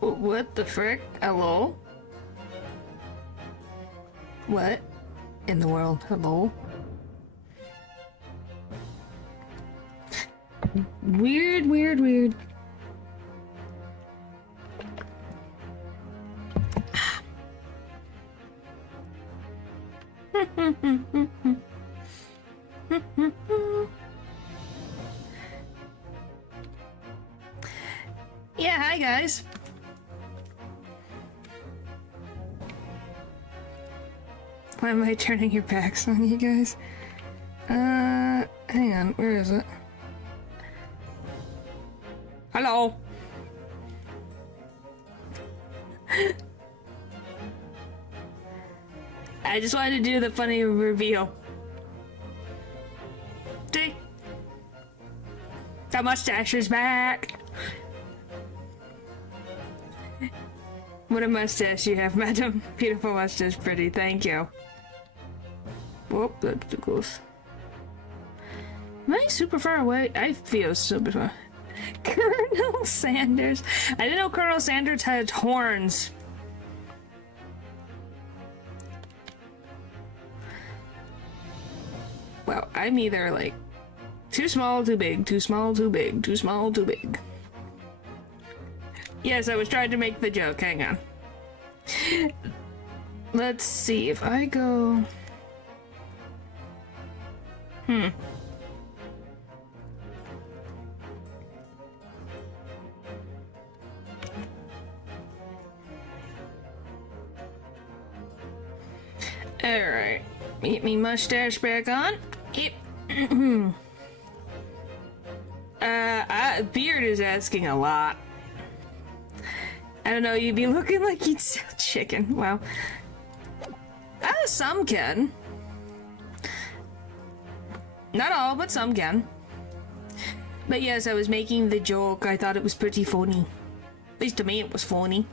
What the frick? Hello? What in the world? Hello? Weird, weird, weird. Yeah, hi guys. Why am I turning your backs on you guys? Hang on, where is it? Hello? I just wanted to do the funny reveal. See? The mustache is back! What a mustache you have, madam. Beautiful mustache, pretty, thank you. Whoop, that's too close. Am I super far away? I feel super far. Colonel Sanders. I didn't know Colonel Sanders had horns. Well, I'm either like too small, too big, too small, too big, too small, too big. Yes, I was trying to make the joke. Hang on. Let's see if I go. Alright. Get me mustache back on. Yep. Beard is asking a lot. I don't know, you'd be looking like you'd sell chicken. Well, some can. Not all, but some can. But yes, I was making the joke. I thought it was pretty funny. At least to me it was funny.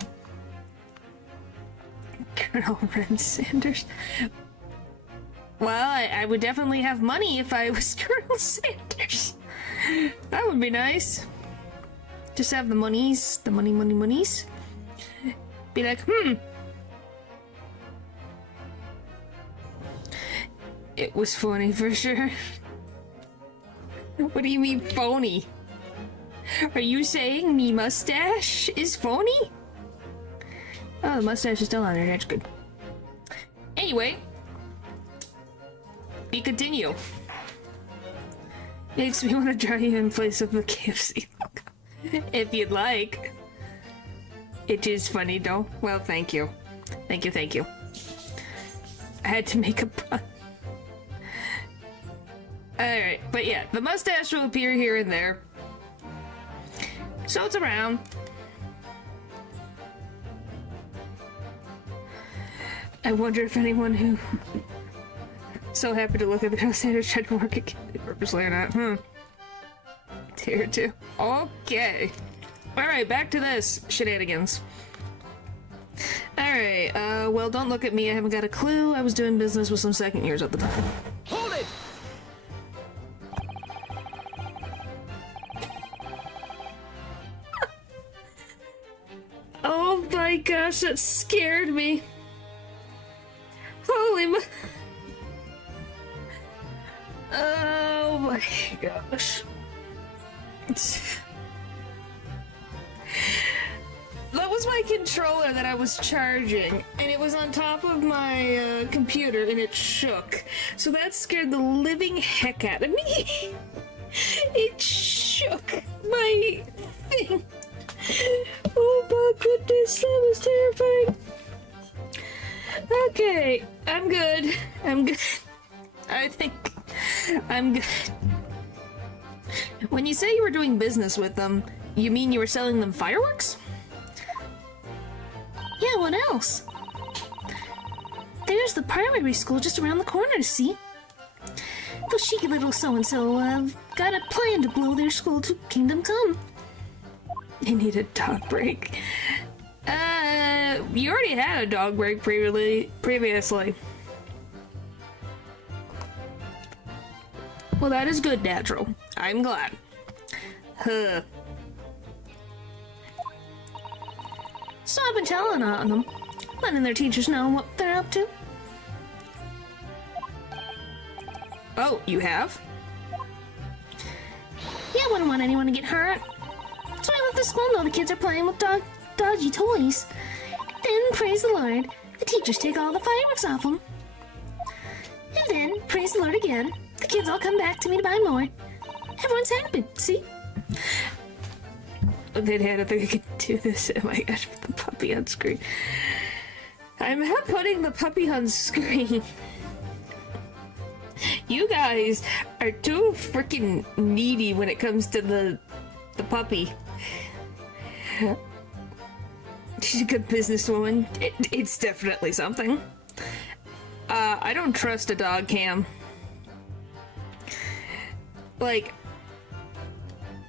Colonel Ren Sanders. Well, I would definitely have money if I was Colonel Sanders. That would be nice. Just have the monies. The monies. Be like, It was funny for sure. What do you mean phony? Are you saying me mustache is phony? Oh, the mustache is still on there, that's good. Anyway, we continue. Makes me want to try you in place of the KFC logo. If you'd like. It is funny though. Well, thank you. Thank you. I had to make a pun. Alright, but yeah, the mustache will appear here and there. So it's around. I wonder if anyone who so happy to look at the Colonel Sanders tried to work again purposely or not. Tier 2. Okay. Alright, back to this shenanigans. Alright, well, don't look at me. I haven't got a clue. I was doing business with some second years at the time. Hold it! Oh my gosh, that scared me. Holy mo- Oh my gosh. That was my controller that I was charging, and it was on top of my computer, and it shook. So that scared the living heck out of me. It shook my thing. Oh my goodness, that was terrifying. Okay, I'm good. I think I'm good. When you say you were doing business with them, you mean you were selling them fireworks? Yeah, what else? There's the primary school just around the corner, see? Those cheeky little so-and-so, got a plan to blow their school to Kingdom Come. They need a dog break. You already had a dog break previously. Well, that is good, Natural. I'm glad. Huh. So I've been telling on them, letting their teachers know what they're up to. Oh, you have? Yeah, I wouldn't want anyone to get hurt. So I let the school know the kids are playing with dodgy toys. Then, praise the Lord, the teachers take all the fireworks off them. And then, praise the Lord again, the kids all come back to me to buy more. Everyone's happy, see? They had to could do this. Oh my gosh, with the puppy on screen. I'm not putting the puppy on screen. You guys are too freaking needy when it comes to the puppy. She's a good businesswoman. It's definitely something. I don't trust a dog cam. Like,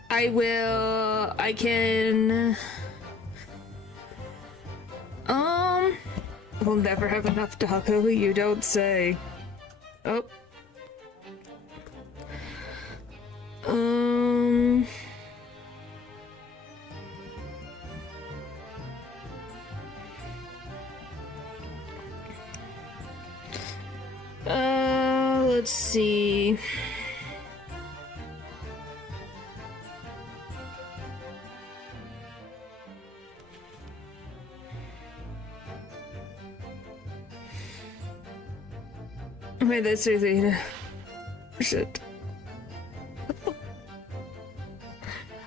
I can... We'll never have enough doggo, you don't say. Oh. Let's see. Wait, that's easy. Shit.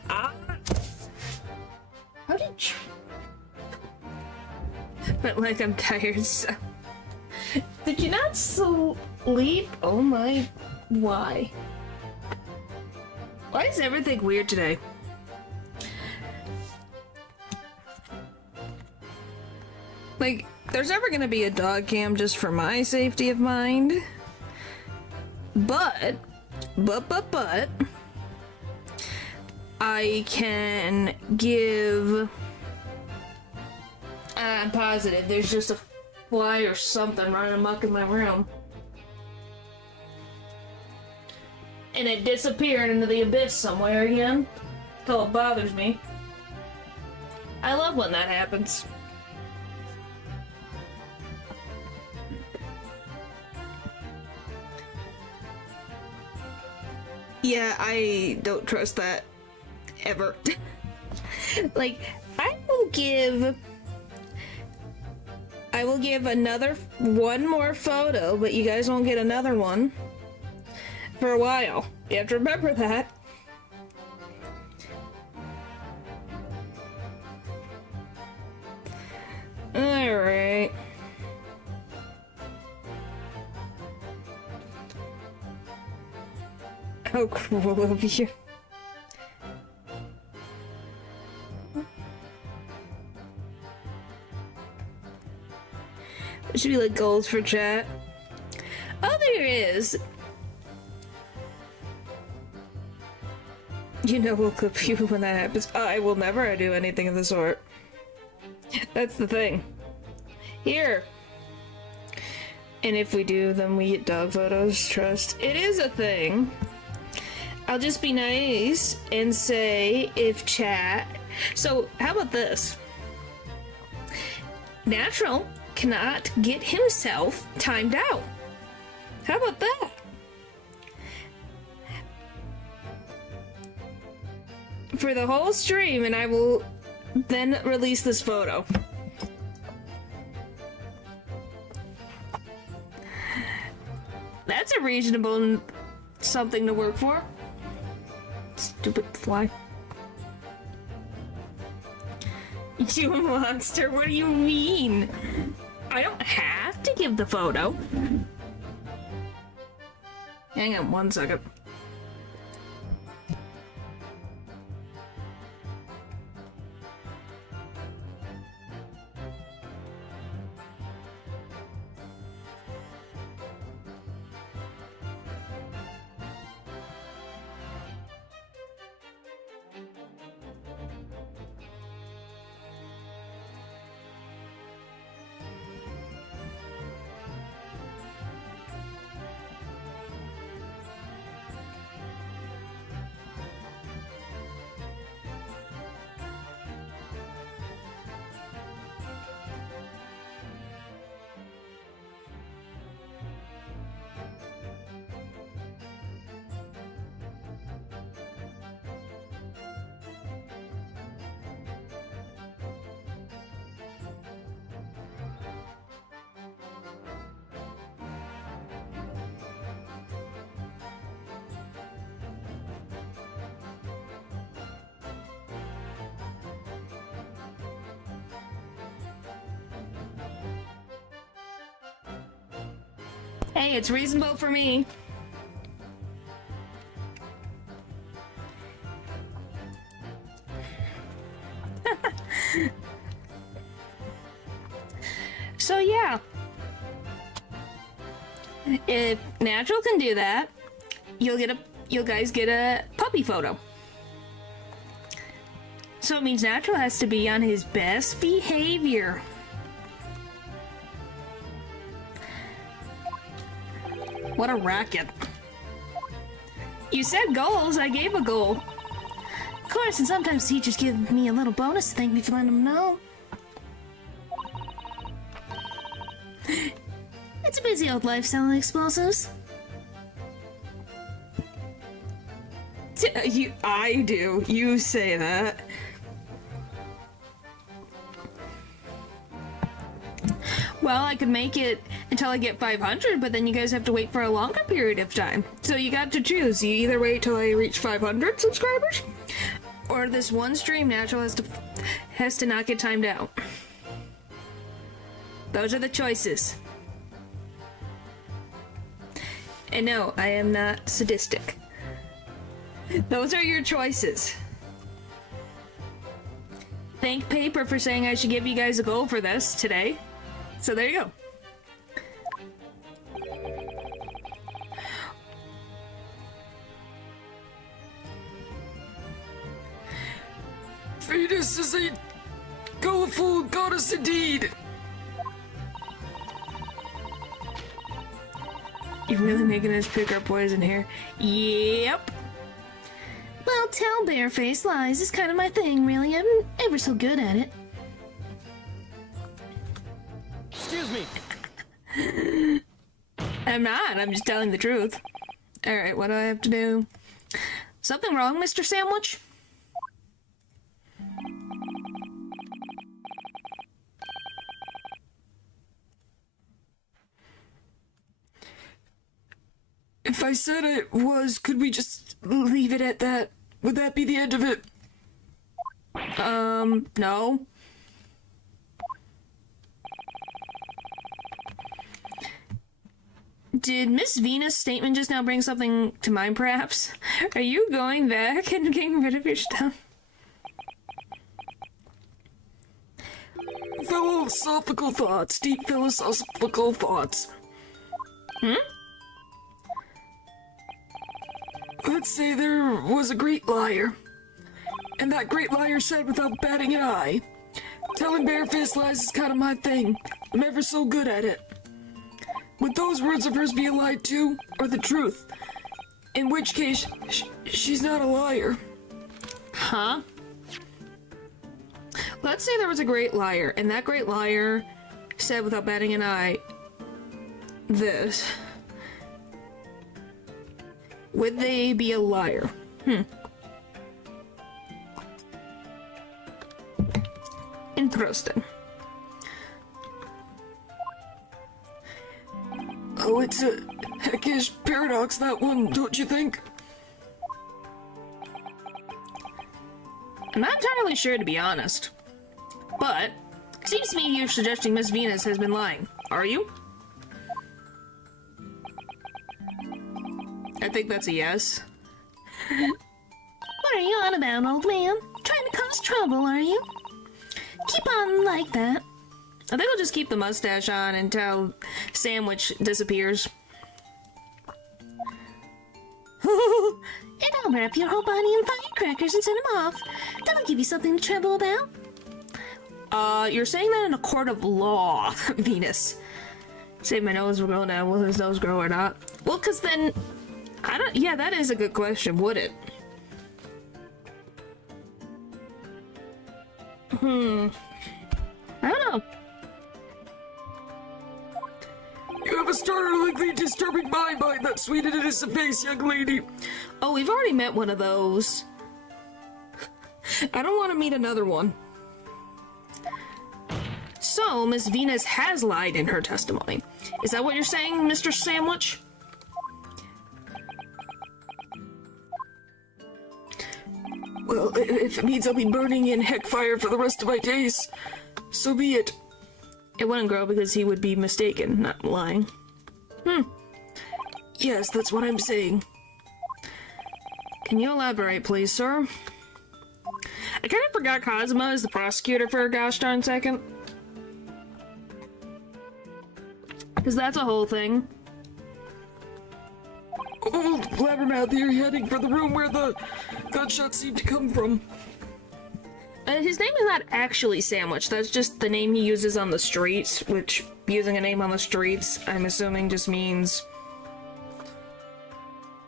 Ah. How did you? But like, I'm tired, so. Did you not sleep? Oh my. Why? Why is everything weird today? Like, there's never gonna be a dog cam just for my safety of mind. But, I can give... I'm positive there's just a fly or something running amok in my room. And it disappeared into the abyss somewhere again. Until it bothers me. I love when that happens. Yeah, I don't trust that. Ever. Like, I will give one more photo, but you guys won't get another one for a while. You have to remember that. Alright. How cruel of you. There should be like goals for chat. Oh, there is. You know we'll clip you when that happens. I will never do anything of the sort. That's the thing. Here. And if we do, then we get dog photos. Trust. It is a thing. I'll just be nice and say if chat... So, how about this? Natural cannot get himself timed out. How about that? For the whole stream, and I will then release this photo. That's a reasonable something to work for. Stupid fly. You monster, what do you mean? I don't have to give the photo. Hang on 1 second. Hey, it's reasonable for me. So yeah, if Natural can do that, you guys get a puppy photo. So it means Natural has to be on his best behavior. What a racket. You said goals, I gave a goal. Of course, and sometimes teachers give me a little bonus to thank me for letting them know. It's a busy old life selling explosives. I do. You say that. Well, I could make it until I get 500, but then you guys have to wait for a longer period of time. So you got to choose. You either wait till I reach 500 subscribers, or this one stream Natural has to not get timed out. Those are the choices. And no, I am not sadistic. Those are your choices. Thank Paper for saying I should give you guys a goal for this today. So there you go. Venus is a colorful goddess indeed. You're really making us pick our poison here. Yep. Well, tell barefaced lies is kind of my thing, really. I'm ever so good at it. Excuse me. I'm not. I'm just telling the truth. Alright, what do I have to do? Something wrong, Mr. Sandwich? If I said it was, could we just leave it at that? Would that be the end of it? No. Did Miss Venus' statement just now bring something to mind, perhaps? Are you going back and getting rid of your stuff? Philosophical thoughts, deep philosophical thoughts. Let's say there was a great liar, and that great liar said without batting an eye, telling barefaced lies is kind of my thing. I'm ever so good at it. Would those words of hers be a lie too, or the truth? In which case, she's not a liar. Huh? Let's say there was a great liar, and that great liar said without batting an eye, this. Would they be a liar? Interesting. Oh, it's a heckish paradox, that one, don't you think? I'm not entirely sure, to be honest. But, it seems to me you're suggesting Miss Venus has been lying. Are you? I think that's a yes. What are you on about, old man? Trying to cause trouble, are you? Keep on like that. I think I'll just keep the mustache on until Sandwich disappears. And I'll wrap your whole body in firecrackers and send him off. That'll give you something to tremble about. You're saying that in a court of law, Venus. Say if my nose will grow now, will his nose grow or not? Well, cause then... yeah, that is a good question, would it? I don't know. You have a startlingly disturbing mind behind that sweet and innocent face, young lady. Oh, we've already met one of those. I don't want to meet another one. So, Miss Venus has lied in her testimony. Is that what you're saying, Mr. Sandwich? Well, if it means I'll be burning in heckfire for the rest of my days, so be it. It wouldn't grow because he would be mistaken, not lying. Yes, that's what I'm saying. Can you elaborate, please, sir? I kind of forgot Cosmo is the prosecutor for a gosh darn second. Because that's a whole thing. Oh, Blabbermouth, you're heading for the room where the gunshots seem to come from. His name is not actually Sandwich, that's just the name he uses on the streets, which, using a name on the streets, I'm assuming just means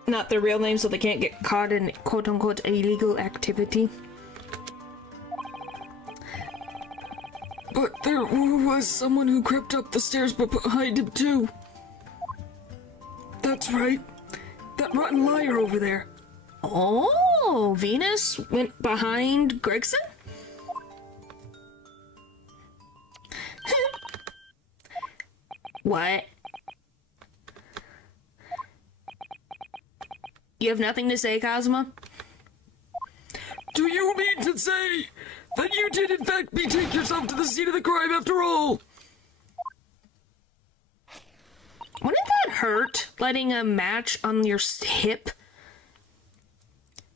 not their real name so they can't get caught in quote-unquote illegal activity. But there was someone who crept up the stairs but behind him too. That's right. That rotten liar over there. Oh, Venus went behind Gregson? What? You have nothing to say, Cosmo? Do you mean to say that you did in fact betake yourself to the scene of the crime after all? Wouldn't that hurt, lighting a match on your hip?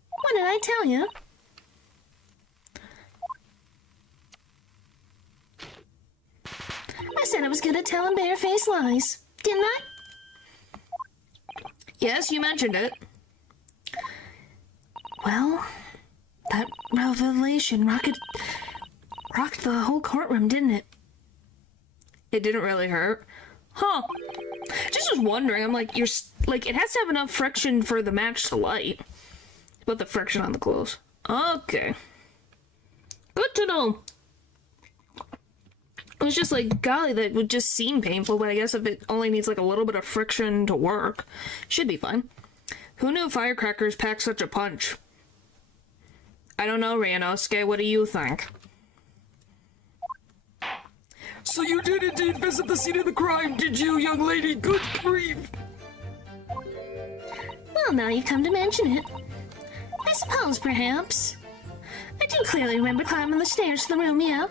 What did I tell you? I said I was good at telling barefaced lies, didn't I? Yes, you mentioned it. Well, that revelation rocked the whole courtroom, didn't it? It didn't really hurt. Huh. Just was wondering, I'm like, it has to have enough friction for the match to light. Put the friction on the clothes. Okay. Good to know. It was just like, golly, that would just seem painful, but I guess if it only needs like a little bit of friction to work, should be fine. Who knew firecrackers pack such a punch? I don't know, Ryanosuke, what do you think? So you did indeed visit the scene of the crime, did you, young lady? Good grief! Well, now you've come to mention it. I suppose, perhaps. I do clearly remember climbing the stairs to the room, yeah.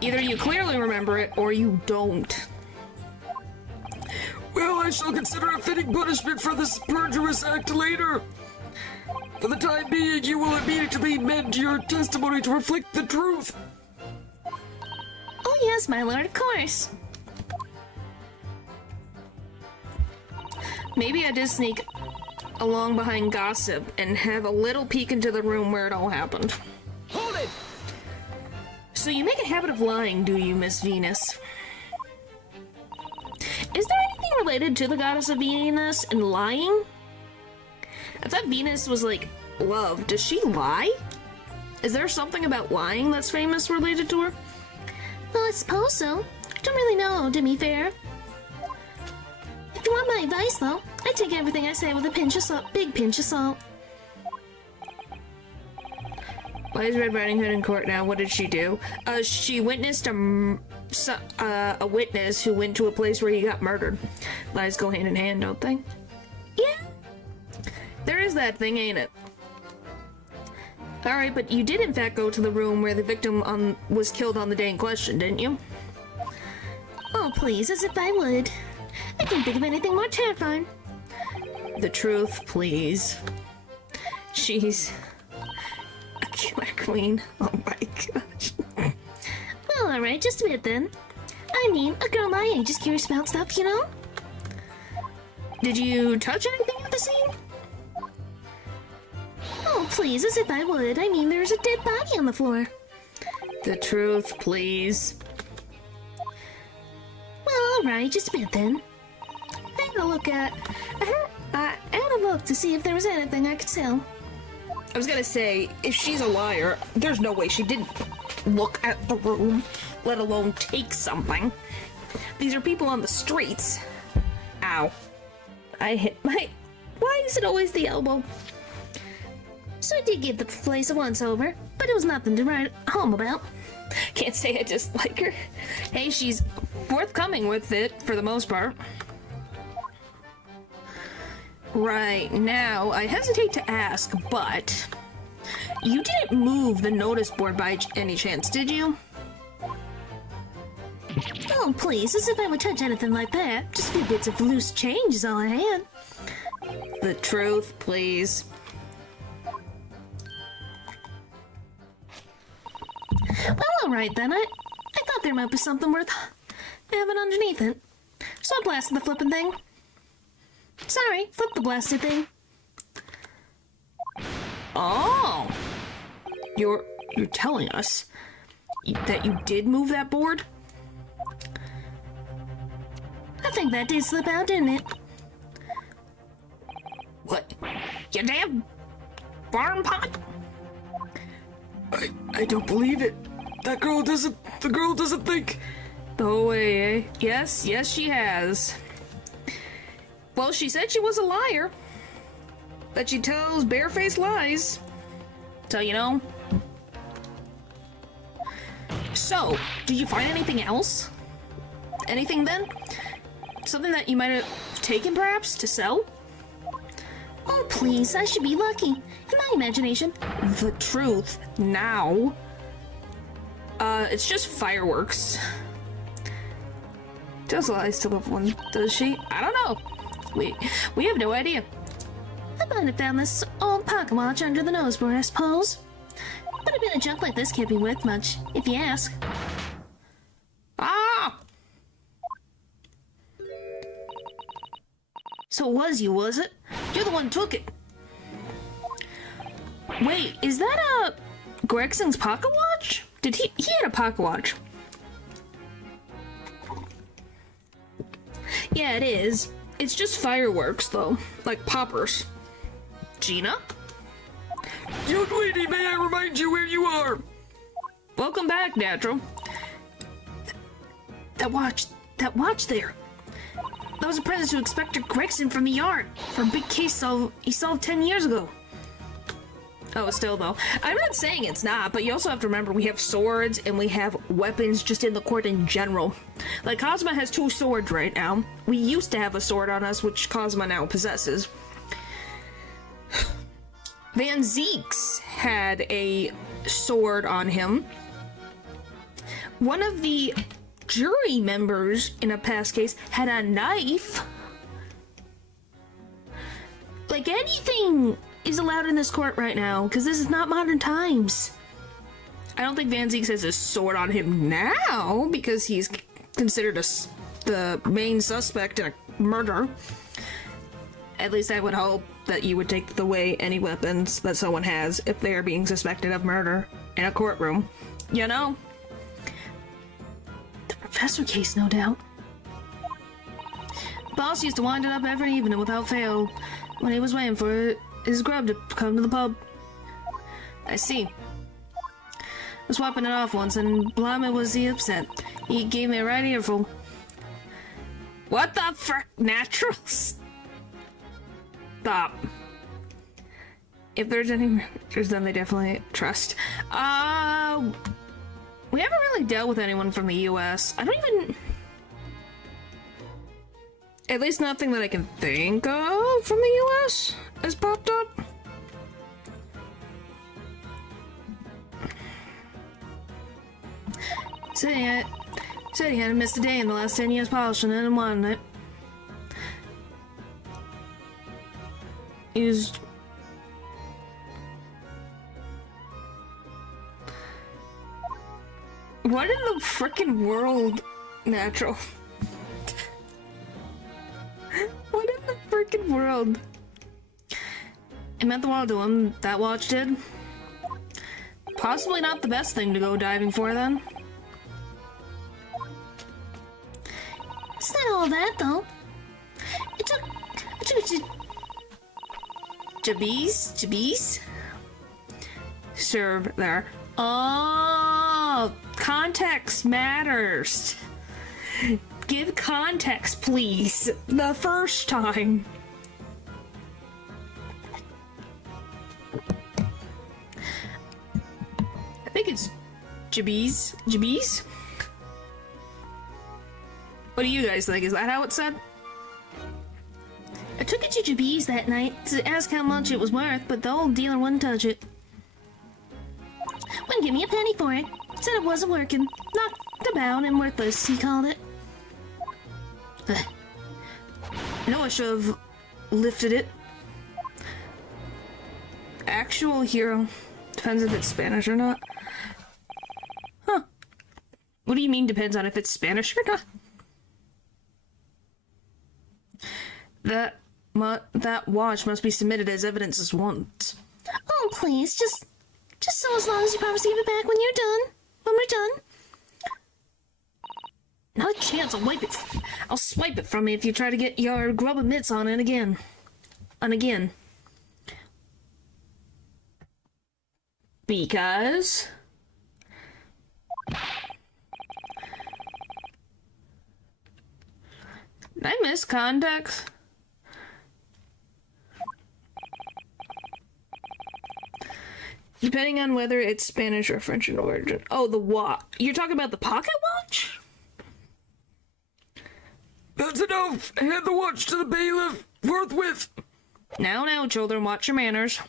Either you clearly remember it, or you don't. Well, I shall consider a fitting punishment for this perjurious act later. For the time being, you will immediately amend your testimony to reflect the truth. Oh yes, my lord, of course. Maybe I did sneak along behind Gossip and have a little peek into the room where it all happened. Hold it! So you make a habit of lying, do you, Miss Venus? Is there anything related to the goddess of Venus and lying? I thought Venus was like love. Does she lie? Is there something about lying that's famous related to her? Well, I suppose so. I don't really know, to be fair. If you want my advice, though, I take everything I say with a pinch of salt, big pinch of salt. Why is Red Riding Hood in court now? What did she do? She witnessed a witness who went to a place where he got murdered. Lies go hand in hand, don't they? Yeah. There is that thing, ain't it? Alright, but you did in fact go to the room where the victim was killed on the day in question, didn't you? Oh, please, as if I would. I can't think of anything more terrifying. The truth, please. She's a killer queen. Oh my gosh. Well, alright, just a bit then. I mean, a girl my age is curious about stuff, you know? Did you touch anything at the scene? Oh, please, as if I would. I mean, there's a dead body on the floor. The truth, please. Well, alright, just a bit then. I had a look to see if there was anything I could sell. I was gonna say, if she's a liar, there's no way she didn't look at the room, let alone take something. These are people on the streets. Ow. I hit my... Why is it always the elbow? So I did give the place a once-over, but it was nothing to write home about. Can't say I dislike her. Hey, she's forthcoming with it, for the most part. Right, now, I hesitate to ask, but... You didn't move the notice board by any chance, did you? Oh, Oh, please, as if I would touch anything like that. Just a few bits of loose change is all I had. The truth, please. Well, alright then. I thought there might be something worth having underneath it. So I blasted the flippin' thing. Sorry, flip the blasted thing. Oh! You're telling us that you did move that board? I think that did slip out, didn't it? What? You damn farm pot? I don't believe it. The girl doesn't think. No way, eh? Yes, she has. Well, she said she was a liar. That she tells barefaced lies. So, you know. So, did you find anything else? Anything then? Something that you might have taken, perhaps, to sell? Oh, please, I should be lucky. In my imagination. The truth, now. It's just fireworks. Does lie still have one, does she? I don't know. We have no idea. I might have found this old pocket watch under the noseboard, I suppose. But a bit of junk like this can't be worth much, if you ask. Ah! So it was you, was it? You're the one who took it. Wait, is that Gregson's pocket watch? Did he had a pocket watch? Yeah, it is. It's just fireworks, though. Like poppers. Gina? Young lady, may I remind you where you are? Welcome back, Natural. That watch there. That was a present to Inspector Gregson from the yard for a big case he solved 10 years ago. Oh, still though. I'm not saying it's not, but you also have to remember we have swords and we have weapons just in the court in general. Like, Cosma has 2 swords right now. We used to have a sword on us, which Cosma now possesses. Van Zeeks had a sword on him. One of the jury members in a past case had a knife. Like, anything is allowed in this court right now, because this is not modern times. I don't think Van Zeeks has a sword on him now, because he's considered the main suspect in a murder. At least I would hope that you would take away any weapons that someone has if they are being suspected of murder in a courtroom. You know? The professor case, no doubt. Boss used to wind it up every evening without fail when he was waiting for his grub to come to the pub. I see. I was swapping it off once and blimey was he upset. He gave me a right earful. What the frick? Natural? Stop. If there's any managers, then they definitely trust. We haven't really dealt with anyone from the US. I don't even... At least nothing that I can think of from the US has popped up. Said he hadn't missed a day in the last 10 years polishing it and wanting it. What in the frickin' world, Natural? What in the frickin' world? It meant the world to him, that watch did. Possibly not the best thing to go diving for, then. It's not all that, though. I took it to... Jabees? Serve there. Oh, context matters. Give context, please. The first time. I think it's Jabees. Jabees? What do you guys think? Is that how it's said? I took it to Jabees that night to ask how much it was worth, but the old dealer wouldn't touch it. Wouldn't give me a penny for it. Said it wasn't working. Knocked about and worthless, he called it. No, I should have lifted it. Actual hero. Depends if it's Spanish or not. Huh. What do you mean depends on if it's Spanish or not? That watch must be submitted as evidence as once. Oh, please, just so as long as you promise to give it back when you're done. When we're done. Not a chance. I'll swipe it from you if you try to get your grubba mitts on it again. And again. Because... Did I miss context? Depending on whether it's Spanish or French in origin. Oh, the watch. You're talking about the pocket watch? That's enough! Hand the watch to the bailiff forthwith! Now, children, watch your manners.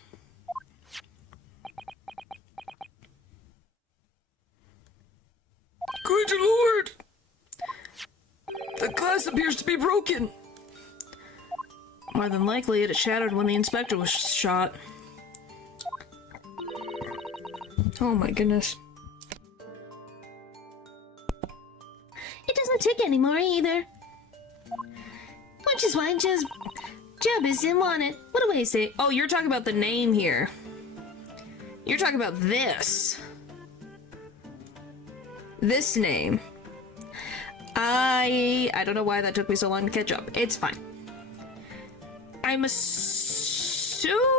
Good lord! The glass appears to be broken. More than likely, it shattered when the inspector was shot. Oh my goodness. It doesn't tick anymore either. Which is why Jebus didn't want it. What do I say? Oh, you're talking about the name here. You're talking about this. This name. I don't know why that took me so long to catch up. It's fine. I'm assuming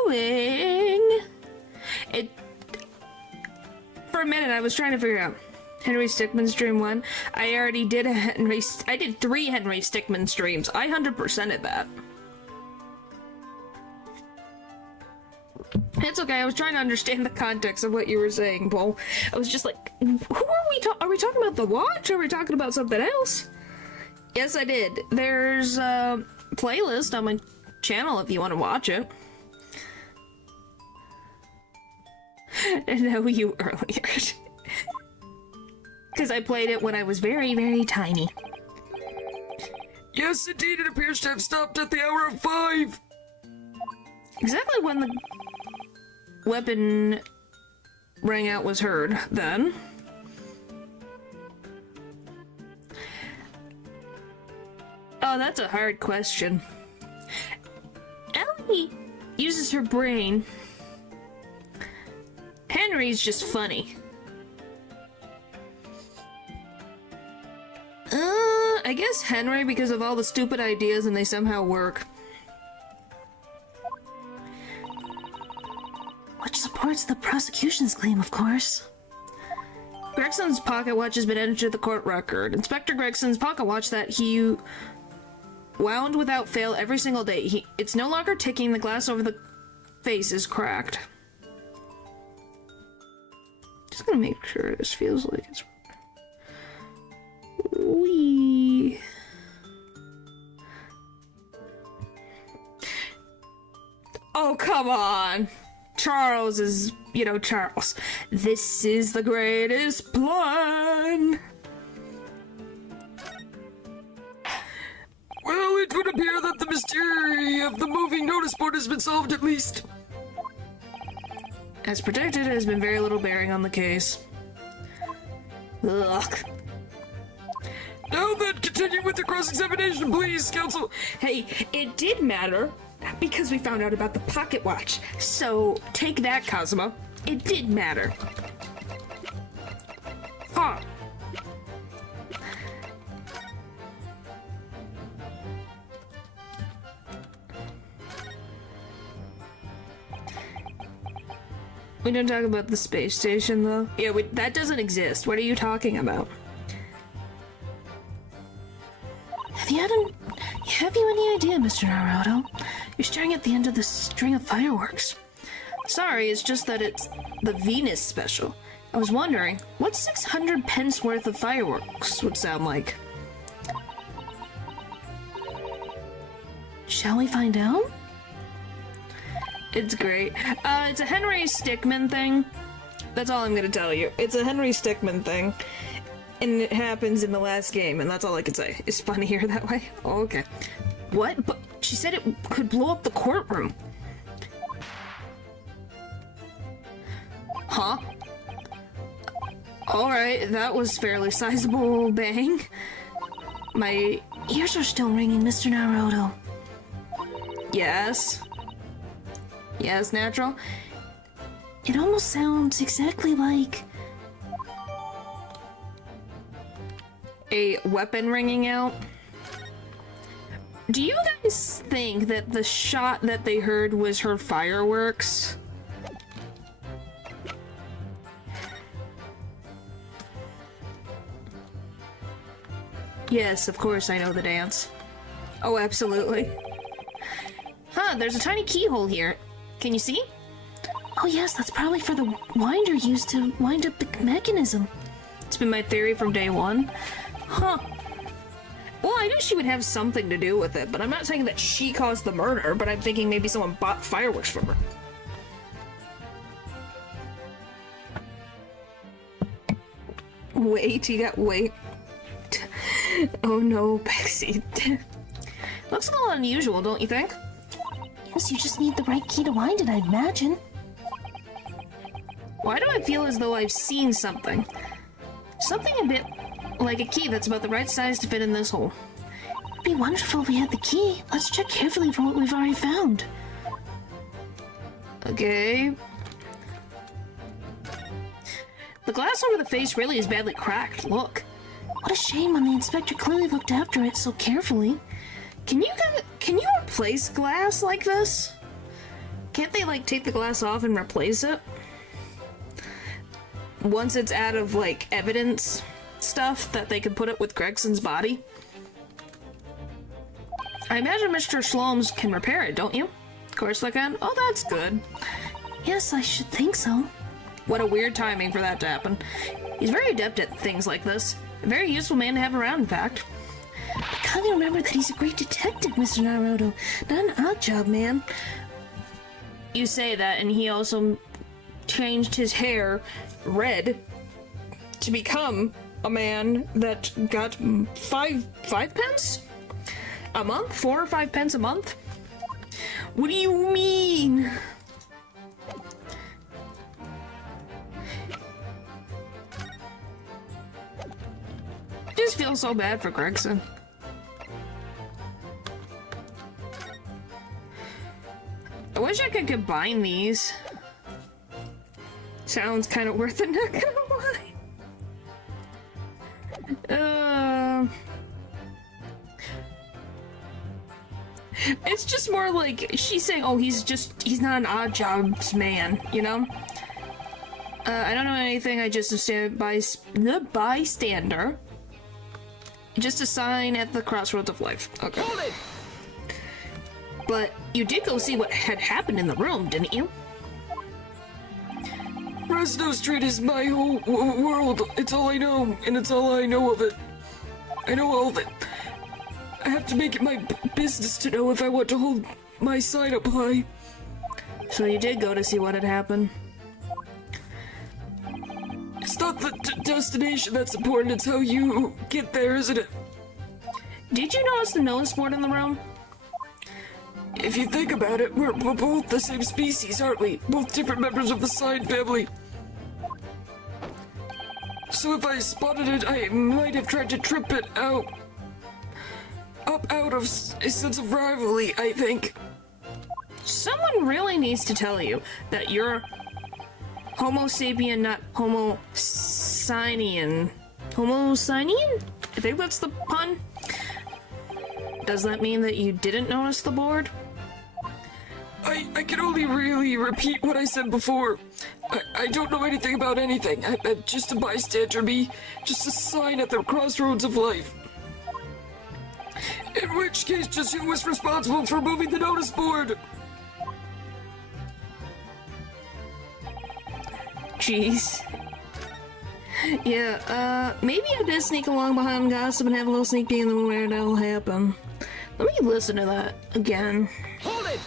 it. For a minute, I was trying to figure out Henry Stickmin Stream 1. I already did I did 3 Henry Stickmin streams. I 100%ed that. It's okay, I was trying to understand the context of what you were saying, Paul. I was just like, who are we talking? Are we talking about the watch, or are we talking about something else? Yes, I did. There's a playlist on my channel if you want to watch it. I know you earlier. Because I played it when I was very, very tiny. Yes, indeed, it appears to have stopped at the hour of 5. Exactly when the weapon rang out was heard, then. Oh, that's a hard question. Ellie uses her brain. Henry's just funny. I guess Henry because of all the stupid ideas and they somehow work. Which supports the prosecution's claim, of course. Gregson's pocket watch has been entered to the court record. Inspector Gregson's pocket watch that he wound without fail every single day. It's no longer ticking. The glass over the face is cracked. Just gonna make sure this feels like it's... Wee. Oh, come on. Charles is, Charles. This is the greatest plan. Well, it would appear that the mystery of the moving notice board has been solved at least. As predicted, it has been very little bearing on the case. Ugh. Now then, continue with the cross-examination, please, counsel. Hey, it did matter because we found out about the pocket watch. So, take that, Cosmo. It did matter. Huh. We don't talk about the space station, though. Yeah, that doesn't exist. What are you talking about? Have you any idea, Mr. Naruto? You're staring at the end of this string of fireworks. Sorry, it's just that it's the Venus special. I was wondering, what 600 pence worth of fireworks would sound like? Shall we find out? It's great. It's a Henry Stickmin thing. That's all I'm gonna tell you. It's a Henry Stickmin thing. and it happens in the last game, and that's all I can say. It's funnier that way. Oh, okay. What? But she said it could blow up the courtroom. Huh? Alright, that was fairly sizable bang. My Ears are still ringing, Mr. Naruto. Yes. Yes, natural. It almost sounds exactly like... A weapon ringing out. Do you guys think that the shot that they heard was her fireworks? Yes, of course I know the dance. Oh, absolutely. Huh, there's a tiny keyhole here. Can you see? Oh yes, that's probably for the winder used to wind up the mechanism. It's been my theory from day one. Huh. Well, I knew she would have something to do with it, but I'm not saying that she caused the murder, but I'm thinking maybe someone bought fireworks from her. Wait, you got wait. Oh no, backseat. Looks a little unusual, don't you think? Yes, you just need the right key to wind it, I'd imagine. Why do I feel as though I've seen something? Something a bit like a key that's about the right size to fit in this hole. It'd be wonderful if we had the key. Let's check carefully for what we've already found. Okay. The glass over the face really is badly cracked. Look. What a shame when the inspector clearly looked after it so carefully. Can you replace glass like this? Can't they like take the glass off and replace it? Once it's out of like evidence stuff that they could put it with Gregson's body. I imagine Mr. Shloms can repair it, don't you? Of course they can. Oh, that's good. Yes, I should think so. What a weird timing for that to happen. He's very adept at things like this. A very useful man to have around, in fact. But kindly remember that he's a great detective, Mr. Naruto. Not an odd job man. You say that, and he also changed his hair red to become a man that got five pence a month? 4 or 5 pence a month? What do you mean? I just feel so bad for Gregson. I wish I could combine these. Sounds kind of worth it, not gonna lie. It's just more like she's saying, oh, he's not an odd jobs man, you know? I don't know anything, I just stand by the bystander. Just a sign at the crossroads of life. Okay. Hold it! But you did go see what had happened in the room, didn't you? Fresno Street is my whole world. It's all I know, and it's all I know of it. I know all of it. I have to make it my business to know if I want to hold my side up high. So you did go to see what had happened. It's not the destination that's important, it's how you get there, isn't it? Did you notice the notice board in the room? If you think about it, we're both the same species, aren't we? Both different members of the sign family. So if I spotted it, I might have tried to trip it out. Up out of a sense of rivalry, I think. Someone really needs to tell you that you're Homo sapien, not Homo Sinian. Homo Sinian? I think that's the pun. Does that mean that you didn't notice the board? I can only really repeat what I said before. I don't know anything about anything. I'm just a bystander, me. Just a sign at the crossroads of life. In which case, just who was responsible for moving the notice board? Jeez. Yeah, maybe I did sneak along behind gossip and have a little sneak peek into where that'll happen. Let me listen to that again. Hold it!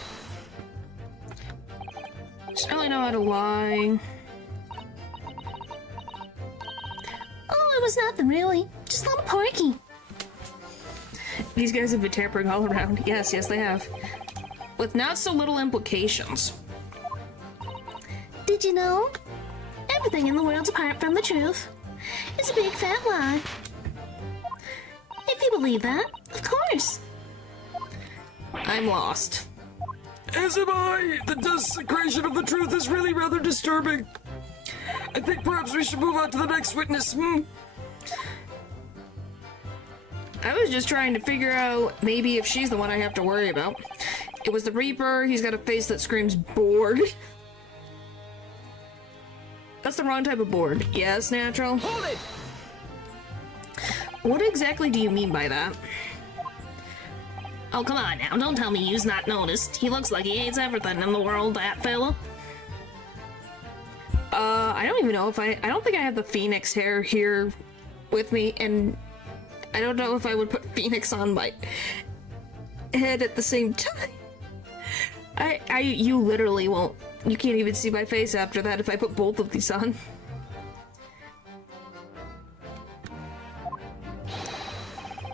Just really know how to lie. Oh, it was nothing really. Just a little porky. These guys have been tampering all around. Yes, they have. With not so little implications. Did you know? Everything in the world's apart from the truth. It's a big fat lie. If you believe that, of course. I'm lost. As am I. The desecration of the truth is really rather disturbing. I think perhaps we should move on to the next witness. I was just trying to figure out maybe if she's the one I have to worry about. It was the Reaper. He's got a face that screams bored. That's the wrong type of bored. Yes, natural. Hold it! What exactly do you mean by that? Oh, come on now. Don't tell me you's not noticed. He looks like he hates everything in the world, that fella. I don't even know if I don't think I have the Phoenix hair here with me, and I don't know if I would put Phoenix on my head at the same time. You literally won't. You can't even see my face after that if I put both of these on.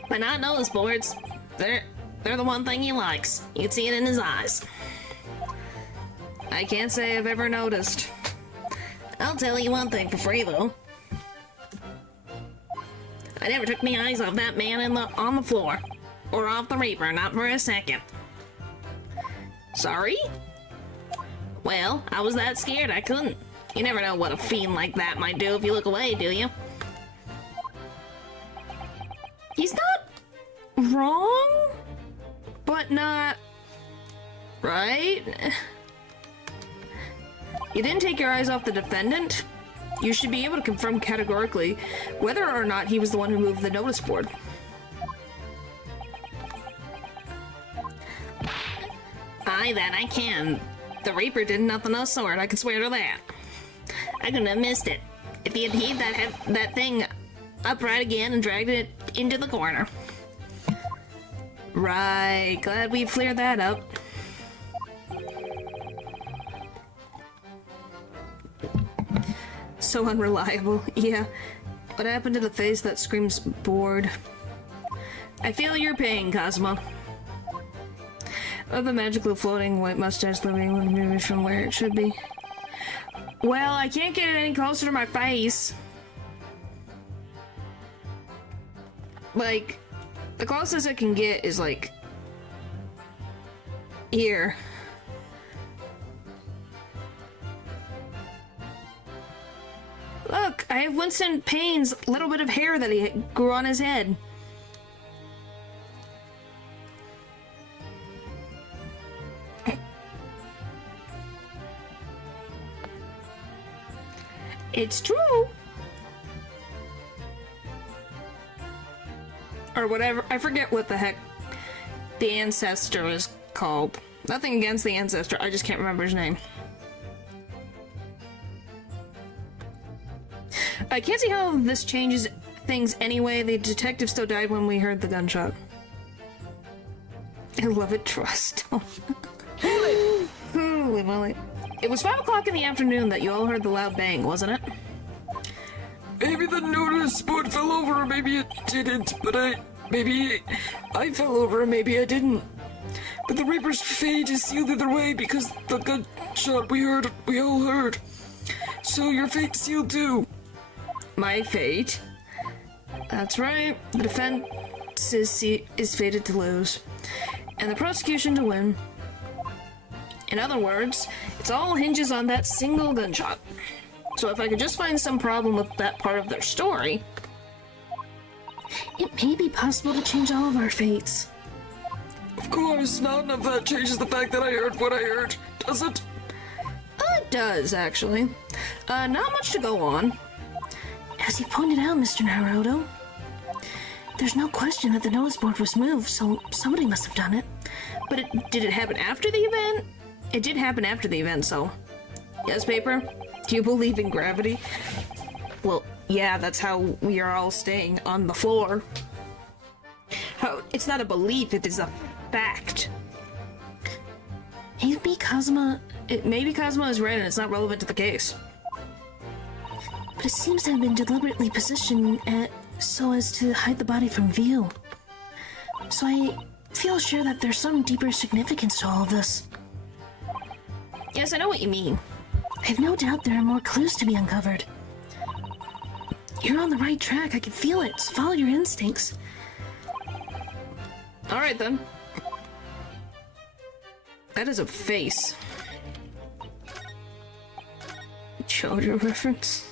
But not notice boards. They're the one thing he likes. You can see it in his eyes. I can't say I've ever noticed. I'll tell you one thing for free, though. I never took my eyes off that man on the floor. Or off the Reaper, not for a second. Sorry? Well, I was that scared I couldn't. You never know what a fiend like that might do if you look away, do you? He's not wrong, but not right. You didn't take your eyes off the defendant. You should be able to confirm categorically whether or not he was the one who moved the notice board. Aye, that I can. The Reaper did nothing of the sort, I can swear to that. I couldn't have missed it if he had heaved that thing upright again and dragged it into the corner. Right, glad we've cleared that up. So unreliable, yeah. What happened to the face that screams bored? I feel your pain, Cosmo. Oh, the magical floating white mustache living with me from where it should be. Well, I can't get it any closer to my face. Like, the closest it can get is like here. Look, I have Winston Payne's little bit of hair that he grew on his head. It's true. Or whatever. I forget what the heck the ancestor is called. Nothing against the ancestor. I just can't remember his name. I can't see how this changes things anyway. The detective still died when we heard the gunshot. I love it, trust. Holy moly. It was 5 o'clock in the afternoon that you all heard the loud bang, wasn't it? Maybe the notice board fell over, or maybe it didn't, but maybe I fell over, and maybe I didn't. But the Reaper's fate is sealed either way because the gunshot we all heard. So your fate's sealed too. My fate? That's right. The defense is fated to lose, and the prosecution to win. In other words, it all hinges on that single gunshot. So if I could just find some problem with that part of their story, it may be possible to change all of our fates. Of course, none of that changes the fact that I heard what I heard, does it? It does, actually. Not much to go on. As you pointed out, Mr. Naruto, there's no question that the notice board was moved, so somebody must have done it. But did it happen after the event? It did happen after the event, so... Yes, Paper? Do you believe in gravity? Well, yeah, that's how we are all staying on the floor. It's not a belief, it is a fact. Maybe Cosmo is right and it's not relevant to the case. but it seems to have been deliberately positioned so as to hide the body from view. So I feel sure that there's some deeper significance to all of this. Yes, I know what you mean. I have no doubt there are more clues to be uncovered. You're on the right track. I can feel it. So follow your instincts. Alright then. That is a face. Shoujo reference.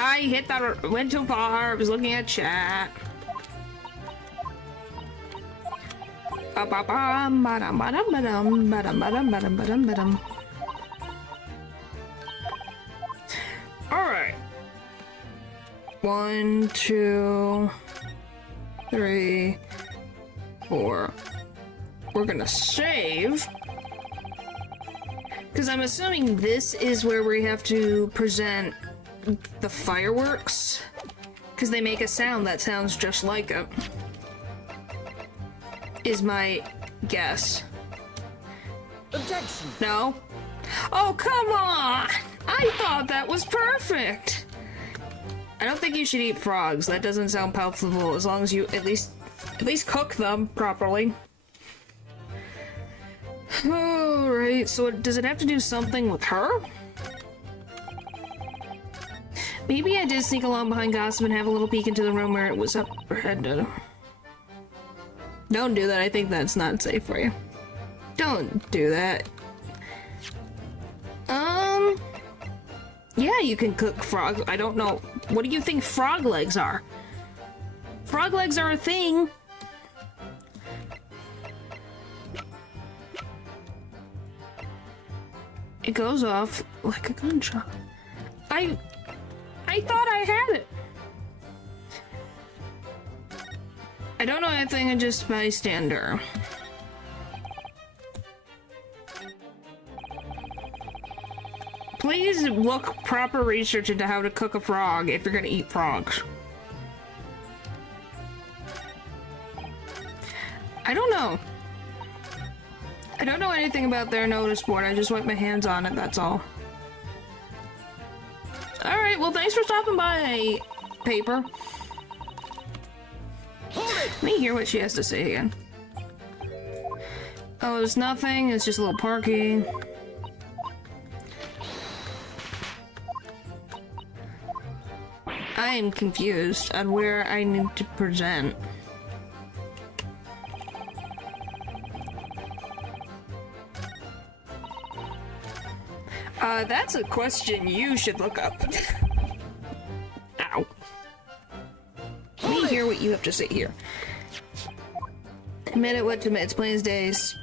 I hit that. Went too far. I was looking at chat. Alright. 1, 2, 3, 4. We're gonna save. Because I'm assuming this is where we have to present the fireworks. Because they make a sound that sounds just like it. Is my guess. Objection! No? Oh, come on! I thought that was perfect! I don't think you should eat frogs. That doesn't sound palatable as long as you at least cook them properly. Alright, so does it have to do something with her? Maybe I did sneak along behind Gossip and have a little peek into the room where it was up her head. Don't do that. I think that's not safe for you. Don't do that. Yeah, you can cook frogs. I don't know. What do you think frog legs are? Frog legs are a thing. It goes off like a gunshot. I thought I had it. I don't know anything, I'm just bystander. Please look proper research into how to cook a frog if you're gonna eat frogs. I don't know. I don't know anything about their notice board. I just wiped my hands on it, that's all. Alright, well thanks for stopping by, Paper. Let me hear what she has to say again. Oh, it's nothing. It's just a little parking. I am confused on where I need to present. That's a question you should look up. Ow. Let me hear what you have to say here. Admit it, what to admit, it's plain as days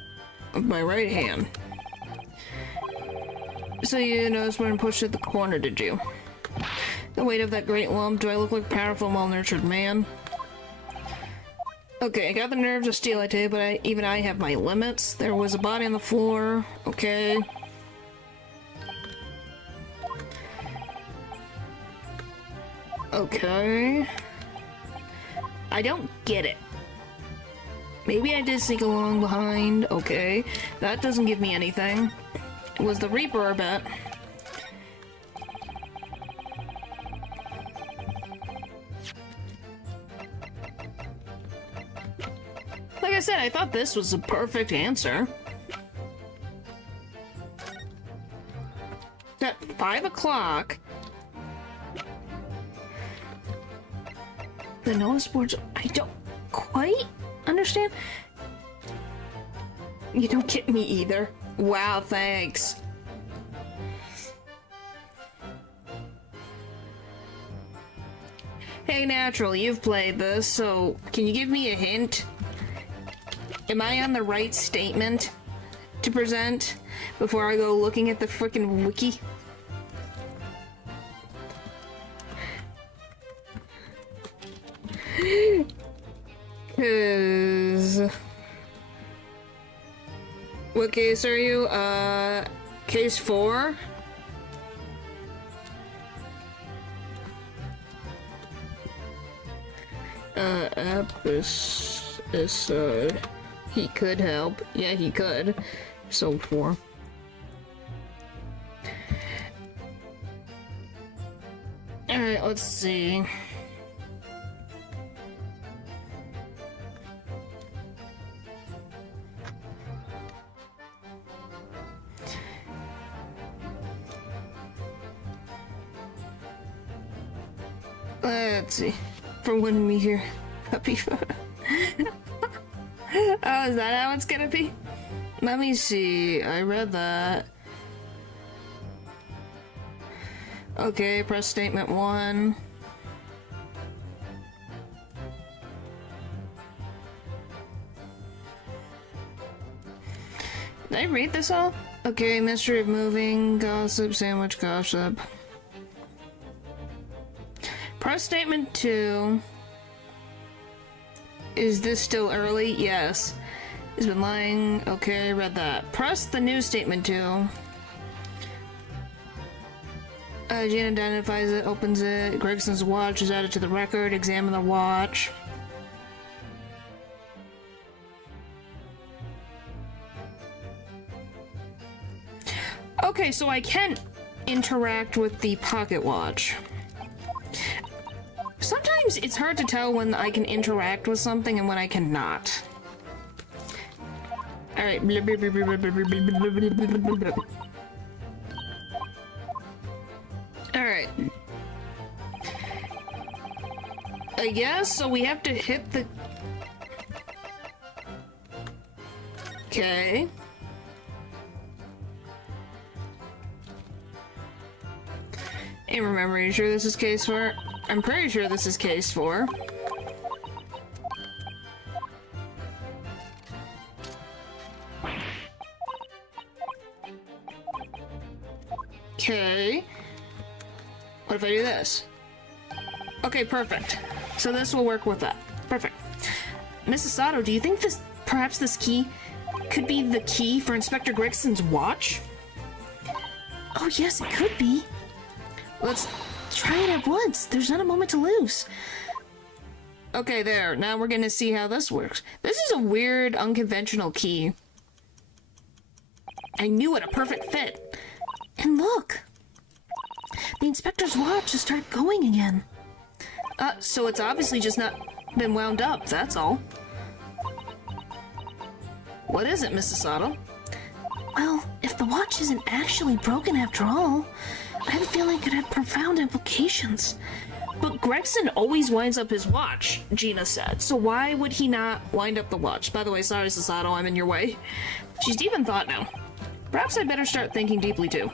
of my right hand. So you noticed when pushed at the corner, did you? The weight of that great lump, do I look like a powerful, well-nurtured man? Okay, I got the nerve to steal, I tell you, but even I have my limits. There was a body on the floor, okay. Okay. I don't get it. Maybe I did sneak along behind. Okay. That doesn't give me anything. It was the Reaper, I bet. Like I said, I thought this was the perfect answer. At 5 o'clock. The notice boards, I don't quite understand. You don't get me either. Wow, thanks. Hey, Natural, you've played this, so can you give me a hint? Am I on the right statement to present before I go looking at the frickin' wiki? Cause... What case are you? Case 4? He could help. Yeah, he could. So 4. Alright, let's see. Let's see. For one me here. Happy photo. Oh, is that how it's gonna be? Let me see. I read that. Okay, press statement 1. Did I read this all? Okay, mystery of moving, gossip, sandwich, gossip. Press statement 2. Is this still early? Yes. He's been lying. Okay, read that. Press the new statement 2. Jan identifies it, opens it. Gregson's watch is added to the record. Examine the watch. Okay, so I can interact with the pocket watch. Sometimes it's hard to tell when I can interact with something and when I cannot. Alright. Alright. I guess, so we have to hit the... Okay. And remember, are you sure this is case 4? I'm pretty sure this is case 4. Okay. What if I do this? Okay, perfect. So this will work with that. Perfect. Mrs. Sato, do you think perhaps this key could be the key for Inspector Gregson's watch? Oh yes, it could be. Let's try it at once. There's not a moment to lose. Okay, there. Now we're gonna see how this works. This is a weird, unconventional key. I knew it, a perfect fit. And look! The inspector's watch just started going again. So it's obviously just not been wound up, that's all. What is it, Mrs. Sato? Well, if the watch isn't actually broken after all, I have a feeling it could have profound implications. But Gregson always winds up his watch, Gina said, so why would he not wind up the watch? By the way, sorry, Mrs. Sato, I'm in your way. She's deep in thought now. Perhaps I'd better start thinking deeply too.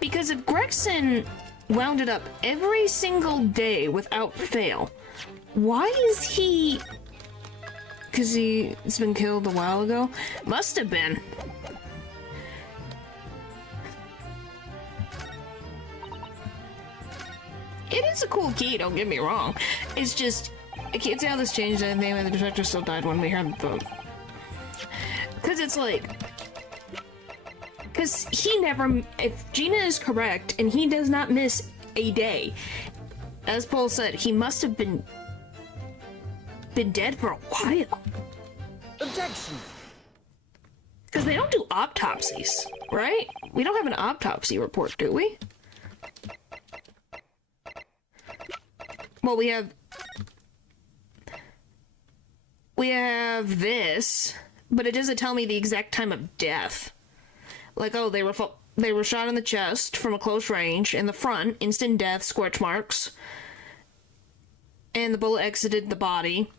Because if Gregson wound it up every single day without fail, why is he... Because he's been killed a while ago? Must have been. It is a cool key, don't get me wrong. It's just, I can't see how this changed anything when the detector still died when we heard the vote. Because it's like... Because he never... If Gina is correct, and he does not miss a day, as Paul said, he must have been dead for a while. Objection! Because they don't do autopsies, right? We don't have an autopsy report, do we? Well, we have this, but it doesn't tell me the exact time of death. Like, oh, they were shot in the chest from a close range, in the front, instant death, scorch marks, and the bullet exited the body.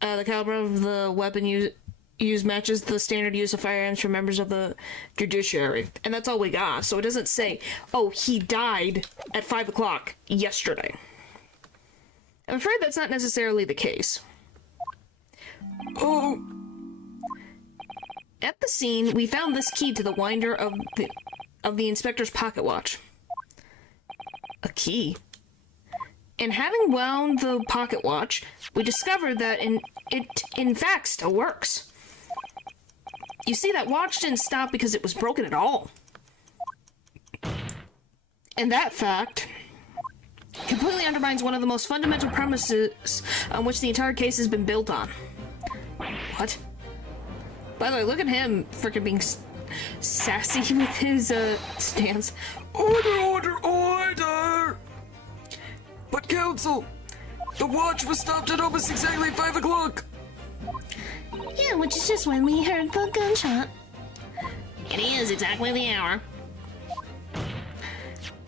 The caliber of the weapon used matches the standard use of firearms for members of the judiciary, and that's all we got. So it doesn't say, oh, he died at 5 o'clock yesterday. I'm afraid that's not necessarily the case. Oh. At the scene, we found this key to the winder of the inspector's pocket watch. A key. And having wound the pocket watch, we discovered that it in fact still works. You see, that watch didn't stop because it was broken at all. And that fact completely undermines one of the most fundamental premises on which the entire case has been built on. What? By the way, look at him freaking being sassy with his stance. Order, order, order! But counsel, the watch was stopped at almost exactly 5 o'clock. Yeah, which is just when we heard the gunshot. It is exactly the hour.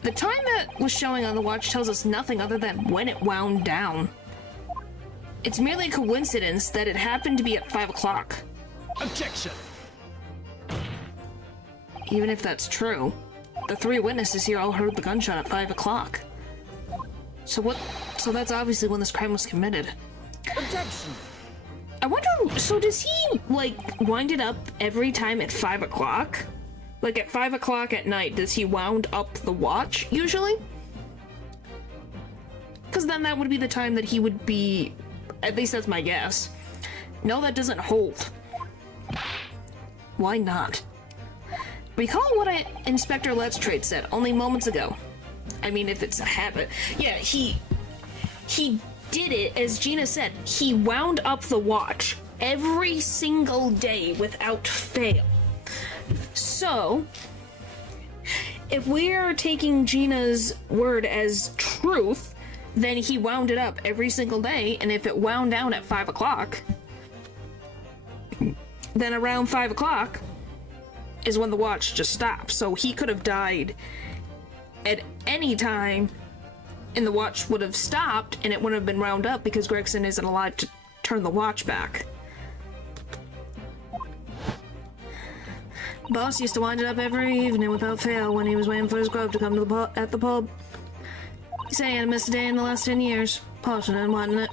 The time that was showing on the watch tells us nothing other than when it wound down. It's merely a coincidence that it happened to be at 5 o'clock. Objection! Even if that's true, the 3 witnesses here all heard the gunshot at 5 o'clock. So that's obviously when this crime was committed. Objection! I wonder, so does he, like, wind it up every time at 5 o'clock? Like, at 5 o'clock at night, does he wound up the watch, usually? Because then that would be the time that he would be, at least that's my guess. No, that doesn't hold. Why not? Recall what Inspector Letstrade said only moments ago. I mean, if it's a habit. Yeah, he did it, as Gina said. He wound up the watch every single day without fail. So, if we are taking Gina's word as truth, then he wound it up every single day, and if it wound down at 5 o'clock, then around 5 o'clock is when the watch just stops. So he could have died at any time, and the watch would have stopped, and it wouldn't have been wound up because Gregson isn't alive to turn the watch back. Boss used to wind it up every evening without fail when he was waiting for his grub to come to the pub. He said he hadn't missed a day in the last 10 years. Passionate, wasn't it?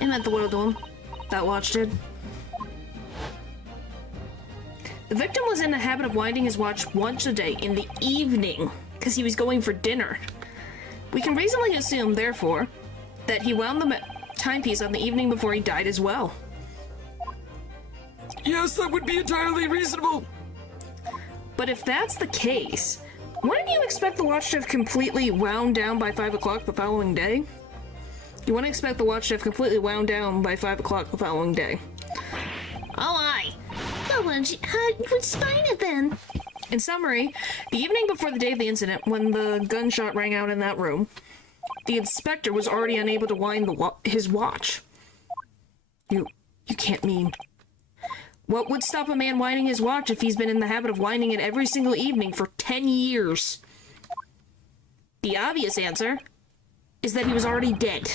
It meant the world to him. That watch did. The victim was in the habit of winding his watch once a day in the evening because he was going for dinner. We can reasonably assume, therefore, that he wound the timepiece on the evening before he died as well. Yes, that would be entirely reasonable. But if that's the case, wouldn't you expect the watch to have completely wound down by 5 o'clock the following day? You wouldn't expect the watch to have completely wound down by 5 o'clock the following day. Oh, aye. How would spine it then? In summary, the evening before the day of the incident, when the gunshot rang out in that room, the inspector was already unable to wind his watch. You can't mean... What would stop a man winding his watch if he's been in the habit of winding it every single evening for 10 years? The obvious answer is that he was already dead.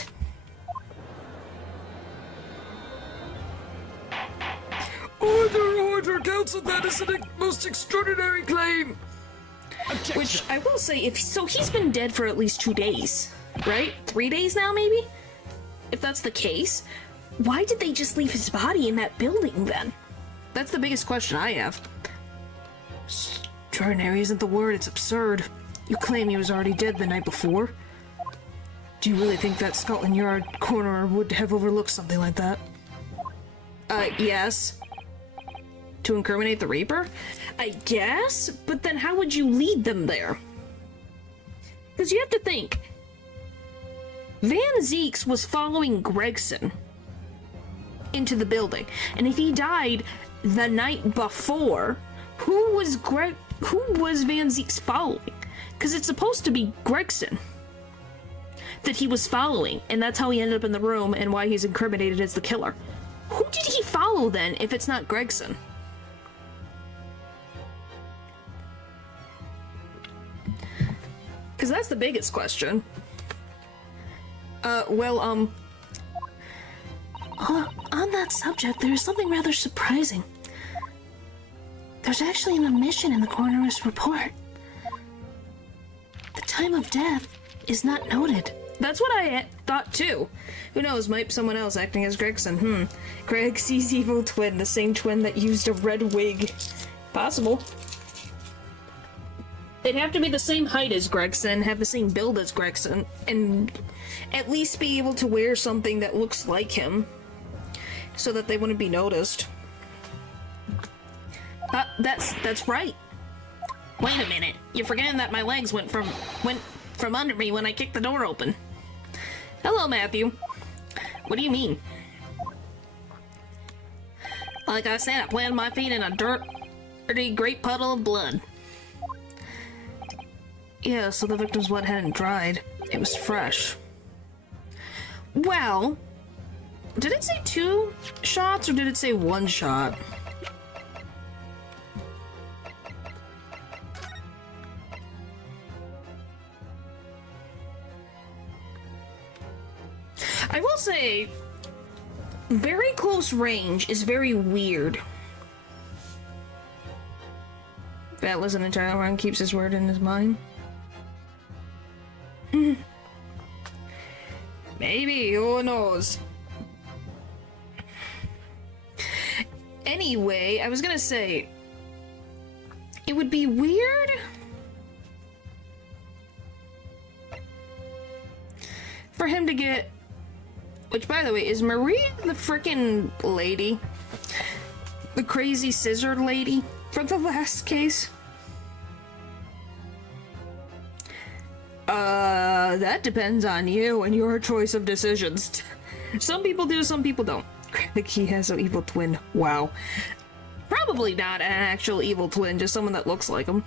Order, order, counsel, that is the most extraordinary claim. Objection! Which, I will say, he's been dead for at least 2 days, right? 3 days now, maybe? If that's the case, why did they just leave his body in that building, then? That's the biggest question I have. Extraordinary isn't the word, it's absurd. You claim he was already dead the night before. Do you really think that Scotland Yard coroner would have overlooked something like that? Yes. To incriminate the Reaper? I guess, but then how would you lead them there? Because you have to think, Van Zeeks was following Gregson into the building, and if he died the night before, who was Van Zeeks following? Because it's supposed to be Gregson that he was following, and that's how he ended up in the room and why he's incriminated as the killer. Who did he follow then, if it's not Gregson? Because that's the biggest question. On that subject, there is something rather surprising. There's actually an omission in the coroner's report. The time of death is not noted. That's what I thought too. Who knows, might someone else acting as Gregson, Gregsy's evil twin, the same twin that used a red wig. Possible. They'd have to be the same height as Gregson, have the same build as Gregson, and at least be able to wear something that looks like him, so that they wouldn't be noticed. That's right. Wait a minute. You're forgetting that my legs went from under me when I kicked the door open. Hello, Matthew. What do you mean? Like I said, I planted my feet in a dirty, great puddle of blood. Yeah, so the victim's blood hadn't dried. It was fresh. Well, did it say 2 shots or did it say 1 shot? I will say, very close range is very weird. That wasn't entirely wrong. Keeps his word in his mind. Maybe, who knows? Anyway, I was gonna say, it would be weird for him to get, which by the way, is Maria the frickin' lady? The crazy scissored lady from the last case? That depends on you and your choice of decisions. Some people do, some people don't. Like he has an evil twin. Wow. Probably not an actual evil twin, just someone that looks like him.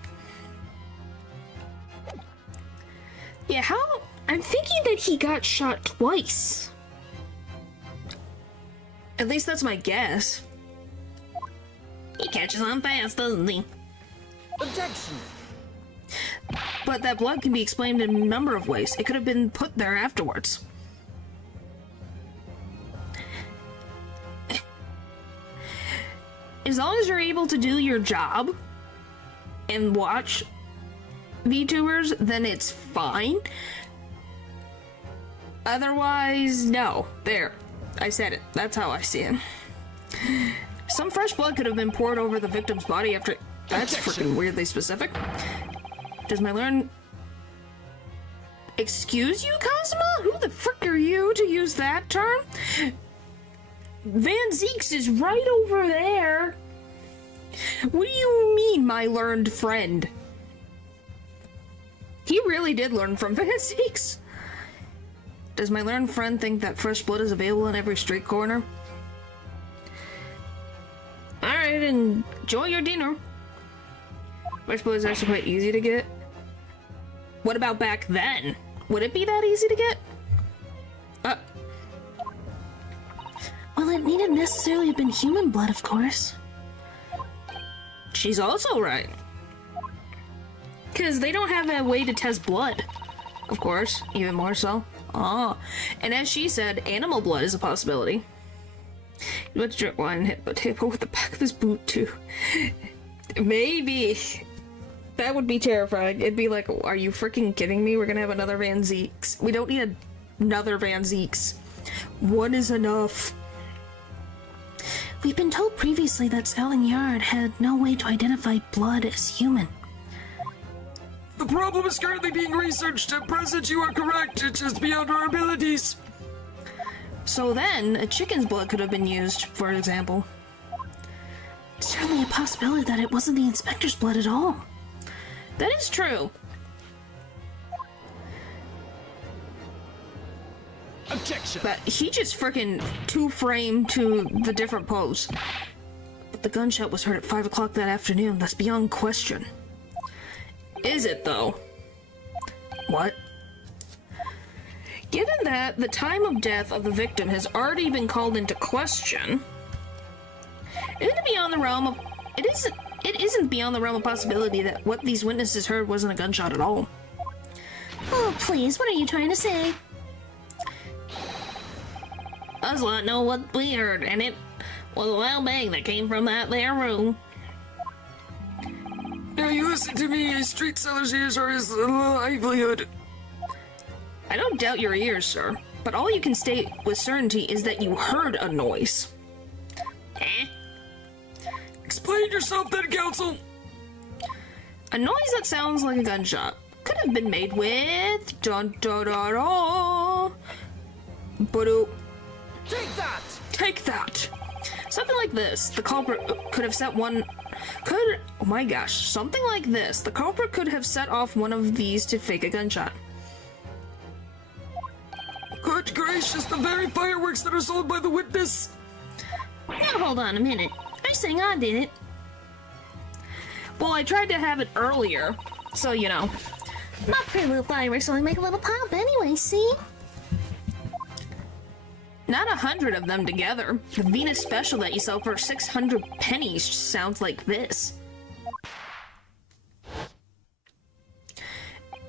Yeah, how? I'm thinking that he got shot twice. At least that's my guess. He catches on fast, doesn't he? Objection! But that blood can be explained in a number of ways. It could have been put there afterwards. As long as you're able to do your job and watch VTubers, then it's fine. Otherwise, no. There. I said it. That's how I see it. Some fresh blood could have been poured over the victim's body after... That's freaking weirdly specific. Does my learn... Excuse you, Cosmo? Who the frick are you to use that term? Van Zeeks is right over there. What do you mean, my learned friend? He really did learn from Van Zeeks. Does my learned friend think that fresh blood is available in every street corner? Alright, enjoy your dinner. Fresh blood is actually quite easy to get. What about back then? Would it be that easy to get? Well, it needn't necessarily have been human blood, of course. She's also right. Because they don't have a way to test blood. Of course, even more so. Ah, and as she said, animal blood is a possibility. Let's drink wine and hit the table with the back of his boot, too. Maybe. That would be terrifying. It'd be like, are you freaking kidding me? We're gonna have another Van Zeeks. We don't need another Van Zeeks. One is enough. We've been told previously that Scotland Yard had no way to identify blood as human. The problem is currently being researched. At present, you are correct. It's just beyond our abilities. So then, a chicken's blood could have been used, for example. It's certainly a possibility that it wasn't the inspector's blood at all. That is true. Objection! But he just freaking two-framed to the different pose. But the gunshot was heard at 5 o'clock that afternoon. That's beyond question. Is it, though? What? Given that the time of death of the victim has already been called into question, isn't it beyond the realm of... It isn't beyond the realm of possibility that what these witnesses heard wasn't a gunshot at all. Oh, please, what are you trying to say? Us lot know what we heard, and it was a loud bang that came from that there room. Now you listen to me. A street seller's ears are his livelihood. I don't doubt your ears, sir, but all you can state with certainty is that you heard a noise. Eh? Explain yourself then, counsel. A noise that sounds like a gunshot could have been made with dun dun dun dun. Ba-doop. Take that! Take that! Something like this. The culprit could have set one... oh my gosh. Something like this. The culprit could have set off one of these to fake a gunshot. Good gracious, the very fireworks that are sold by the witness. Now hold on a minute. first thing I did it. Well, I tried to have it earlier, so you know. My pretty little fireworks only make a little pop anyway, see? Not 100 of them together. The Venus special that you sell for 600 pennies sounds like this.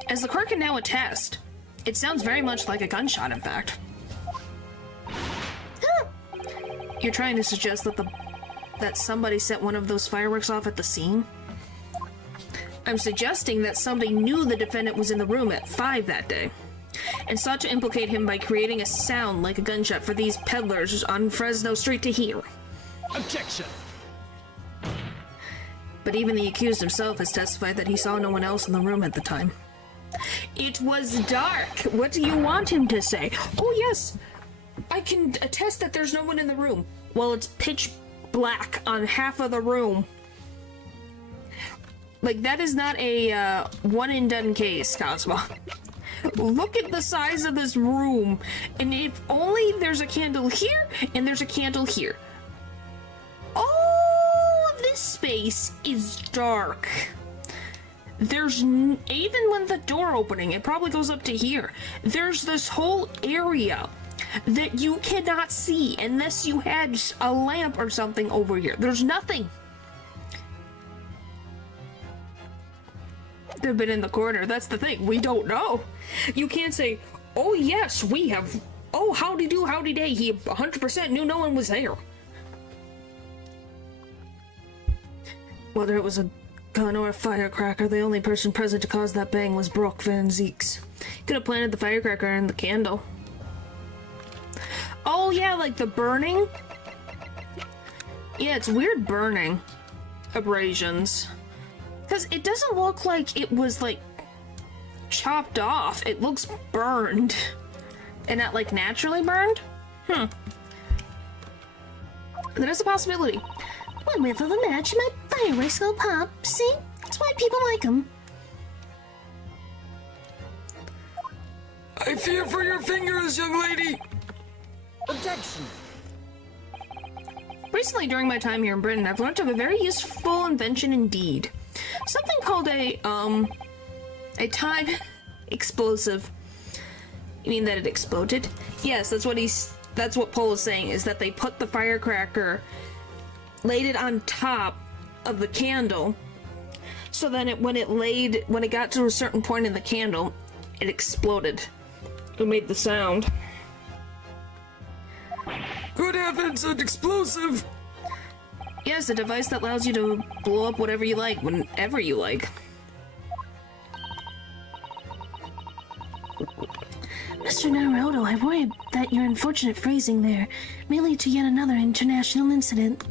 As the clerk can now attest, it sounds very much like a gunshot, in fact. You're trying to suggest that somebody set one of those fireworks off at the scene? I'm suggesting that somebody knew the defendant was in the room at 5 that day, and sought to implicate him by creating a sound like a gunshot for these peddlers on Fresno Street to hear. Objection! But even the accused himself has testified that he saw no one else in the room at the time. It was dark. What do you want him to say? Oh yes, I can attest that there's no one in the room. Well, it's pitch black on half of the room. Like, that is not a one and done case, Cosmo. Look at the size of this room. And if only there's a candle here and there's a candle here. All of this space is dark. There's even when the door opening, it probably goes up to here. There's this whole area that you cannot see unless you had a lamp or something over here. There's nothing. They've been in the corner. That's the thing. We don't know. You can't say, oh yes, we have. Oh, howdy do, howdy day. He 100% knew no one was there. Whether it was a gun or a firecracker, the only person present to cause that bang was Brooke Van Zeeks. Could have planted the firecracker in the candle. Oh yeah, like the burning? Yeah, it's weird burning. Abrasions. Because it doesn't look like it was, like, chopped off. It looks burned. And not, like, naturally burned? That is a possibility. One whiff of a match, my fireworks will pop. See? That's why people like them. I fear for your fingers, young lady. Objection! Recently, during my time here in Britain, I've learned of a very useful invention indeed. Something called a time explosive. You mean that it exploded? Yes, that's what Paul is saying, is that they put the firecracker, laid it on top of the candle, so then when it got to a certain point in the candle, it exploded. It made the sound. Good heavens, an explosive! Yes, a device that allows you to blow up whatever you like, whenever you like. Mr. Naruto, I worry that your unfortunate phrasing there may lead to yet another international incident.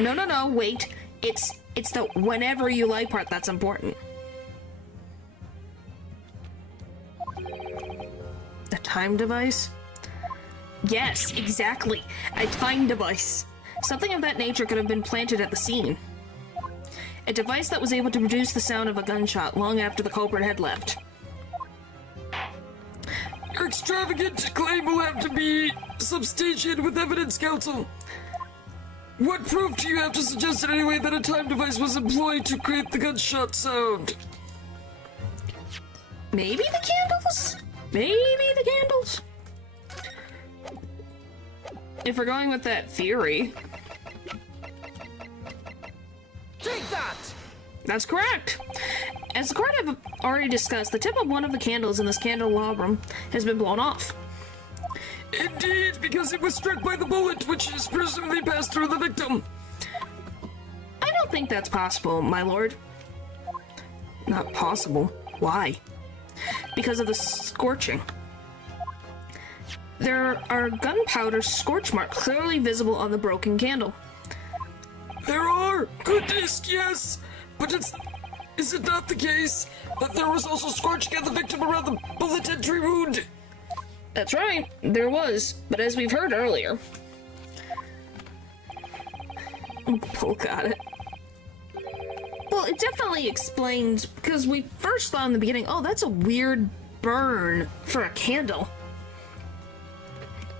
No, wait. It's the whenever you like part that's important. The time device? Yes, exactly. A time device. Something of that nature could have been planted at the scene. A device that was able to produce the sound of a gunshot long after the culprit had left. Your extravagant claim will have to be substantiated with evidence, counsel. What proof do you have to suggest in any way that a time device was employed to create the gunshot sound? Maybe the candles? Maybe the candles? If we're going with that theory. Take that! That's correct. As the court have already discussed, the tip of one of the candles in this candelabrum has been blown off. Indeed, because it was struck by the bullet, which is presumably passed through the victim. I don't think that's possible, my lord. Not possible. Why? Because of the scorching. There are gunpowder scorch marks clearly visible on the broken candle. There are! Goodness, yes! But is it not the case that there was also scorching at the victim around the bullet entry wound? That's right, there was, but as we've heard earlier... Paul got it. Well, it definitely explains, because we first thought in the beginning, oh, that's a weird burn for a candle.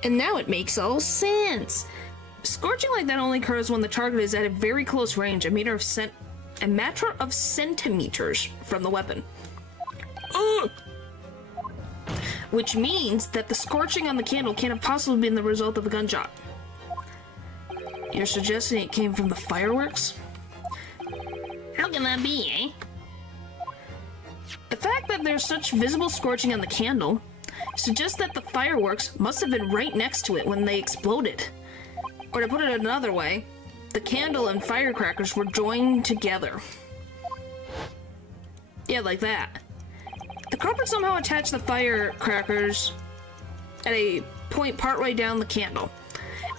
And now it makes all sense. Scorching like that only occurs when the target is at a very close range, a matter of centimeters from the weapon. Which means that the scorching on the candle can't have possibly been the result of a gunshot. You're suggesting it came from the fireworks? How can that be, eh? The fact that there's such visible scorching on the candle suggests that the fireworks must have been right next to it when they exploded. Or to put it another way, the candle and firecrackers were joined together. Yeah, like that. The culprit somehow attached the firecrackers at a point partway down the candle,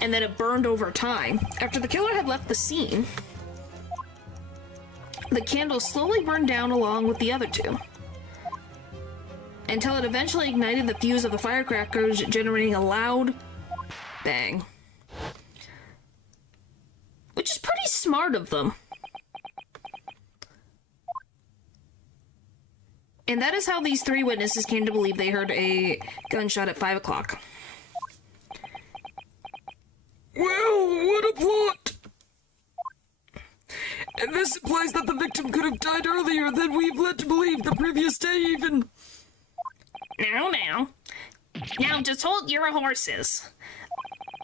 and then it burned over time. After the killer had left the scene, the candle slowly burned down along with the other two, until it eventually ignited the fuse of the firecrackers, generating a loud bang. Which is pretty smart of them. And that is how these three witnesses came to believe they heard a gunshot at 5 o'clock. Well, what a plot! And this implies that the victim could have died earlier than we've led to believe the previous day even. Now, just hold your horses.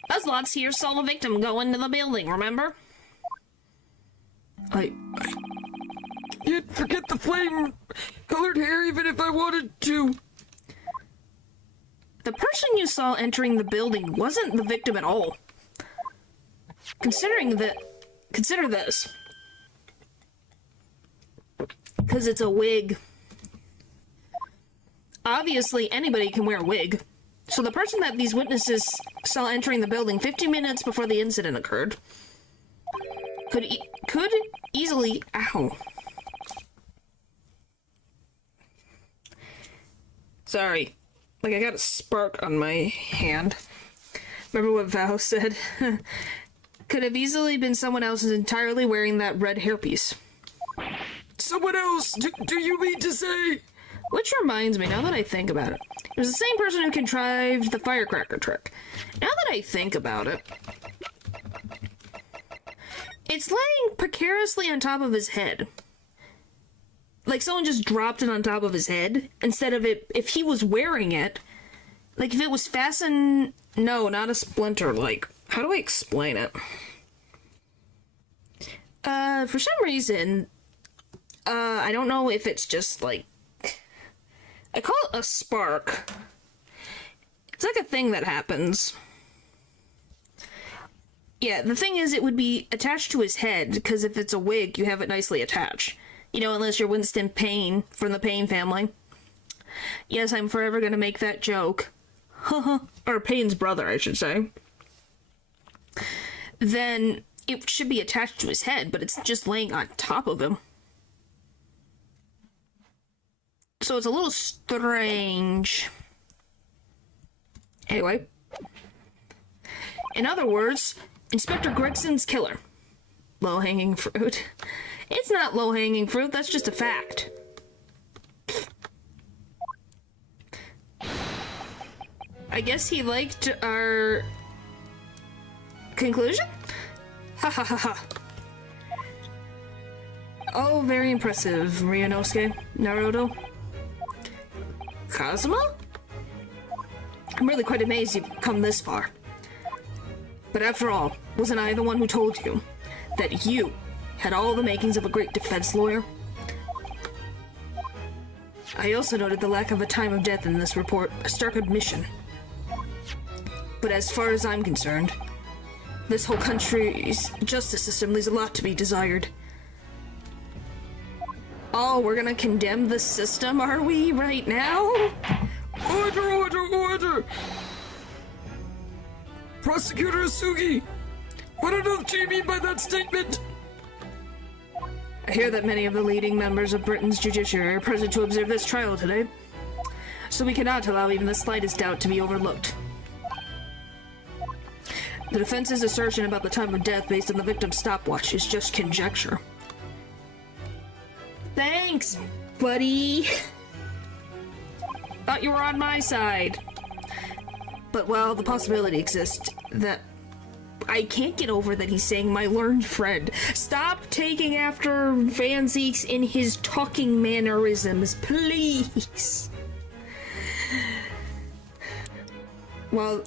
Buzzlots here saw the victim go into the building, remember? I can't forget the flame-colored hair even if I wanted to. The person you saw entering the building wasn't the victim at all. Consider this. Because it's a wig. Obviously, anybody can wear a wig. So the person that these witnesses saw entering the building 15 minutes before the incident occurred could easily... Ow. Sorry. Like, I got a spark on my hand. Remember what Val said? Could have easily been someone else who's entirely wearing that red hairpiece. Someone else? Do you mean to say? Which reminds me, now that I think about it, it was the same person who contrived the firecracker trick. Now that I think about it, it's laying precariously on top of his head. Like someone just dropped it on top of his head, instead of it, if he was wearing it, like if it was fastened, no, not a splinter, like, how do I explain it? For some reason, I don't know if it's just like, I call it a spark. It's like a thing that happens. Yeah, the thing is, it would be attached to his head, because if it's a wig, you have it nicely attached. You know, unless you're Winston Payne from the Payne family. Yes, I'm forever gonna make that joke. Or Payne's brother, I should say. Then it should be attached to his head, but it's just laying on top of him. So it's a little strange. Anyway. In other words, Inspector Gregson's killer. Low-hanging fruit. It's not low-hanging fruit, that's just a fact. I guess he liked our conclusion? Ha ha ha ha. Oh, very impressive, Ryunosuke, Naruto. Kazuma? I'm really quite amazed you've come this far. But after all, wasn't I the one who told you that you had all the makings of a great defense lawyer? I also noted the lack of a time of death in this report, a stark admission. But as far as I'm concerned, this whole country's justice system leaves a lot to be desired. Oh, we're gonna condemn the system, are we, right now? Order, order, order! Prosecutor Asugi, what on earth do you mean by that statement? I hear that many of the leading members of Britain's judiciary are present to observe this trial today, so we cannot allow even the slightest doubt to be overlooked. The defense's assertion about the time of death based on the victim's stopwatch is just conjecture. Thanks, buddy! Thought you were on my side. But while the possibility exists that I can't get over that he's saying my learned friend. Stop taking after Van Zeeks in his talking mannerisms, please. While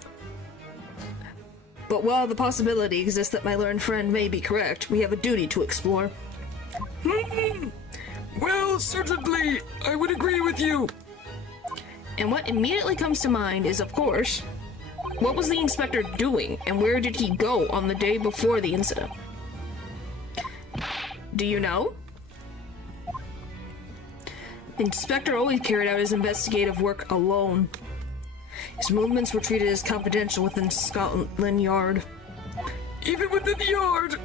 the possibility exists that my learned friend may be correct, we have a duty to explore. Well, certainly, I would agree with you. And what immediately comes to mind is, of course, what was the inspector doing, and where did he go on the day before the incident? Do you know? The inspector always carried out his investigative work alone. His movements were treated as confidential within Scotland Yard. Even within the yard!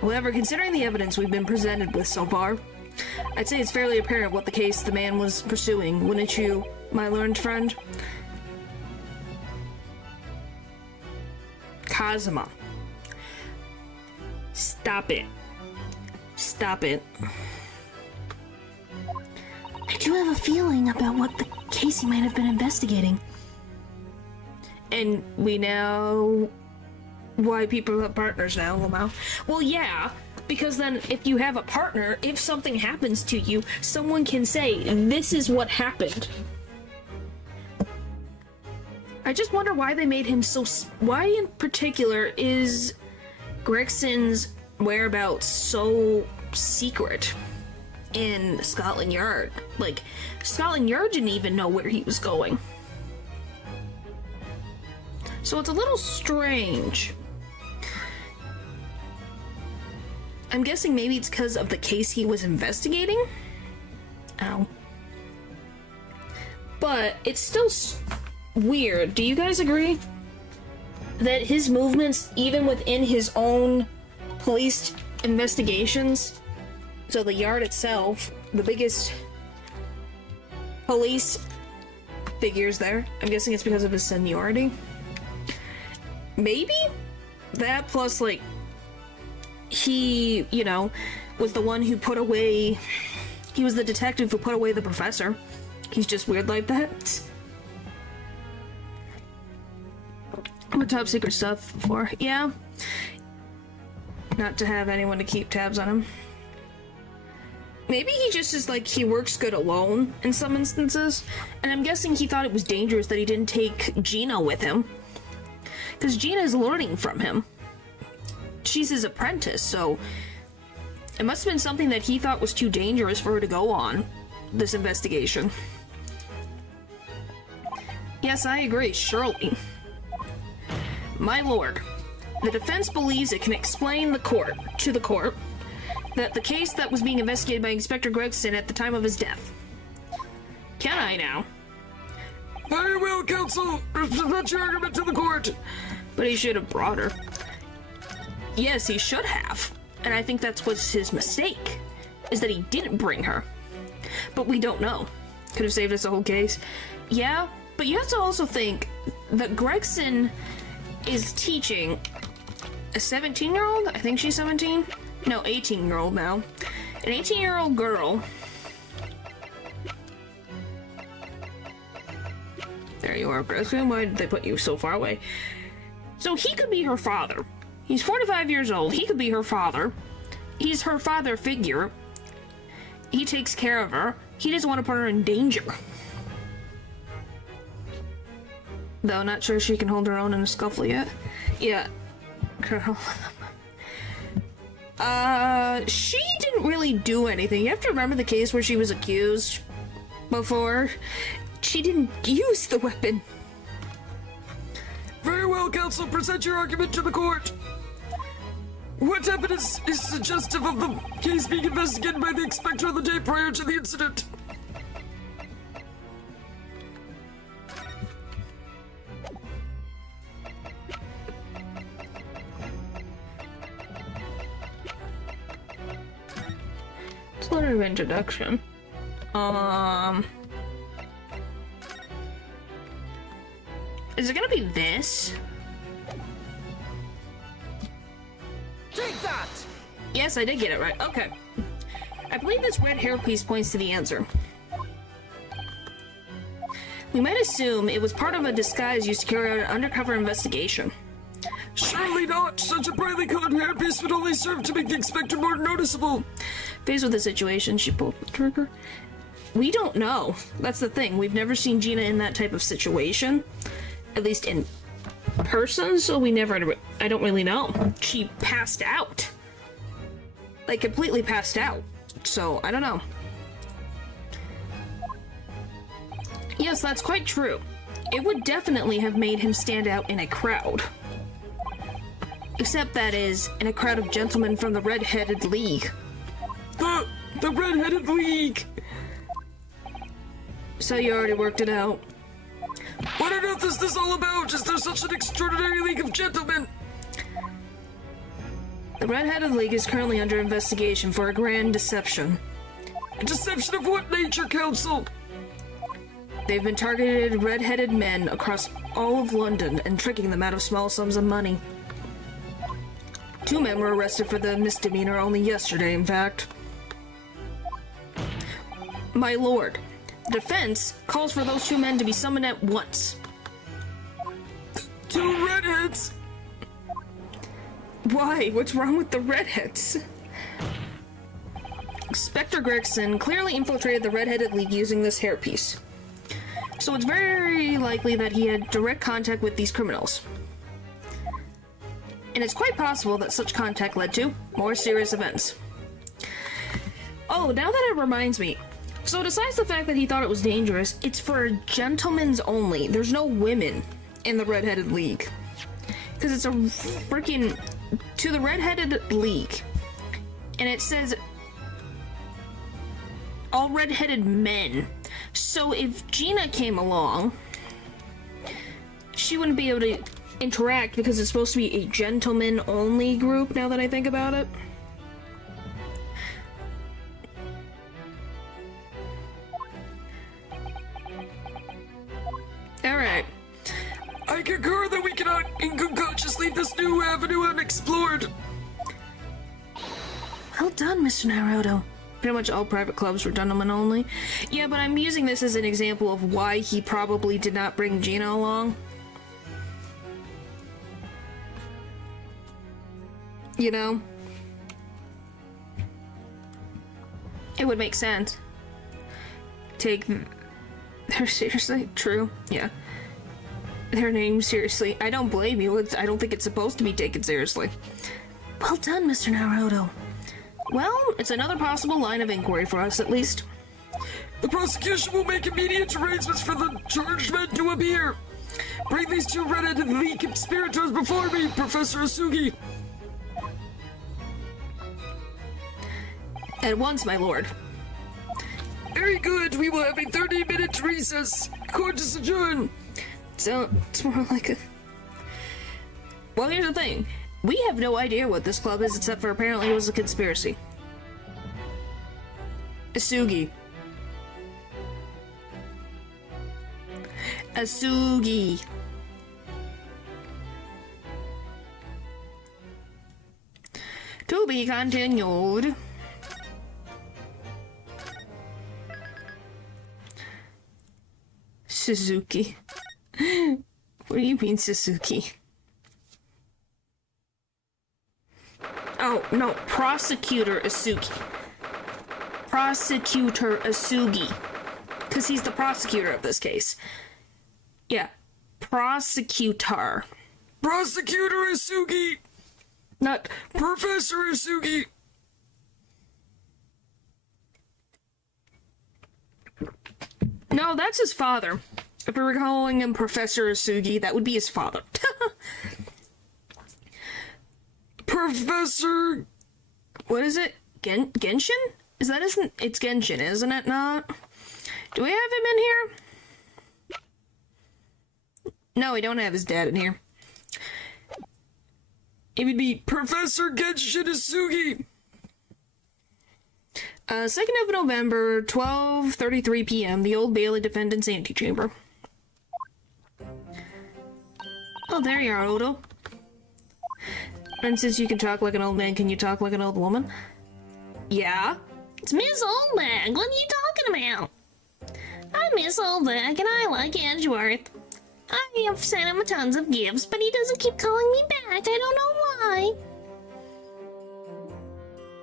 However, considering the evidence we've been presented with so far, I'd say it's fairly apparent what the case the man was pursuing, wouldn't you, my learned friend? Kazuma. Stop it. Stop it. I do have a feeling about what the case he might have been investigating. And we know why people have partners now, Lamau. Well, yeah, because then if you have a partner, if something happens to you, someone can say, this is what happened. I just wonder why they made him so... Why in particular is Gregson's whereabouts so secret in Scotland Yard? Like, Scotland Yard didn't even know where he was going. So it's a little strange. I'm guessing maybe it's because of the case he was investigating? Ow. But it's still weird. Do you guys agree? That his movements, even within his own police investigations, so the yard itself, the biggest police figures there, I'm guessing it's because of his seniority. Maybe? That plus, like, he, you know, was the one who put away... He was the detective who put away the professor. He's just weird like that. What top secret stuff for? Yeah. Not to have anyone to keep tabs on him. Maybe he just is like, he works good alone in some instances. And I'm guessing he thought it was dangerous that he didn't take Gina with him. Because Gina's learning from him. She's his apprentice, so it must have been something that he thought was too dangerous for her to go on, this investigation. Yes, I agree, surely. My lord, the defense believes it can explain to the court that the case that was being investigated by Inspector Gregson at the time of his death. Can I now? Very well, counsel. Present your argument to the court. But he should have brought her. Yes, he should have. And I think that's what's his mistake, is that he didn't bring her. But we don't know. Could have saved us the whole case. Yeah, but you have to also think that Gregson is teaching a 17-year-old? I think she's 17? No, 18-year-old now. An 18-year-old girl. There you are, Gregson. Why did they put you so far away? So he could be her father. He's 45 years old. He could be her father. He's her father figure. He takes care of her. He doesn't want to put her in danger. Though not sure she can hold her own in a scuffle yet. Yeah. Girl. She didn't really do anything. You have to remember the case where she was accused before. She didn't use the weapon. Very well, counsel. Present your argument to the court. What evidence is suggestive of the case being investigated by the inspector on the day prior to the incident? It's a letter of introduction. Is it gonna be this? Take that! Yes, I did get it right. Okay. I believe this red hairpiece points to the answer. We might assume it was part of a disguise used to carry out an undercover investigation. Surely not. Such a brightly colored hairpiece would only serve to make the inspector more noticeable. Faced with the situation, she pulled the trigger. We don't know. That's the thing. We've never seen Gina in that type of situation. At least in person, so I don't really know. She passed out. Like, completely passed out. So, I don't know. Yes, that's quite true. It would definitely have made him stand out in a crowd. Except that is, in a crowd of gentlemen from the Red-Headed League. The Red-Headed League! So you already worked it out. What on earth is this all about? Is there such an extraordinary league of gentlemen? The Red-Headed League is currently under investigation for a grand deception. A deception of what nature, Council? They've been targeted red-headed men across all of London and tricking them out of small sums of money. 2 men were arrested for the misdemeanor only yesterday, in fact. My lord, the defense calls for those 2 men to be summoned at once. 2 redheads? Why? What's wrong with the redheads? Inspector Gregson clearly infiltrated the Red-Headed League using this hairpiece. So it's very likely that he had direct contact with these criminals. And it's quite possible that such contact led to more serious events. Oh, now that it reminds me. So besides the fact that he thought it was dangerous, it's for gentlemen's only. There's no women in the Red-Headed League. Because it's a freaking... to the Red-Headed League. And it says... all red-headed men. So if Gina came along, she wouldn't be able to interact because it's supposed to be a gentleman-only group, now that I think about it. Alright. I concur that we cannot in good conscience leave this new avenue unexplored. Well done, Mr. Naruto. Pretty much all private clubs were gentlemen only. Yeah, but I'm using this as an example of why he probably did not bring Gina along. You know? It would make sense. Take her seriously? True. Yeah. Their name seriously. I don't blame you. I don't think it's supposed to be taken seriously. Well done, Mr. Naruto. Well, it's another possible line of inquiry for us, at least. The prosecution will make immediate arrangements for the charged men to appear. Bring these 2 red-headed league conspirators before me, Professor Asugi. At once, my lord. Very good. We will have a 30-minute recess. Court is adjourned. So, it's more like a... Well, here's the thing. We have no idea what this club is, except for apparently it was a conspiracy. Asugi. Asugi. To be continued. Suzuki. What do you mean, Suzuki? Oh, no, Prosecutor Asugi. Prosecutor Asugi. Because he's the prosecutor of this case. Yeah, prosecutor. Prosecutor Asugi! Not... Professor Asugi! No, that's his father. If we were calling him Professor Asugi, that would be his father. Professor... What is it? Genshin? Is that isn't... It's Genshin, isn't it not? Do we have him in here? No, we don't have his dad in here. It would be Professor Genshin Asugi! 2nd of November, 12:33 p.m., the Old Bailey Defendant's Antechamber. Oh, there you are, Odo. And since you can talk like an old man, can you talk like an old woman? Yeah? It's Miss Oldbag. What are you talking about? I'm Miss Oldbag, and I like Edgeworth. I have sent him tons of gifts, but he doesn't keep calling me back. I don't know why.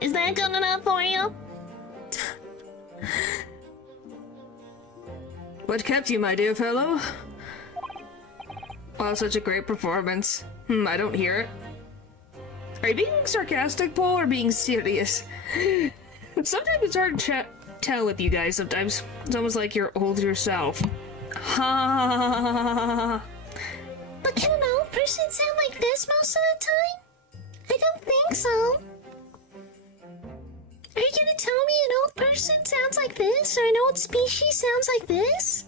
Is that good enough for you? What kept you, my dear fellow? Wow, such a great performance. I don't hear it. Are you being sarcastic, Paul, or being serious? Sometimes it's hard to tell with you guys sometimes. It's almost like you're old yourself. Ha! But can an old person sound like this most of the time? I don't think so. Are you gonna tell me an old person sounds like this, or an old species sounds like this?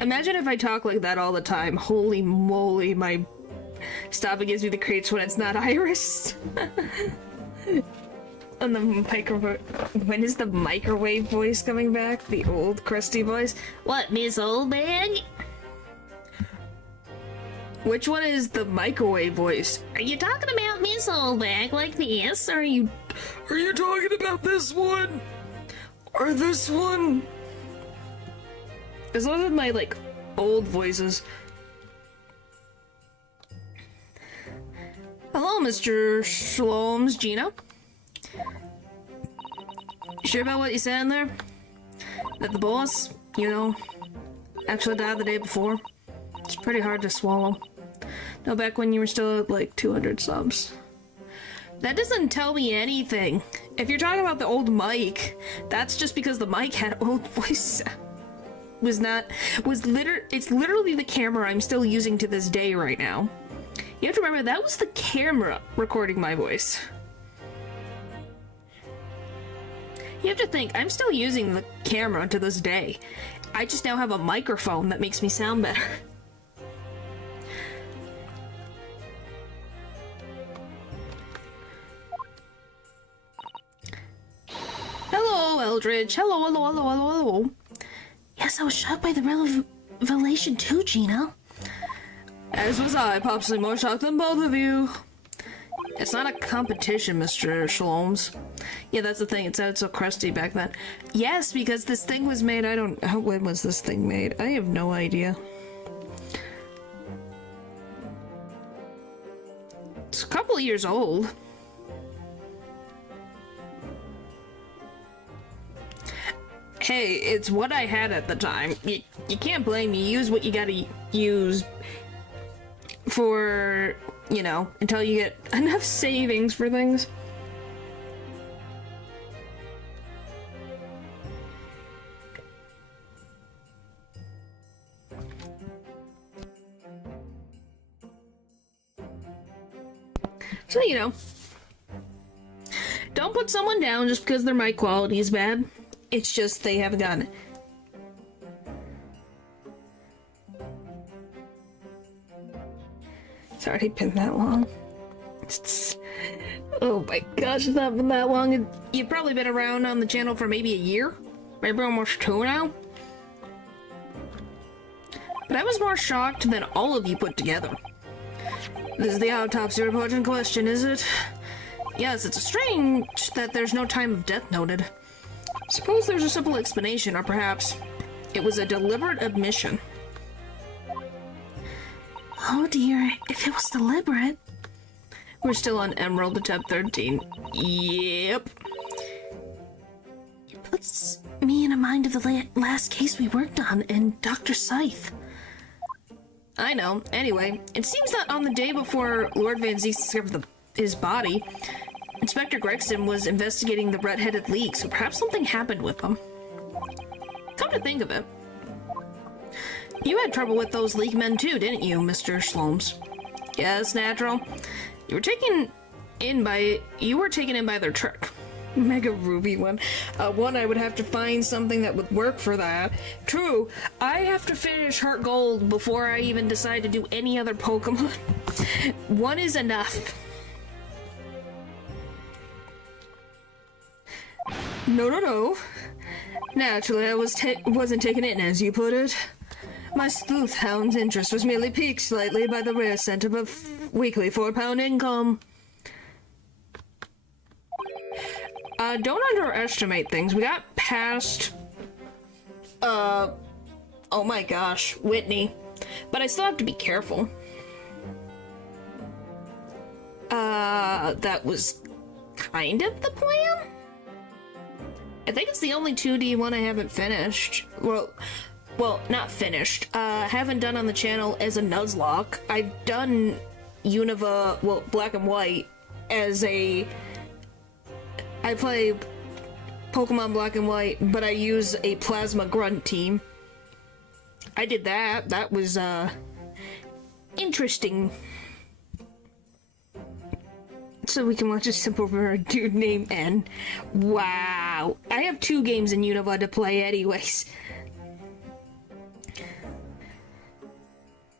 Imagine if I talk like that all the time. Holy moly, my stomach gives me the creeps when it's not Iris. And the microphone. When is the microwave voice coming back? The old crusty voice? What, Miss Oldbag? Which one is the microwave voice? Are you talking about Miss Oldbag like this, or are you... Are you talking about this one? Or this one? As long as my, like, old voices. Hello, Mr. Shlomes, Gina. You sure about what you said in there? That the boss, you know, actually died the day before? It's pretty hard to swallow. No, back when you were still at, like, 200 subs. That doesn't tell me anything. If you're talking about the old mic, that's just because the mic had old voice. It's literally the camera I'm still using to this day right now. You have to remember, that was the camera recording my voice. You have to think, I'm still using the camera to this day. I just now have a microphone that makes me sound better. Hello, Eldridge. Hello, hello, hello, hello, hello. Yes, I was shocked by the revelation too, Gina. As was I, possibly more shocked than both of you. It's not a competition, Mr. Shlomes. Yeah, that's the thing. It sounded so crusty back then. Yes, because this thing was made, when was this thing made? I have no idea. It's a couple of years old. Hey, it's what I had at the time. You can't blame me. Use what you gotta use for, you know, until you get enough savings for things. So, you know, don't put someone down just because their mic quality is bad. It's just they haven't gotten it. It's already been that long. Oh my gosh, it's not been that long. You've probably been around on the channel for maybe a year. Maybe almost 2 now. But I was more shocked than all of you put together. This is the autopsy report in question, is it? Yes, it's strange that there's no time of death noted. Suppose there's a simple explanation, or perhaps it was a deliberate admission. Oh dear, if it was deliberate. We're still on Emerald Attempt 13. Yep. It puts me in a mind of the last case we worked on in Dr. Scythe. I know. Anyway, it seems that on the day before Lord Van Zeek discovered his body, Inspector Gregson was investigating the red-headed leak, so perhaps something happened with them. Come to think of it, you had trouble with those leak men too, didn't you, Mr. Shlomes? Yes, natural. You were taken in by their trick. Mega Ruby one. One, I would have to find something that would work for that. True, I have to finish Heart Gold before I even decide to do any other Pokemon. One is enough. No. Naturally, I wasn't taken in, as you put it. My sleuth hound's interest was merely piqued slightly by the rare scent of a weekly £4 income. Don't underestimate things. We got past, oh my gosh, Whitney. But I still have to be careful. That was kind of the plan? I think it's the only 2D one I haven't finished. Well, not finished. Haven't done on the channel as a Nuzlocke. I've done Unova, well, Black and White as a... I play Pokemon Black and White, but I use a Plasma Grunt team. I did that. That was, interesting. So we can watch a simple dude named N. Wow. I have 2 games in Unova to play anyways.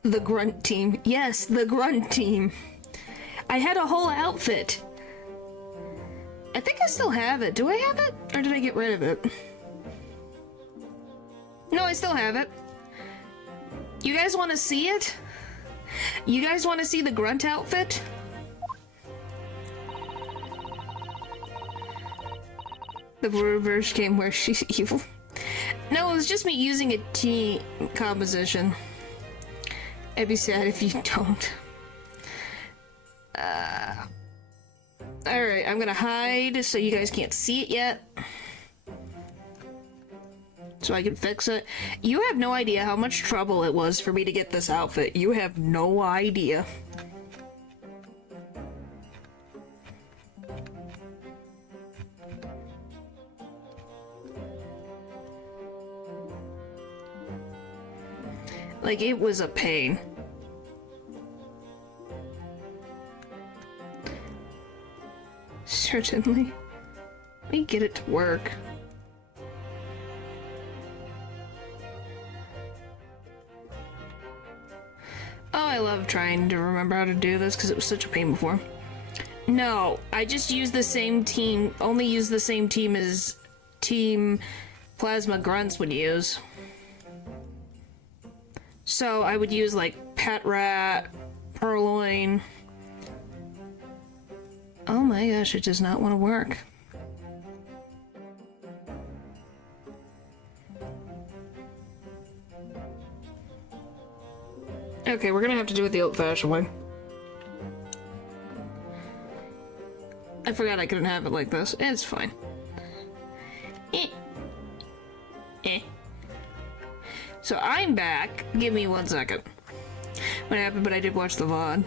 The Grunt team. Yes, the Grunt team. I had a whole outfit. I think I still have it. Do I have it? Or did I get rid of it? No, I still have it. You guys want to see it? You guys want to see the Grunt outfit? The reverse game where she's evil. No, it was just me using a team composition. I'd be sad if you don't. Alright, I'm gonna hide so you guys can't see it yet. So I can fix it. You have no idea how much trouble it was for me to get this outfit. You have no idea. Like, it was a pain. Certainly. Let me get it to work. Oh, I love trying to remember how to do this because it was such a pain before. No, I just use the same team, only use the same team as Team Plasma Grunts would use. So I would use like Pet Rat, Purloin. Oh my gosh, it does not want to work. Okay, we're gonna have to do it the old-fashioned way. I forgot I couldn't have it like this. It's fine. So I'm back. Give me 1 second. What happened? But I did watch the VOD.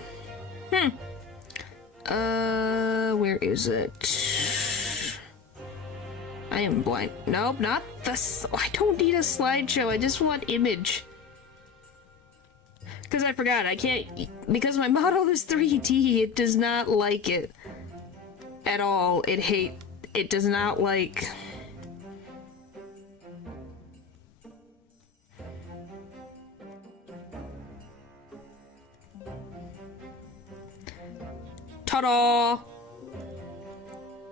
Where is it? I am blind. Nope, not this. I don't need a slideshow. I just want image. Because I forgot. I can't. Because my model is 3D, it does not like it at all. It does not like. Ta-da!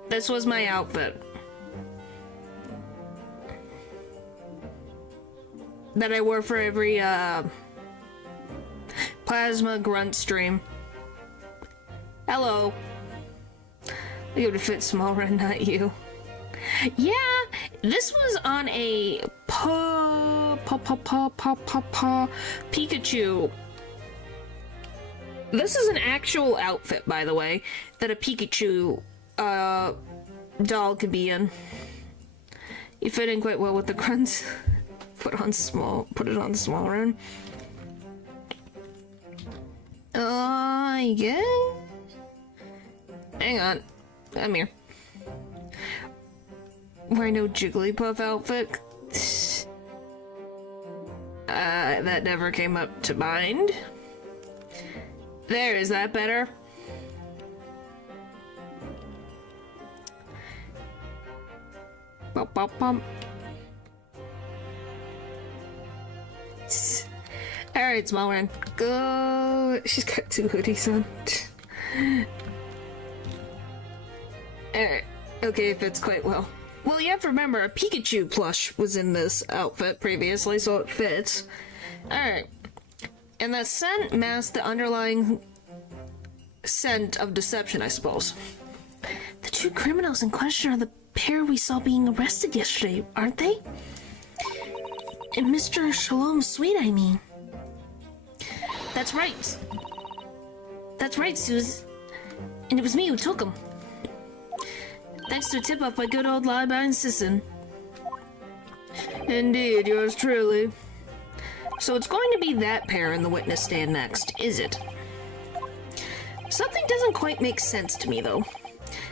This was my outfit. That I wore for every, Plasma Grunt stream. Hello. You would fit smaller and not you. Yeah, this was on a Pikachu. This is an actual outfit, by the way, that a Pikachu doll can be in. You fit in quite well with the grunts. Put it on small run. Yeah. Hang on. Come here. Wear no Jigglypuff outfit. That never came up to mind. There, is that better? Bump, bump, bump. Alright, small one. Go. She's got 2 hoodies on. Alright. Okay, it fits quite well. Well, you have to remember, a Pikachu plush was in this outfit previously, so it fits. Alright. And that scent masks the underlying scent of deception, I suppose. The 2 criminals in question are the pair we saw being arrested yesterday, aren't they? In Mr. Shalom's suite, I mean. That's right. That's right, Suze. And it was me who took him. Thanks to a tip-off by good old Liba and Sisson. Indeed, yours truly. So it's going to be that pair in the witness stand next, is it? Something doesn't quite make sense to me, though.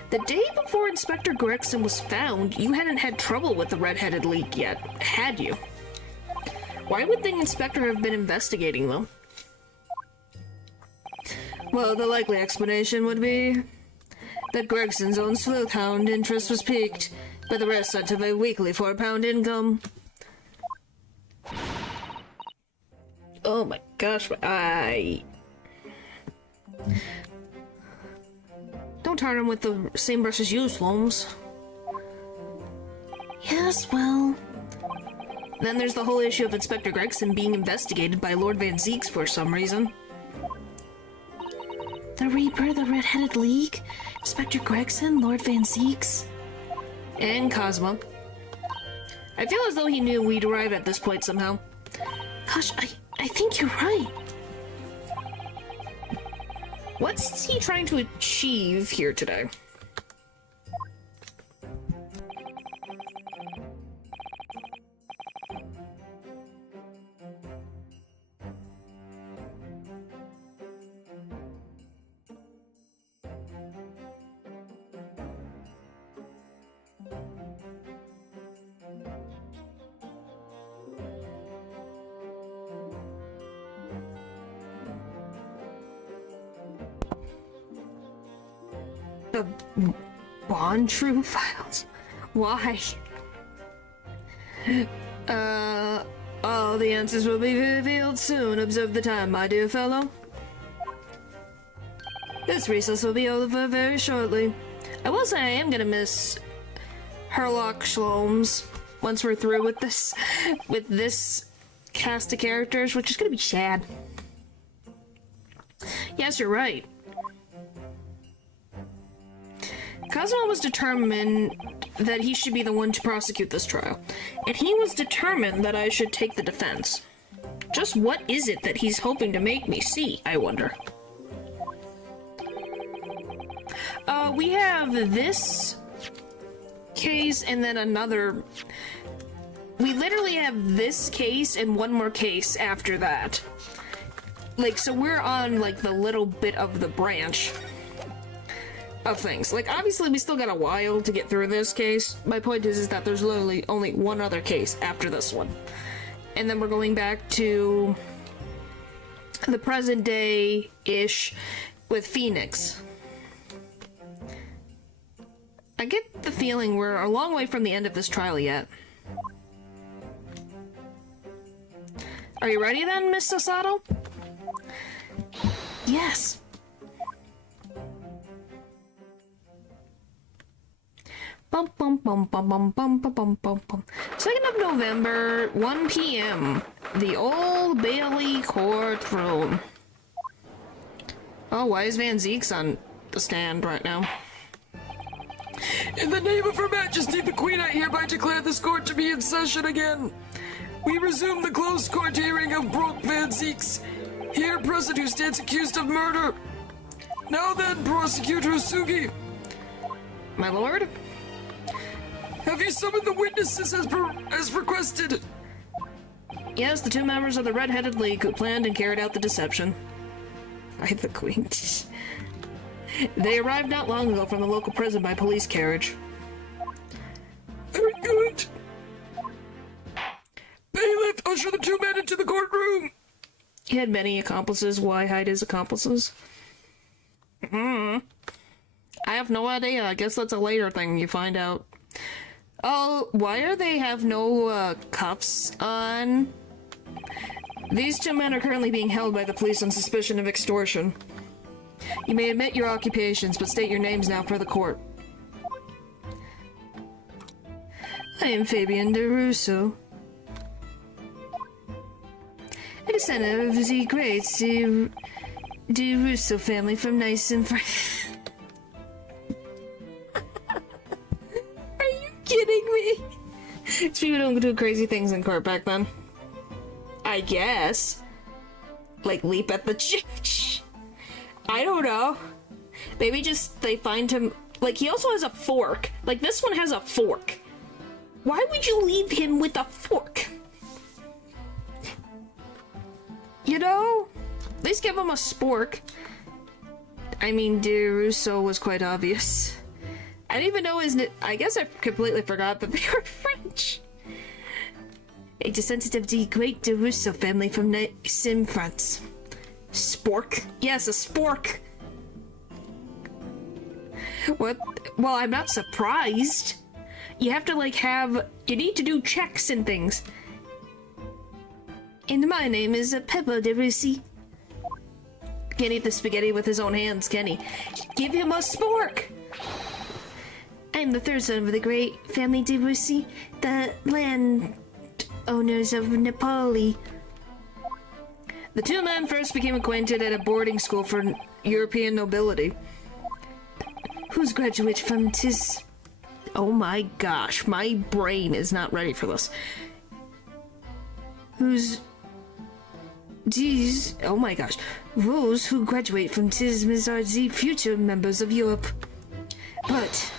The day before Inspector Gregson was found, you hadn't had trouble with the red-headed leak yet, had you? Why would the inspector have been investigating, though? Well, the likely explanation would be that Gregson's own sleuth-hound interest was piqued by the rest of a weekly £4 income. Oh my gosh, Don't tar him with the same brush as you, Slomes. Yes, well... Then there's the whole issue of Inspector Gregson being investigated by Lord Van Zeeks for some reason. The Reaper, the Red-Headed League, Inspector Gregson, Lord Van Zeeks... And Cosmo. I feel as though he knew we'd arrive at this point somehow. Gosh, I think you're right. What's he trying to achieve here today? The Bond True files? Why? All the answers will be revealed soon. Observe the time, my dear fellow. This recess will be over very shortly. I will say I am gonna miss Herlock Shlomes once we're through with this cast of characters, which is gonna be sad. Yes, you're right. Cosmo was determined that he should be the one to prosecute this trial, and he was determined that I should take the defense. Just what is it that he's hoping to make me see, I wonder? We have this case and then another... We literally have this case and one more case after that. Like, so we're on, like, the little bit of the branch of things. Like, obviously we still got a while to get through this case. My point is that there's literally only one other case after this one. And then we're going back to the present day-ish with Phoenix. I get the feeling we're a long way from the end of this trial yet. Are you ready then, Miss Sasato? Yes. Bum bum bum bum bum bum bum bum bum bum. 2nd of November, 1 p.m. The Old Bailey courtroom. Oh, why is Van Zeeks on the stand right now? In the name of Her Majesty the Queen, I hereby declare this court to be in session again. We resume the closed court hearing of Brooke Van Zeeks, here present, who stands accused of murder. Now then, Prosecutor Usugi. My lord? Have you summoned the witnesses as requested? Yes, the two members of the Red-Headed League who planned and carried out the deception. By the Queen. They arrived not long ago from the local prison by police carriage. Very good. Bailiff, usher the two men into the courtroom. He had many accomplices. Why hide his accomplices? I have no idea. I guess that's a later thing you find out. Oh, why are they have no cuffs on? These two men are currently being held by the police on suspicion of extortion. You may admit your occupations, but state your names now for the court. I am Fabian de Russo, a descendant of the great de Russo family from Nice and France. Are people don't do crazy things in court back then. I guess. Like leap at the judge. I don't know. Maybe just they find him. Like, he also has a fork. Like, this one has a fork. Why would you leave him with a fork? You know? At least give him a spork. I mean, DeRusso was quite obvious. I didn't even know his. I guess I completely forgot that they were French. A descendant of the great DeRusso family from Sim, France. Spork? Yes, a spork. What? Well, I'm not surprised. You have to, like, you need to do checks and things. And my name is Peppo de Russi. Can't eat the spaghetti with his own hands, can he? Give him a spork! I'm the third son of the great family de Russi, the land owners of Napoli. The two men first became acquainted at a boarding school for European nobility. Who's graduated from tis... Oh my gosh, my brain is not ready for this. Who's... These... Oh my gosh. Those who graduate from TISMs are the future members of Europe. But...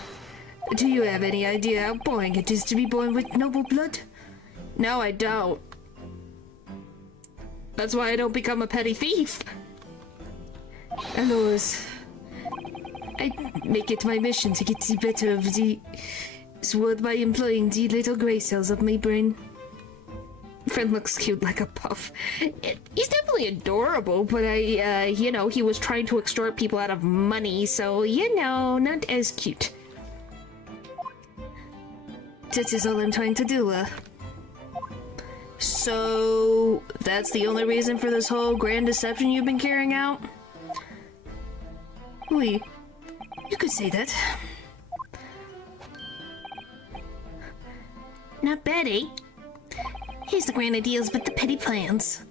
do you have any idea how boring it is to be born with noble blood? No, I don't. That's why I don't become a petty thief. Otherwise, I make it my mission to get the better of this world by employing the little gray cells of my brain. Friend looks cute like a puff. He's definitely adorable, but you know, he was trying to extort people out of money, so, you know, not as cute. That is all I'm trying to do, So, that's the only reason for this whole grand deception you've been carrying out? Oui, you could say that. Not bad, eh? Here's the grand ideas with the petty plans.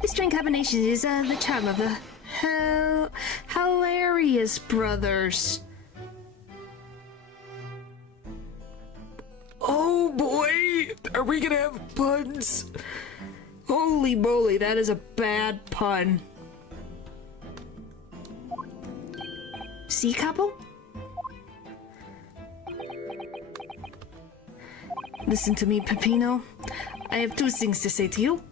This string combination is the charm of the Hilarious brothers. Oh boy! Are we gonna have puns? Holy moly, that is a bad pun. sea couple? Listen to me, Peppino. I have two things to say to you.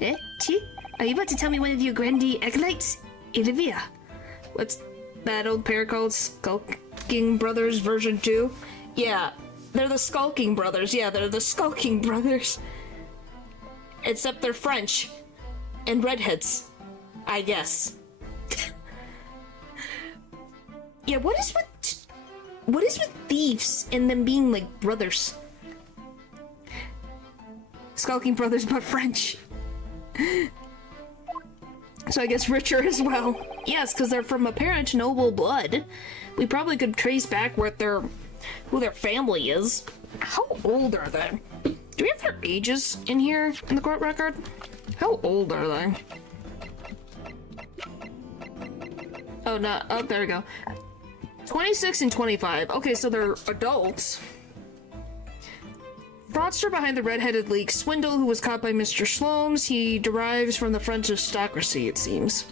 Eh? Chi? Are you about to tell me one of your grandee acolytes? Olivia? What's that old pair called? Skulking Brothers version 2? Yeah, they're the Skulking Brothers. Yeah, they're the Skulking Brothers. Except they're French. And redheads. I guess. Yeah, what is with thieves and them being like brothers? Skulking Brothers but French. So I guess richer as well. Yes, because they're from apparent noble blood. We probably could trace back who their family is. How old are they? Do we have their ages in here in the court record? How old are they? Oh, no. Oh, there we go. 26 and 25. Okay, so they're adults. Fraudster behind the red-headed leak swindle who was caught by Mr. Slomes. He derives from the French aristocracy, it seems.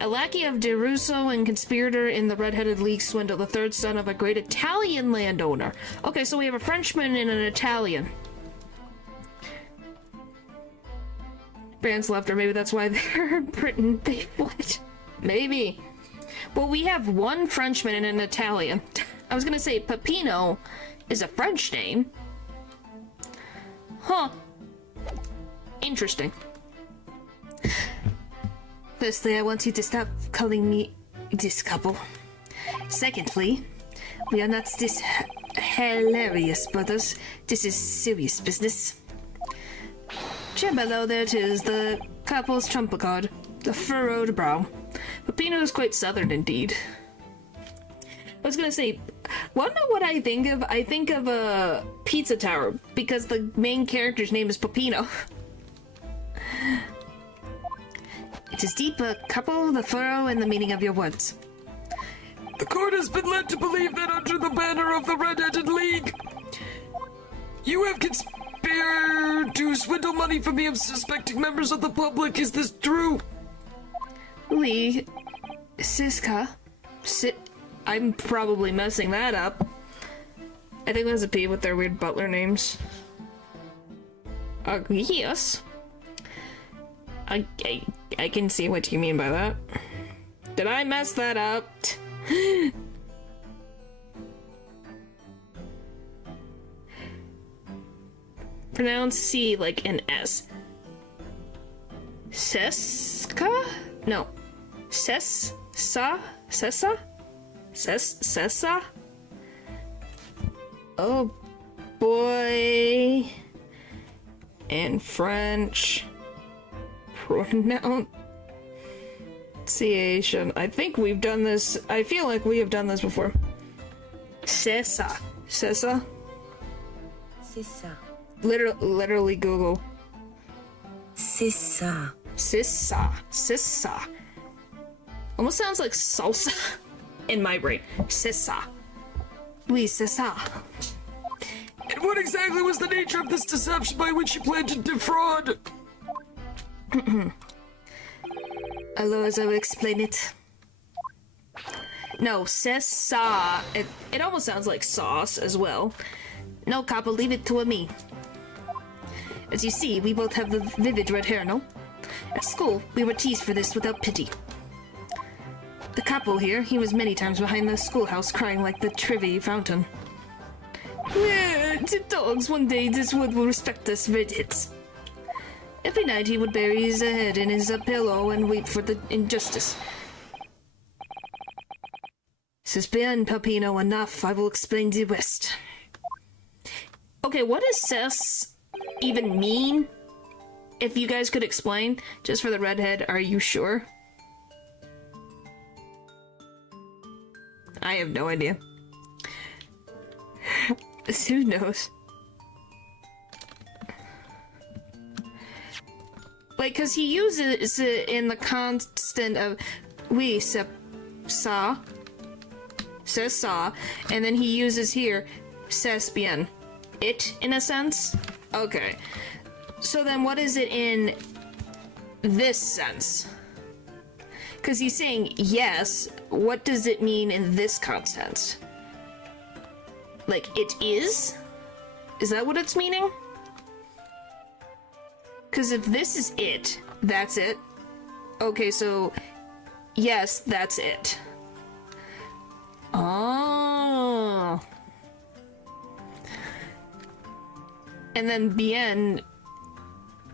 A lackey of DeRusso and conspirator in the red-headed leak swindle, the third son of a great Italian landowner. Okay, so we have a Frenchman and an Italian. France left her, maybe that's why they're in Britain. They fled. Maybe. Well, we have one Frenchman and an Italian. I was gonna say Peppino is a French name. Huh. Interesting. Firstly, I want you to stop calling me this couple. Secondly, we are not this hilarious brothers. This is serious business. Ciambello, there it is, the couple's trump card. The furrowed brow. Peppino is quite southern indeed. I was gonna say, wanna know what I think of? I think of a Pizza Tower, because the main character's name is Peppino. It is deep, a couple, the furrow, and the meaning of your words. The court has been led to believe that under the banner of the Red-Headed League, You have conspired to swindle money from me of suspecting members of the public. Is this true? Lee, Siska, I'm probably messing that up. I think that's a P with their weird butler names. Yes. I can see what you mean by that. Did I mess that up? Pronounce C like an S. Seska? No. Sessa? Oh boy. And French. Pronunciation. I think we've done this. I feel like we have done this before. Sessa. C'est ça. Literally Google. C'est ça. Sissa. Almost sounds like salsa in my brain. Sissa. Oui, sissa. And what exactly was the nature of this deception by which you planned to defraud? Otherwise, I will explain it. No, sissa. It almost sounds like sauce as well. No, Kappa, leave it to me. As you see, we both have the vivid red hair, no? At school, we were teased for this without pity. The capo here, he was many times behind the schoolhouse crying like the Trivi fountain. The dogs one day this wood will respect us verdicts. Every night he would bury his head in his pillow and weep for the injustice. Says bien, Papino, enough, I will explain the rest. Okay, what does Cess even mean? If you guys could explain, just for the redhead, are you sure? I have no idea. Who knows? Like, cause he uses it in the constant of oui, says sa, and then he uses here c'est bien. It, in a sense? Okay. So then what is it in this sense? Because he's saying yes, what does it mean in this context? Like, it is? Is that what it's meaning? Because if this is it, that's it. Okay, so yes, that's it. Oh. And then bien.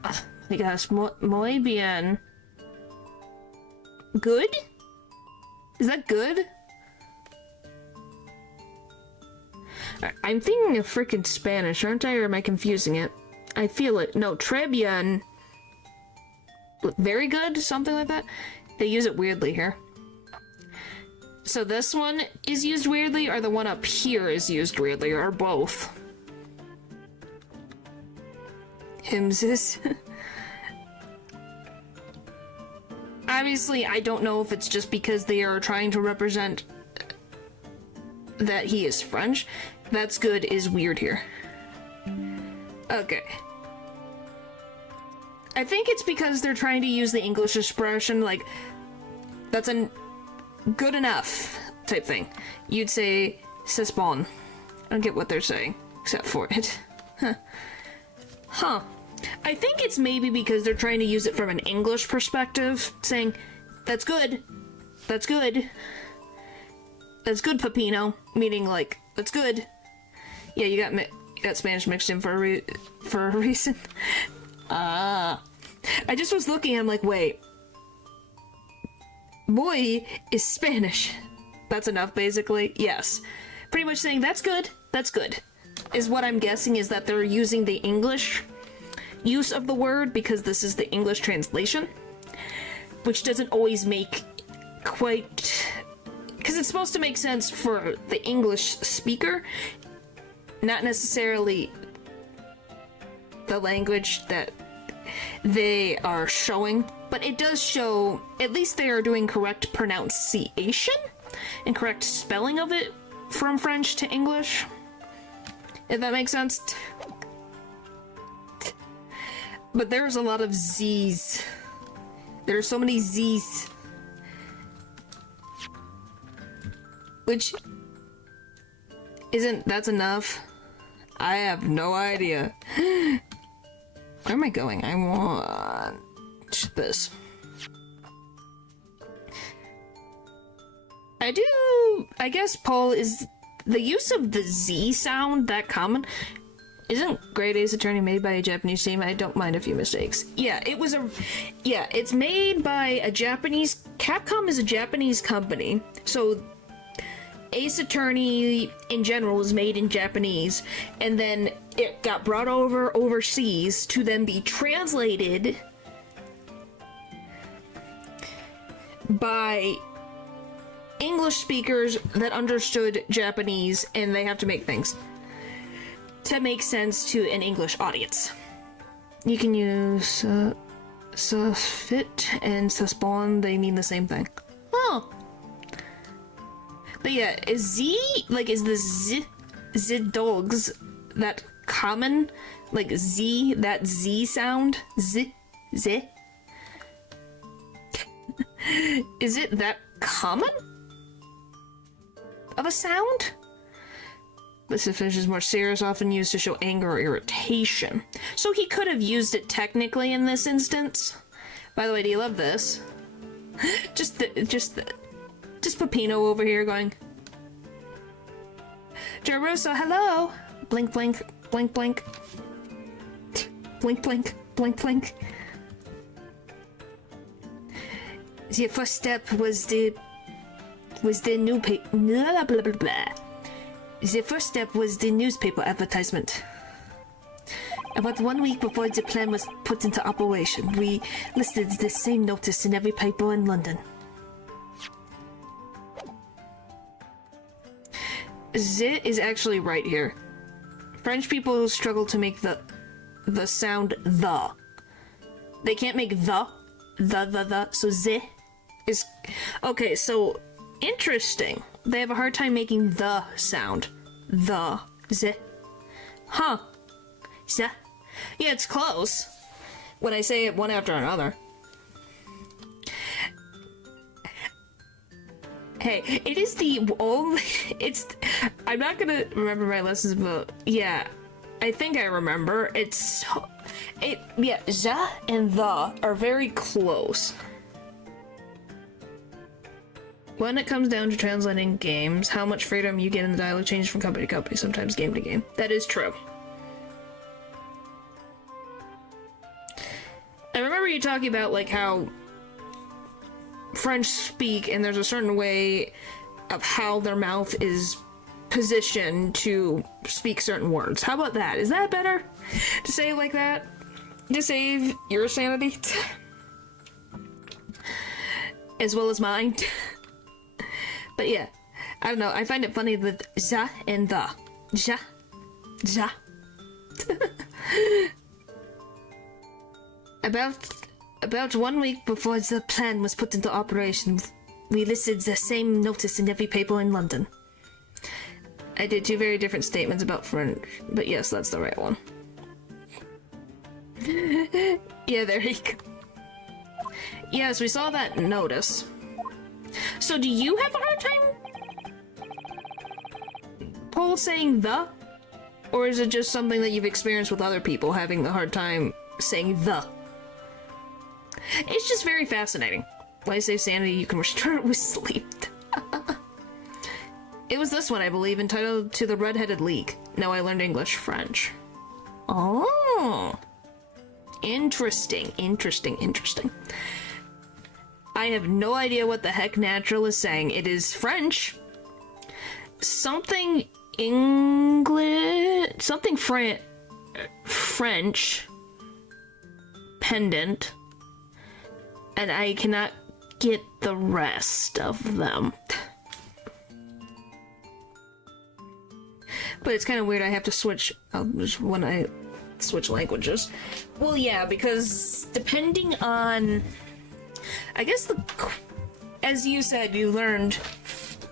Oh my gosh, muy bien. Good? Is that good? I'm thinking of freaking Spanish, aren't I? Or am I confusing it? I feel it. No, très bien. Very good? Something like that? They use it weirdly here. So this one is used weirdly, or the one up here is used weirdly, or both? Himses. Obviously, I don't know if it's just because they are trying to represent that he is French. That's good is weird here. Okay. I think it's because they're trying to use the English expression, like, that's a good enough type thing. You'd say, c'est bon. I don't get what they're saying, except for it. Huh. I think it's maybe because they're trying to use it from an English perspective, saying, that's good. That's good. That's good, Pepino. Meaning, like, that's good. Yeah, you got Spanish mixed in for a reason. I just was looking, I'm like, wait. Boy is Spanish. That's enough, basically. Yes. Pretty much saying, that's good. That's good. Is what I'm guessing is that they're using the English use of the word because this is the English translation, which doesn't always make quite, because it's supposed to make sense for the English speaker, not necessarily the language that they are showing, but it does show at least they are doing correct pronunciation and correct spelling of it from French to English, if that makes sense. But there's a lot of Z's. There are so many Z's. Which isn't that's enough? I have no idea. Where am I going? I want this. I guess, Paul, is the use of the Z sound that common? Isn't Great Ace Attorney made by a Japanese team? I don't mind a few mistakes. Yeah, it's made by a Japanese, Capcom is a Japanese company, so Ace Attorney in general was made in Japanese, and then it got brought over overseas to then be translated by English speakers that understood Japanese, and they have to make things to make sense to an English audience. You can use susfit and suspawn, they mean the same thing. Oh. But yeah, is the dogs that common? Like Z, that Z sound? Z? Is it that common of a sound? This fish is more serious, often used to show anger or irritation. So he could have used it technically in this instance. By the way, do you love this? Just Pepino over here going, Jerusa, hello! Blink, blink, blink, blink. Blink, blink, blink, blink. The first step was the new blah, blah, blah, blah. The first step was the newspaper advertisement. About 1 week before the plan was put into operation, we listed the same notice in every paper in London. Z is actually right here. French people struggle to make the sound the. They can't make the, so Z is... Okay, so, interesting. They have a hard time making the sound. The. Z. Huh. Z. Yeah, it's close. When I say it one after another. Hey, it is the only... I'm not gonna remember my lessons, but yeah, I think I remember. Yeah, Z and the are very close. When it comes down to translating games, how much freedom you get in the dialogue changes from company to company, sometimes game to game. That is true. I remember you talking about, like, how French speak, and there's a certain way of how their mouth is positioned to speak certain words. How about that? Is that better to say it like that? To save your sanity? As well as mine? But yeah, I don't know, I find it funny that za and the. Ja. Ja. About 1 week before the plan was put into operation, we listed the same notice in every paper in London. I did two very different statements about French, but yes, that's the right one. Yeah, there you go. Yes, we saw that notice. So do you have a hard time, Paul, saying the? Or is it just something that you've experienced with other people having the hard time saying the? It's just very fascinating. When I say sanity, you can restore it with sleep. It was this one, I believe, entitled To the Red-Headed League. Now I learned English French. Oh. Interesting, interesting, interesting. I have no idea what the heck Natural is saying. It is French. Something English... Something French. Pendant. And I cannot get the rest of them. But it's kind of weird, I have to switch when I switch languages. Well, yeah, because depending on... I guess as you said, you learned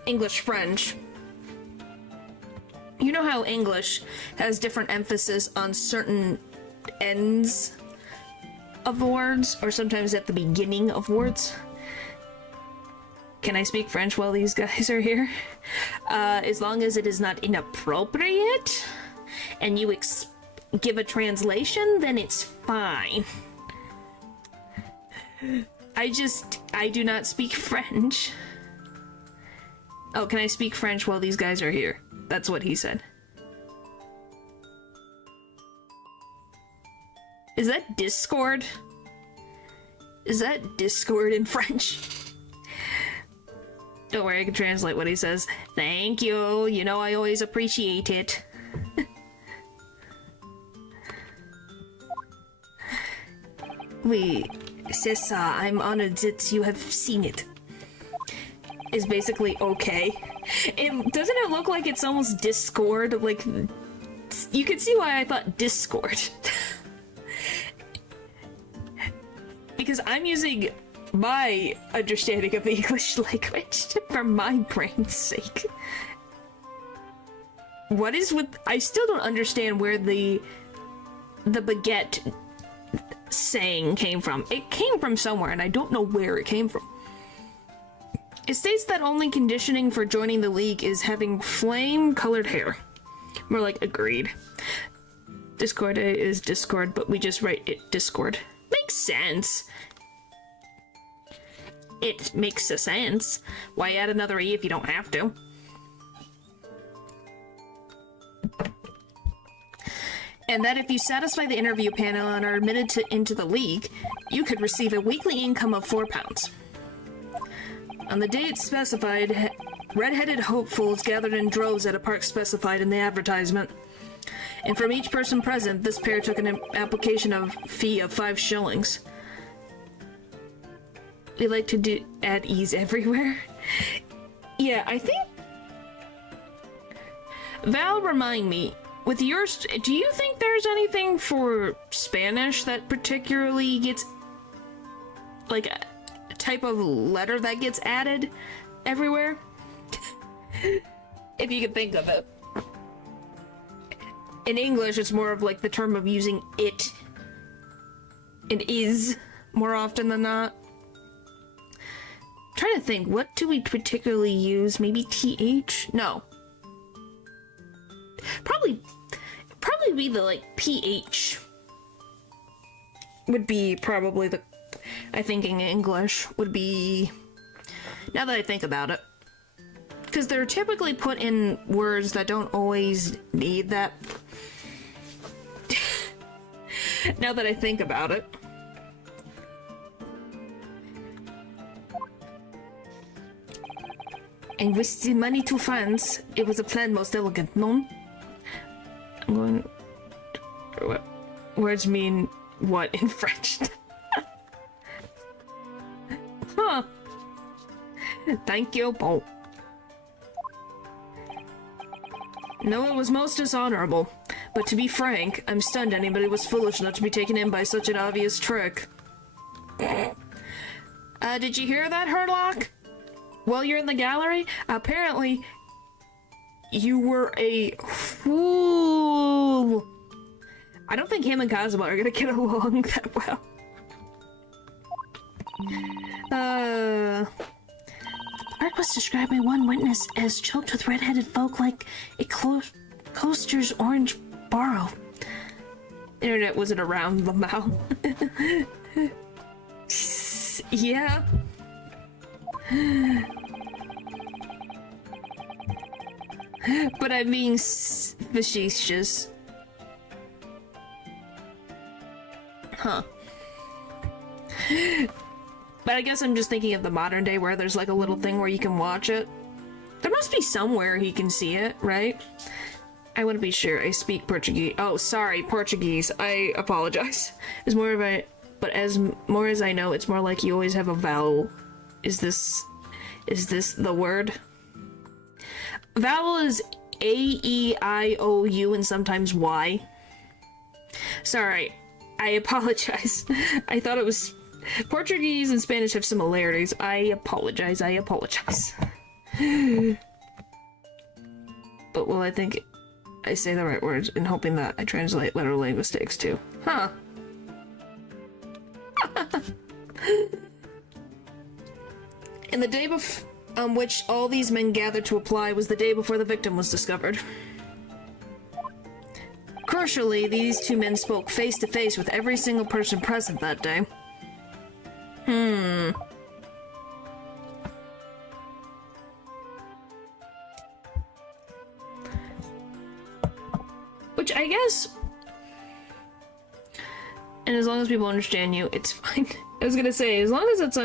English French. You know how English has different emphasis on certain ends of the words, or sometimes at the beginning of words. Can I speak French while these guys are here? As long as it is not inappropriate, and you give a translation, then it's fine. I do not speak French. Oh, can I speak French while these guys are here? That's what he said. Is that Discord? Is that Discord in French? Don't worry, I can translate what he says. Thank you. You know I always appreciate it. Oui, c'est ça. I'm honored that you have seen it. Is basically okay. Doesn't it look like it's almost Discord? Like, you can see why I thought Discord. Because I'm using my understanding of the English language for my brain's sake. What is with... I still don't understand where the baguette saying came from. It came from somewhere, and I don't know where it came from. It states that only conditioning for joining the league is having flame-colored hair. More like agreed. Discord is Discord, but we just write it Discord. Makes sense. It makes a sense. Why add another E if you don't have to? And that if you satisfy the interview panel and are admitted into the league, you could receive a weekly income of £4. On the date specified, red-headed hopefuls gathered in droves at a park specified in the advertisement. And from each person present, this pair took an application fee of 5 shillings. We like to add E's everywhere. Yeah, I think... Val, remind me, with yours, do you think there's anything for Spanish that particularly gets... like, a type of letter that gets added everywhere? If you can think of it. In English, it's more of like the term of using it and is more often than not. I'm trying to think, what do we particularly use? Maybe TH? No. Probably be the, like, PH. Would be probably the, I think in English, would be, now that I think about it. Because they're typically put in words that don't always need that. Now that I think about it. And with the money to funds, it was a plan most elegant, no? I'm going... What? Words mean what in French? Huh. Thank you, Paul. No, it was most dishonorable. But to be frank, I'm stunned anybody was foolish enough to be taken in by such an obvious trick. Did you hear that, Hurlock? While you're in the gallery, apparently you were a fool. I don't think him and Kazuma are gonna get along that well. The art was described by one witness as choked with red-headed folk like a coaster's orange borrow. Internet wasn't around the mouth. Yeah. But I'm being facetious. Huh. But I guess I'm just thinking of the modern day where there's like a little thing where you can watch it. There must be somewhere he can see it, right? I want to be sure. I speak Portuguese. Oh, sorry, Portuguese. I apologize. It's more of a... But as more as I know, it's more like you always have a vowel. Is this the word? Vowel is A, E, I, O, U, and sometimes Y. Sorry, I apologize. I thought it was... Portuguese and Spanish have similarities. I apologize. But well, I think I say the right words and hoping that I translate letter linguistics too. Huh. And the day on which all these men gathered to apply was the day before the victim was discovered. Crucially, these two men spoke face to face with every single person present that day. Which I guess... And as long as people understand you, it's fine. I was gonna say, as long as it's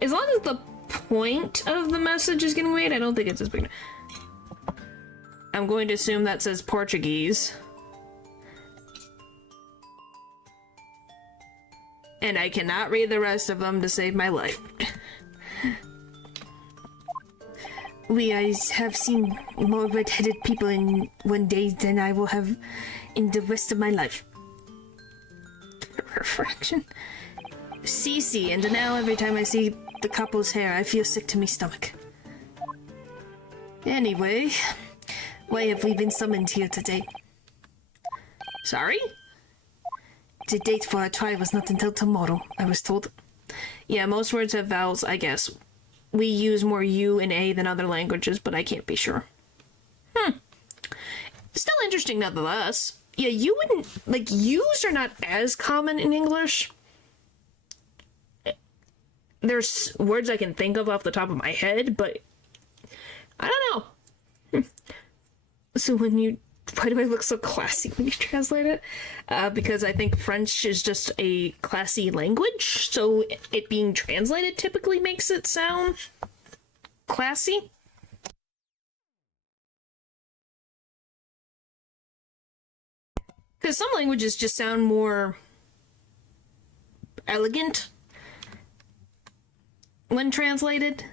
as long as the point of the message is getting made, I don't think it's as big. I'm going to assume that says Portuguese. And I cannot read the rest of them to save my life. I have seen more red-headed people in one day than I will have in the rest of my life. Refraction. Cece, and now every time I see the couple's hair, I feel sick to me stomach. Anyway, why have we been summoned here today? Sorry? The date for our trial was not until tomorrow, I was told. Yeah, most words have vowels, I guess. We use more U and A than other languages, but I can't be sure. Still interesting nonetheless. Yeah, you wouldn't... Like, U's are not as common in English. There's words I can think of off the top of my head, but... I don't know. So when you... Why do I look so classy when you translate it? Because I think French is just a classy language, so it being translated typically makes it sound classy. Because some languages just sound more elegant when translated.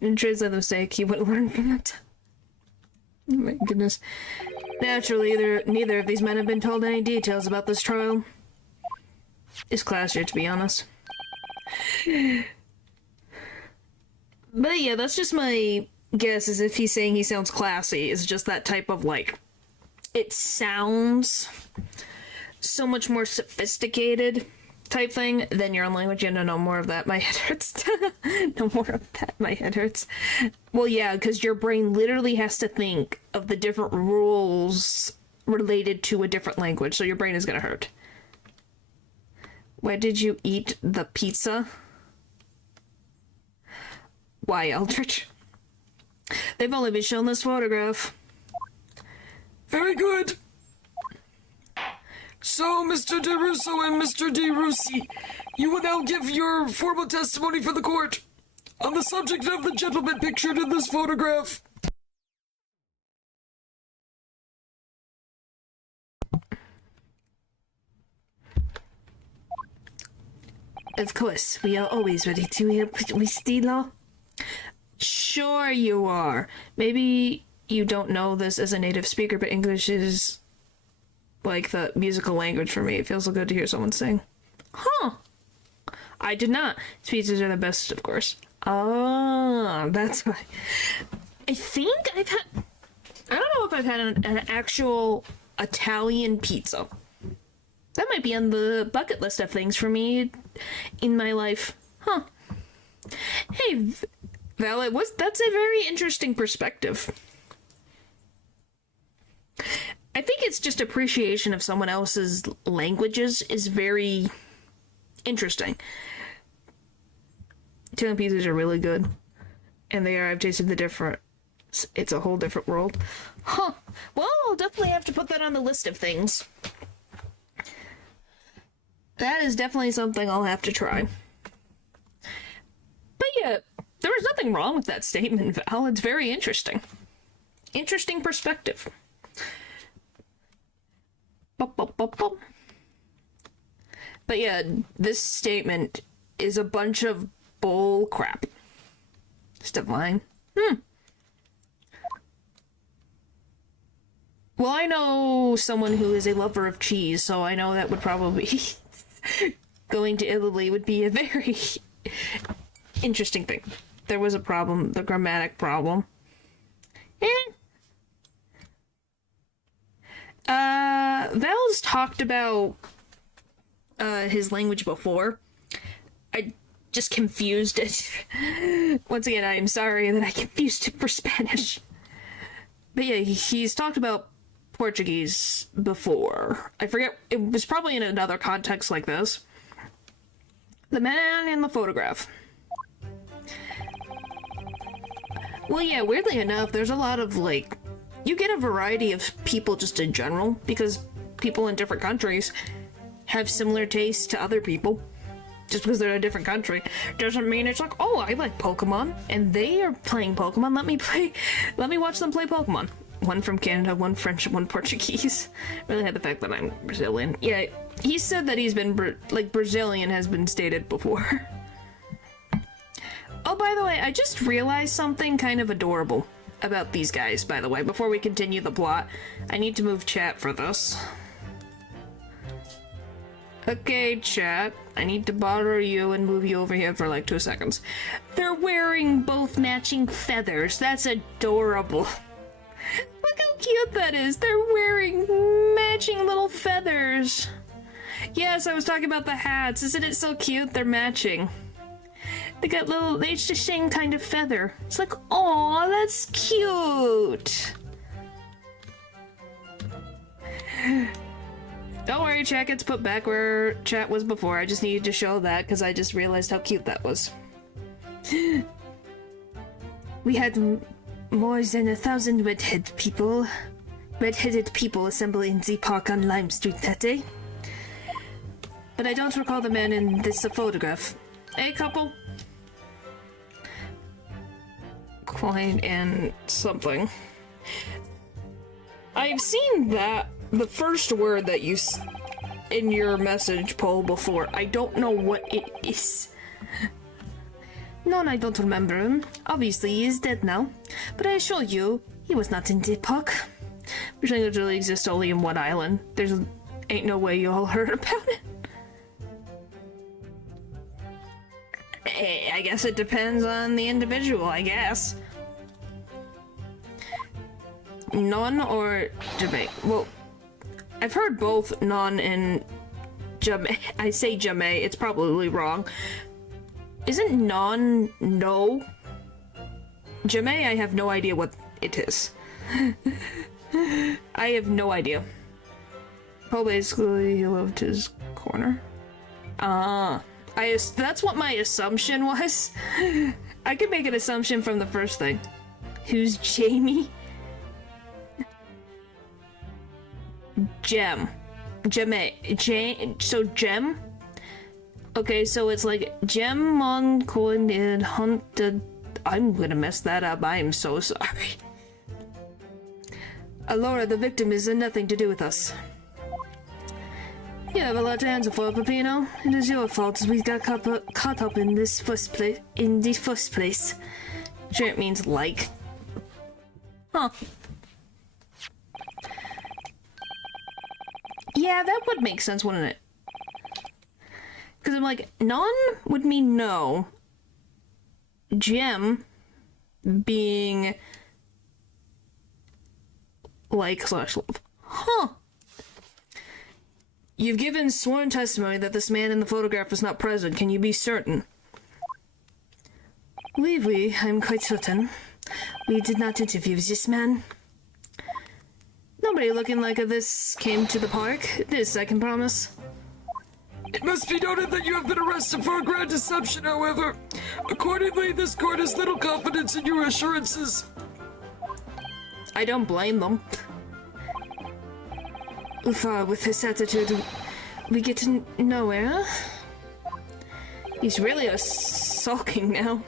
And translate the mistake, you wouldn't learn from it. Oh my goodness. Naturally, neither of these men have been told any details about this trial. It's classier, to be honest. But yeah, that's just my guess, is if he's saying he sounds classy, it's just that type of, like, it sounds so much more sophisticated type thing than your own language. Yeah, no more of that. My head hurts. No more of that. My head hurts. Well, yeah, because your brain literally has to think of the different rules related to a different language, so your brain is gonna hurt. Where did you eat the pizza? Why, Eldritch? They've only been shown this photograph. Very good. So, Mr. DeRusso and Mr. DeRussi, you will now give your formal testimony for the court on the subject of the gentleman pictured in this photograph. Of course, we are always ready to hear Mr. Law. Sure you are. Maybe you don't know this as a native speaker, but English is like the musical language for me. It feels so good to hear someone sing. Huh. I did not. Speeches are the best, of course. Ah, that's why. I think I've had... I don't know if I've had an actual Italian pizza. That might be on the bucket list of things for me in my life. Huh. Hey, Val, that's a very interesting perspective. I think it's just appreciation of someone else's languages is very interesting. Italian pizzas are really good. And they are, I've tasted the different... It's a whole different world. Huh. Well, I'll definitely have to put that on the list of things. That is definitely something I'll have to try. But yeah, there was nothing wrong with that statement, Val. It's very interesting. Interesting perspective. But yeah, this statement is a bunch of bull crap. Step line. Well, I know someone who is a lover of cheese, so I know that would probably... going to Italy would be a very interesting thing. There was a problem, the grammatic problem. Val's talked about his language before. I just confused it. Once again, I am sorry that I confused it for Spanish. But yeah, he's talked about Portuguese before. I forget, it was probably in another context like this. The man in the photograph. Well, yeah, weirdly enough, there's a lot of, like, you get a variety of people just in general, because people in different countries have similar tastes to other people. Just because they're in a different country doesn't mean it's like, oh, I like Pokemon, and they are playing Pokemon, let me watch them play Pokemon. One from Canada, one French, one Portuguese. Really had the fact that I'm Brazilian. Yeah, he said that he's been, Brazilian has been stated before. Oh, by the way, I just realized something kind of adorable about these guys, by the way. Before we continue the plot, I need to move chat for this. Okay, chat, I need to bother you and move you over here for like 2 seconds. They're wearing both matching feathers. That's adorable. Look how cute that is. They're wearing matching little feathers. Yes, I was talking about the hats. Isn't it so cute? They're matching. They got little, they each the same kind of feather. It's like, aw, that's cute. Don't worry, chat gets put back where chat was before. I just needed to show that because I just realized how cute that was. We had more than 1,000 redheaded people assemble in the park on Lime Street that day. But I don't recall the man in this photograph. Hey, couple. Coin and something. I've seen that, the first word that you in your message poll before. I don't know what it is. No, I don't remember him. Obviously, he is dead now. But I assure you, he was not in the park. Which language really exists only in one island. There's ain't no way you all heard about it. I guess it depends on the individual, I guess. Non or Jamaica? Well, I've heard both non and Jamaica. I say Jamaica, it's probably wrong. Isn't non no? Jamaica, I have no idea what it is. I have no idea. Paul basically loved his corner. That's what my assumption was. I could make an assumption from the first thing. Who's Jamie? Gem. So Gem? Okay, so it's like Gem on coin and hunted. I'm gonna mess that up. I am so sorry. Alora, the victim, is nothing to do with us. You have a lot to answer for, Peppino. It is your fault we got caught up in this first place. Sure, it means like. Huh. Yeah, that would make sense, wouldn't it? Because I'm like, non would mean no. Gem being like / love. Huh. You've given sworn testimony that this man in the photograph was not present. Can you be certain? Oui, I'm quite certain. We did not interview this man. Nobody looking like this came to the park. This I can promise. It must be noted that you have been arrested for a grand deception, however. Accordingly, this court has little confidence in your assurances. I don't blame them. Ufa, with his attitude, we get to nowhere. He's really sulking now.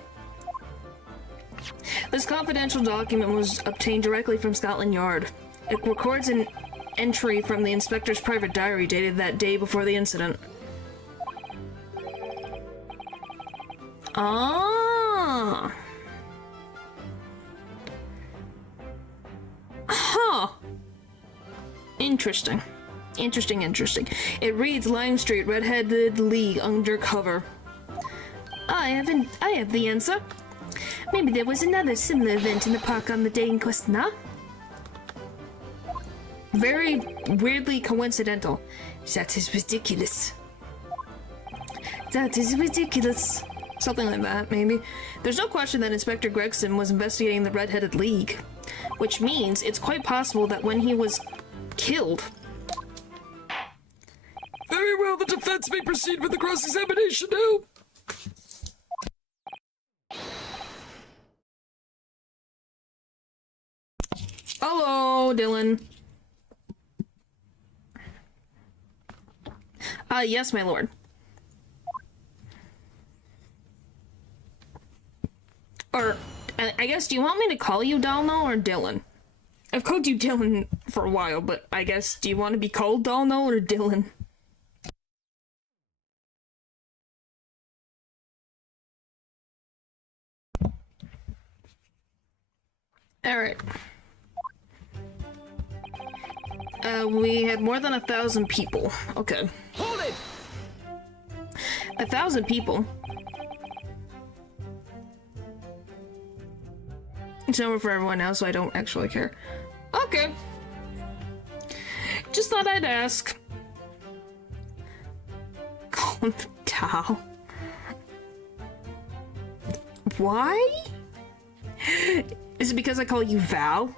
This confidential document was obtained directly from Scotland Yard. It records an entry from the inspector's private diary dated that day before the incident. Ah. Huh. Interesting. Interesting. It reads Lime Street, Redheaded League, undercover. I have the answer. Maybe there was another similar event in the park on the day in question, huh? Very weirdly coincidental. That is ridiculous. Something like that, maybe. There's no question that Inspector Gregson was investigating the Red-Headed League, which means it's quite possible that when he was killed... Very well, the defense may proceed with the cross-examination now. Hello, Dylan. Yes, my lord. Or, I guess, do you want me to call you Dalno or Dylan? I've called you Dylan for a while, but I guess, do you want to be called Dalno or Dylan? Alright. We had more than 1,000 people. Okay. Hold it! 1,000 people? It's over for everyone now, so I don't actually care. Okay. Just thought I'd ask. Call him Tal. Why? Is it because I call you Val?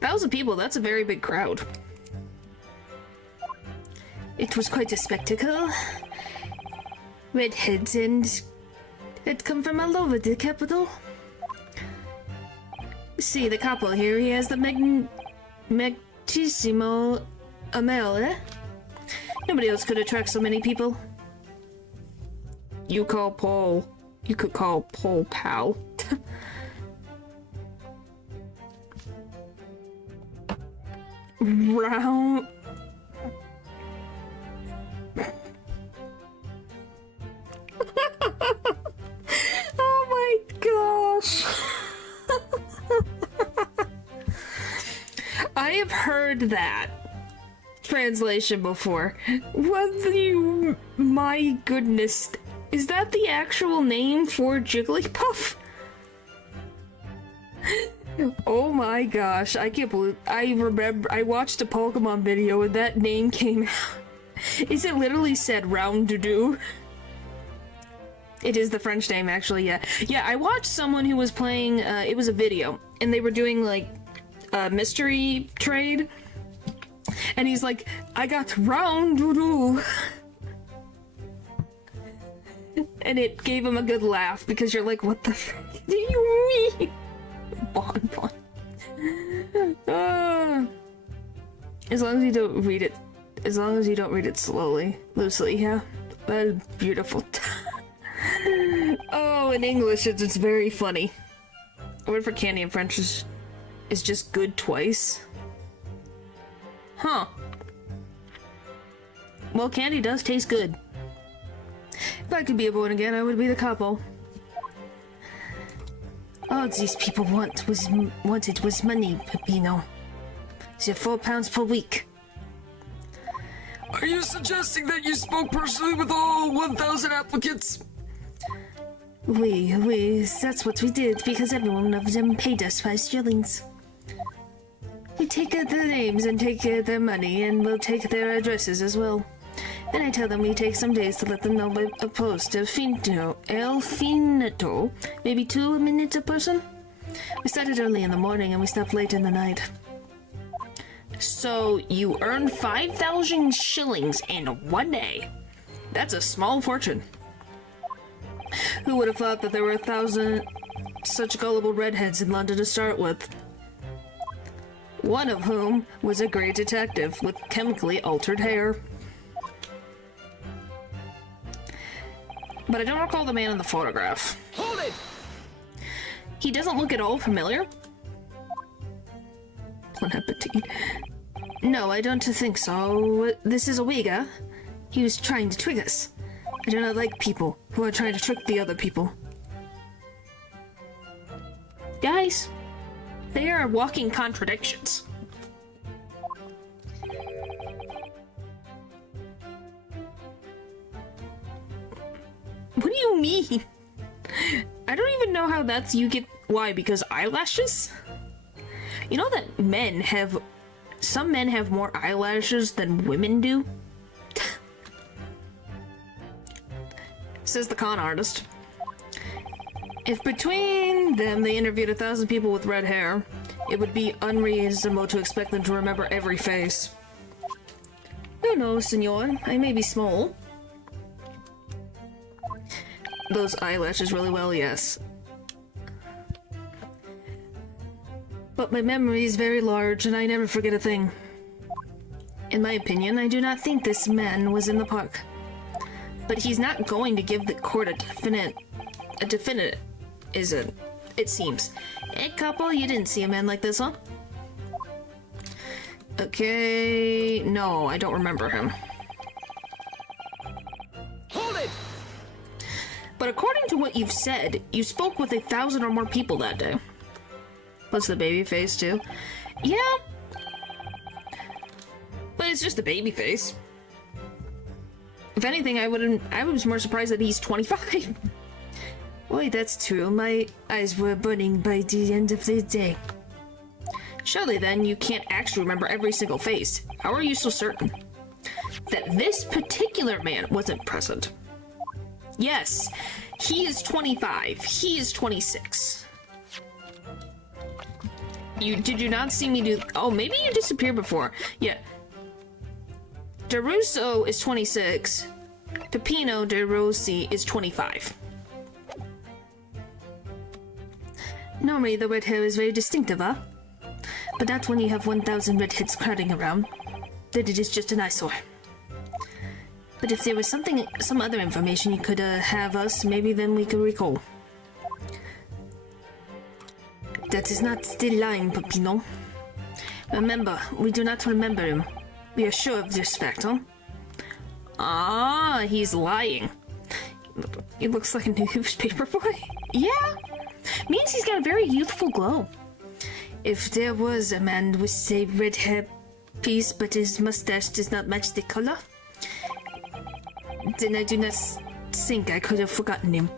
1,000 people, that's a very big crowd. It was quite a spectacle. Redheads and had come from all over the capital. See, the couple here, he has the Magissimo Amele. Nobody else could attract so many people. You could call Paul Pal. Round. Oh my gosh. I have heard that translation before. My goodness. Is that the actual name for Jigglypuff? Oh my gosh, I can't believe, I remember, I watched a Pokemon video and that name came out. Is it literally said Round-Doo? It is the French name, actually, yeah. Yeah, I watched someone who was playing, it was a video, and they were doing, like, a mystery trade, and he's like, I got Round-Doo. And it gave him a good laugh, because you're like, what the f*** do you mean? Bon. As long as you don't read it, loosely, yeah. That is beautiful. Oh, in English, it's very funny. The word for candy in French is just good twice. Huh. Well, candy does taste good. If I could be a born again, I would be the capo. All these people wanted was money, Peppino. Is it £4 per week? Are you suggesting that you spoke personally with all 1,000 applicants? That's what we did, because every one of them paid us 5 shillings. We take their names and take their money, and we'll take their addresses as well. Then I tell them we take some days to let them know by a post of El Finito, maybe 2 minutes a person. We started early in the morning and we stopped late in the night. So you earned 5,000 shillings in 1 day. That's a small fortune. Who would have thought that there were 1,000 such gullible redheads in London to start with? One of whom was a great detective with chemically altered hair. But I don't recall the man in the photograph. Hold it! He doesn't look at all familiar. Bon appetit. No, I don't think so. This is a Ouiga. He was trying to trick us. I do not like people who are trying to trick the other people. Guys, they are walking contradictions. What do you mean? I don't even know how that's you get. Why? Because eyelashes? You know that some men have more eyelashes than women do? says the con artist. If between them they interviewed 1,000 people with red hair, it would be unreasonable to expect them to remember every face. No, senor. I may be small. Those eyelashes really well, yes. But my memory is very large, and I never forget a thing. In my opinion, I do not think this man was in the park. But he's not going to give the court a definite, is it? It seems. Hey, couple, you didn't see a man like this, huh? Okay, no, I don't remember him. Hold it! But according to what you've said, you spoke with 1,000 or more people that day. Plus the baby face, too. Yeah. But it's just a baby face. If anything, I was more surprised that he's 25. Boy, that's true. My eyes were burning by the end of the day. Surely then, you can't actually remember every single face. How are you so certain that this particular man wasn't present? Yes, he is 25. He is 26. Did you not see me do... Oh, maybe you disappeared before. Yeah. DeRusso is 26. Peppino De Rossi is 25. Normally, the red hair is very distinctive, huh? But not when you have 1,000 redheads crowding around. Then it is just an eyesore. But if there was some other information you could have us, maybe then we could recall. That is not still lying, Peppino. Remember, we do not remember him. We are sure of this fact, huh? Ah, he's lying. He looks like a newspaper boy. Yeah, means he's got a very youthful glow. If there was a man with, say, red hair piece, but his mustache does not match the color, then I do not think I could have forgotten him.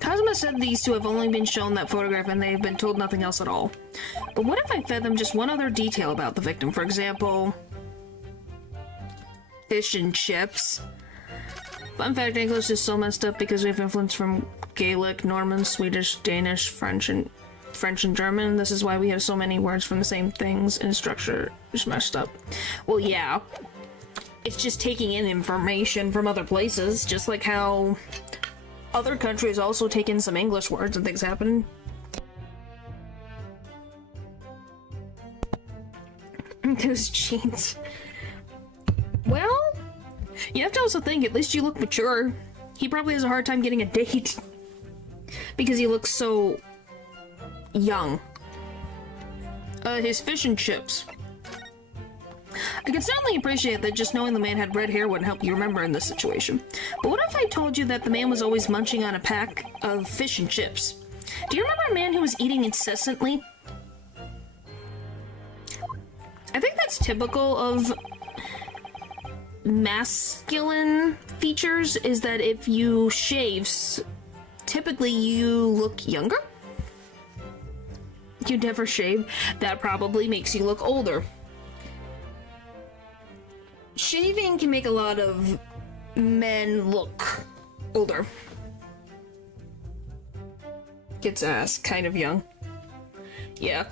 Kazuma said these two have only been shown that photograph and they've been told nothing else at all. But what if I fed them just one other detail about the victim? For example, fish and chips. Fun fact, English is so messed up because we have influence from Gaelic, Norman, Swedish, Danish, French, and German. This is why we have so many words from the same things and structure is messed up. Well, yeah. It's just taking in information from other places, just like how other countries also take in some English words and things happen. Those jeans. Well, you have to also think, at least you look mature. He probably has a hard time getting a date. Because he looks so young. His fish and chips. I can certainly appreciate that just knowing the man had red hair wouldn't help you remember in this situation. But what if I told you that the man was always munching on a pack of fish and chips? Do you remember a man who was eating incessantly? I think that's typical of masculine features, is that if you shave, typically you look younger. You never shave, that probably makes you look older. Shaving can make a lot of men look older. Gets ass kind of young. Yeah.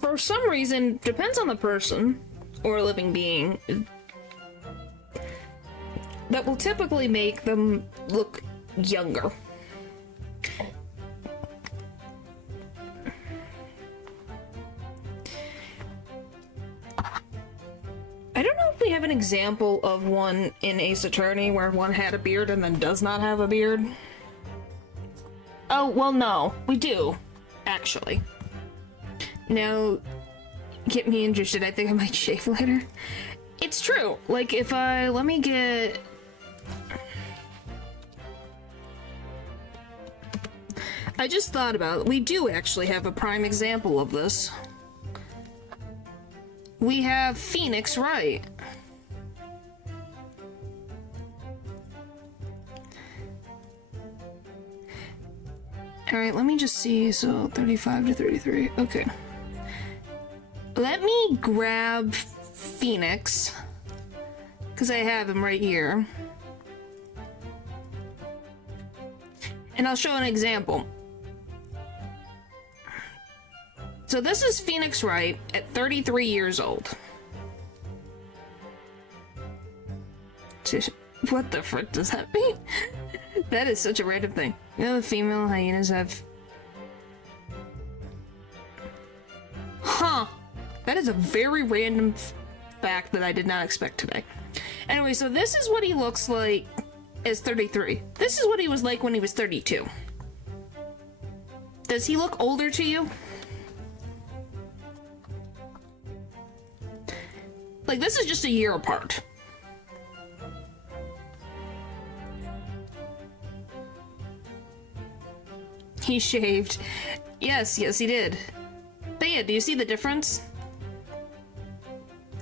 For some reason, depends on the person or a living being, that will typically make them look younger. I don't know if we have an example of one in Ace Attorney where one had a beard and then does not have a beard. Oh, well, no. We do, actually. Now, get me interested. I think I might shave later. It's true. Like, if I... Let me get... I just thought about it. We do actually have a prime example of this. We have Phoenix Wright. Alright, let me just see. So, 35 to 33. Okay. Let me grab Phoenix, because I have him right here. And I'll show an example. So this is Phoenix Wright at 33 years old. What the frick does that mean? That is such a random thing. You know, the female hyenas have... Huh. That is a very random fact that I did not expect today. Anyway, so this is what he looks like as 33. This is what he was like when he was 32. Does he look older to you? Like, this is just a year apart. He shaved. Yes, he did. But yeah, do you see the difference?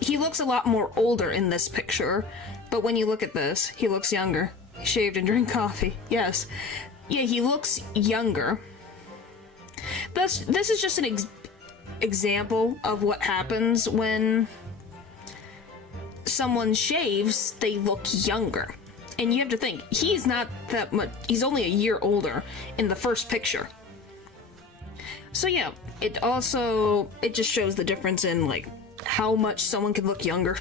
He looks a lot more older in this picture, but when you look at this, he looks younger. He shaved and drank coffee. Yes. Yeah, he looks younger. This is just an example of what happens when someone shaves, they look younger. And you have to think, he's not that much, he's only a year older in the first picture. So yeah, it just shows the difference in, like, how much someone can look younger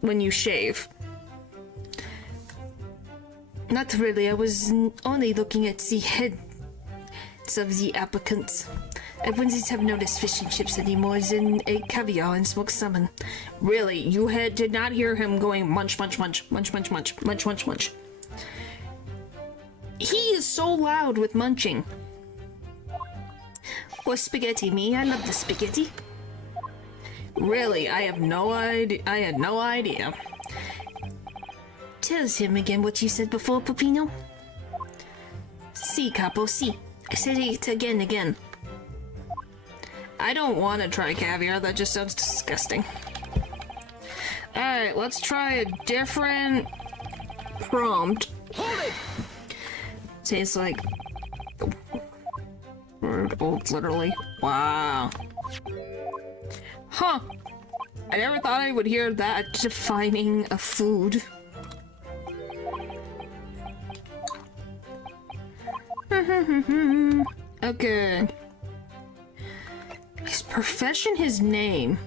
when you shave. Not really, I was only looking at the heads of the applicants. I wouldn't have noticed fish and chips anymore than a caviar and smoked salmon. Really, you did not hear him going munch, munch, munch, munch, munch, munch, munch, munch, munch. He is so loud with munching. Or spaghetti, me, I love the spaghetti. Really, I had no idea. Tell him again what you said before, Peppino. Si, capo, si. I said it again. I don't want to try caviar, that just sounds disgusting. Alright, let's try a different prompt. Tastes like... word old, literally. Wow. Huh. I never thought I would hear that defining a food. Okay. His profession, his name.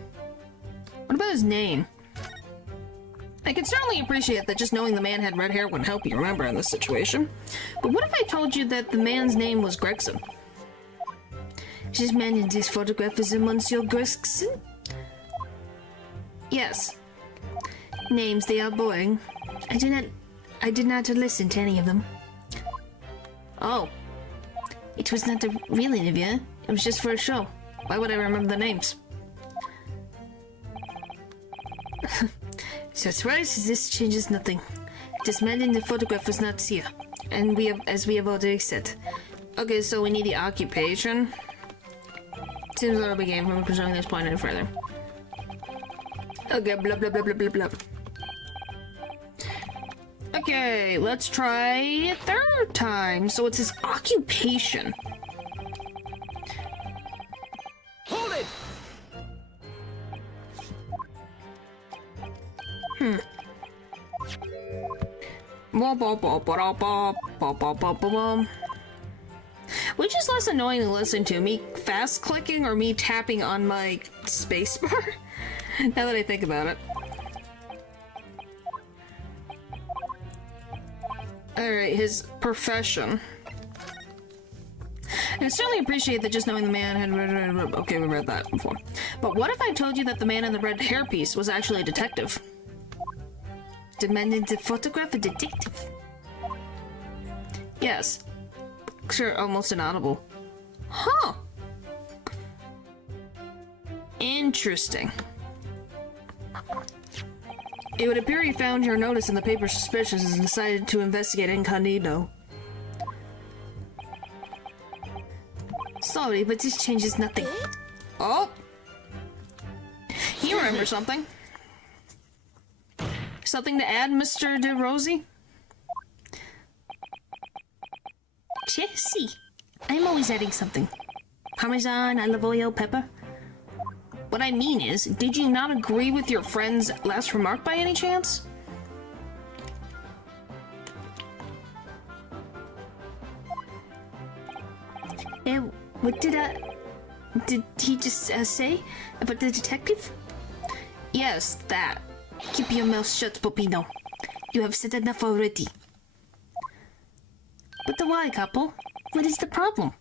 What about his name? I can certainly appreciate that just knowing the man had red hair would help you remember in this situation. But what if I told you that the man's name was Gregson? This man in this photograph is a Monsieur Gregson? Yes. Names, they are boring. I did not listen to any of them. Oh. It was not a real interview. It was just for a show. Why would I remember the names? So as far as this changes nothing. This man in the photograph was not here. And as we have already said. Okay, so we need the occupation. Seems a little big game from presuming this point any further. Okay, blah blah blah blah blah blah. Okay, let's try a third time. So it's his occupation. Hold it! Which is less annoying to listen to, me fast clicking or me tapping on my spacebar? Now that I think about it. Alright, his profession. And I certainly appreciate that just knowing the man had red... Okay, we read that before. But what if I told you that the man in the red hairpiece was actually a detective? Demanding to photograph a detective? Yes. Sure, almost inaudible. Huh. Interesting. It would appear he found your notice in the paper suspicious and decided to investigate incognito. Sorry, but this changes nothing. Oh! You remember something? Something to add, Mr. De Rossi? See, I'm always adding something. Parmesan, olive oil, pepper. What I mean is, did you not agree with your friend's last remark by any chance? What did he just say about the detective? Yes, that. Keep your mouth shut, Popino. You have said enough already. But why, couple? What is the problem?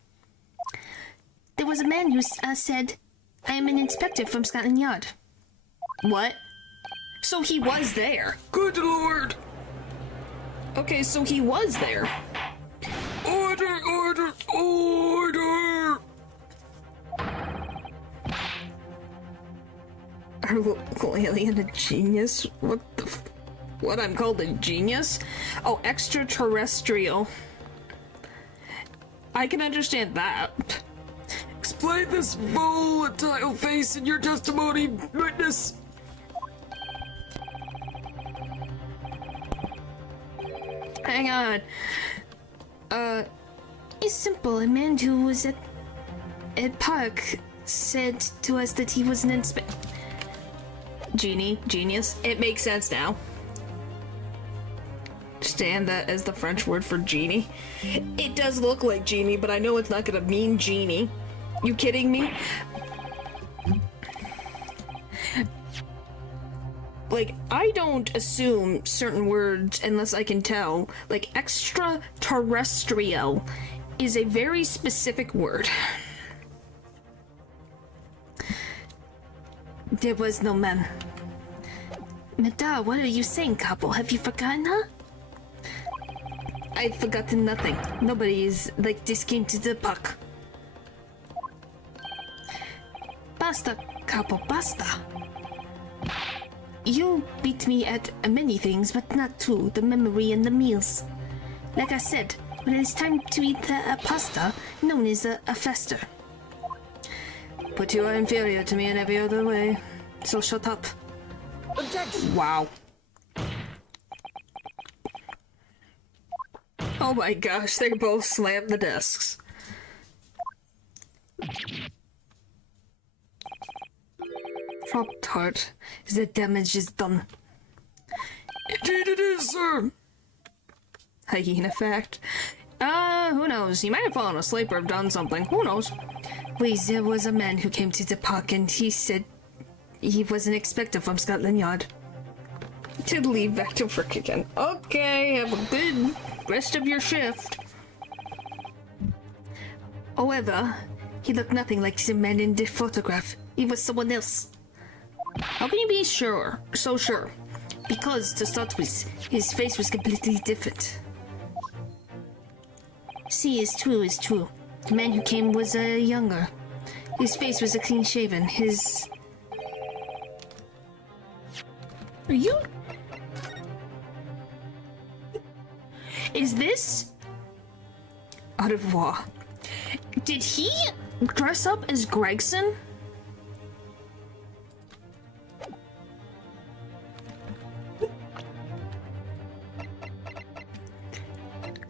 There was a man who said, I am an inspector from Scotland Yard. What? So he was there. Good lord! Okay, so he was there. Order, order, order! Our local alien a genius? What, I'm called a genius? Oh, extraterrestrial. I can understand that. Explain this volatile face in your testimony, witness! Hang on. It's simple. A man who was at park said to us that he was an inspector. Genius. It makes sense now. Understand that as the French word for genie. It does look like genie, but I know it's not gonna mean genie. You kidding me? Like, I don't assume certain words unless I can tell. Like, extraterrestrial is a very specific word. There was no man. Mada, what are you saying, couple? Have you forgotten, huh? I've forgotten nothing. Nobody is like this came to the park. Basta, couple, basta. You beat me at many things, but not two, the memory and the meals. Like I said, when it's time to eat the pasta, known as a fester. But you are inferior to me in every other way, so shut up. Objection! Wow. Oh my gosh, they both slammed the desks. Drop tart. The damage is done. Indeed it is, sir! Hyena fact. Who knows? He might have fallen asleep or have done something. Who knows? Wait, there was a man who came to the park and he said he was an inspector from Scotland Yard. To leave back to work again. Okay, have a good rest of your shift. However, he looked nothing like the man in the photograph. He was someone else. How can you be sure? So sure. Because, to start with, his face was completely different. See, it's true. The man who came was younger. His face was clean shaven. Are you? Is this? Au revoir. Did he dress up as Gregson?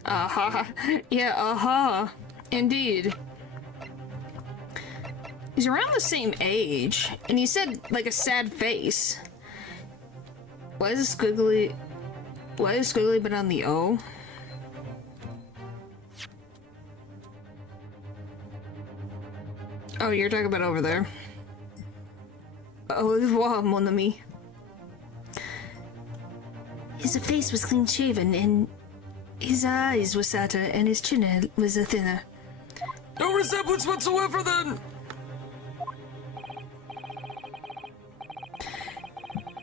Aha. Yeah, aha. Indeed. He's around the same age, and he said, like, a sad face. Why is it squiggly but on the O? Oh, you're talking about over there. Au revoir, mon ami. His face was clean shaven, and his eyes were sadder, and his chin was thinner. No resemblance whatsoever, then!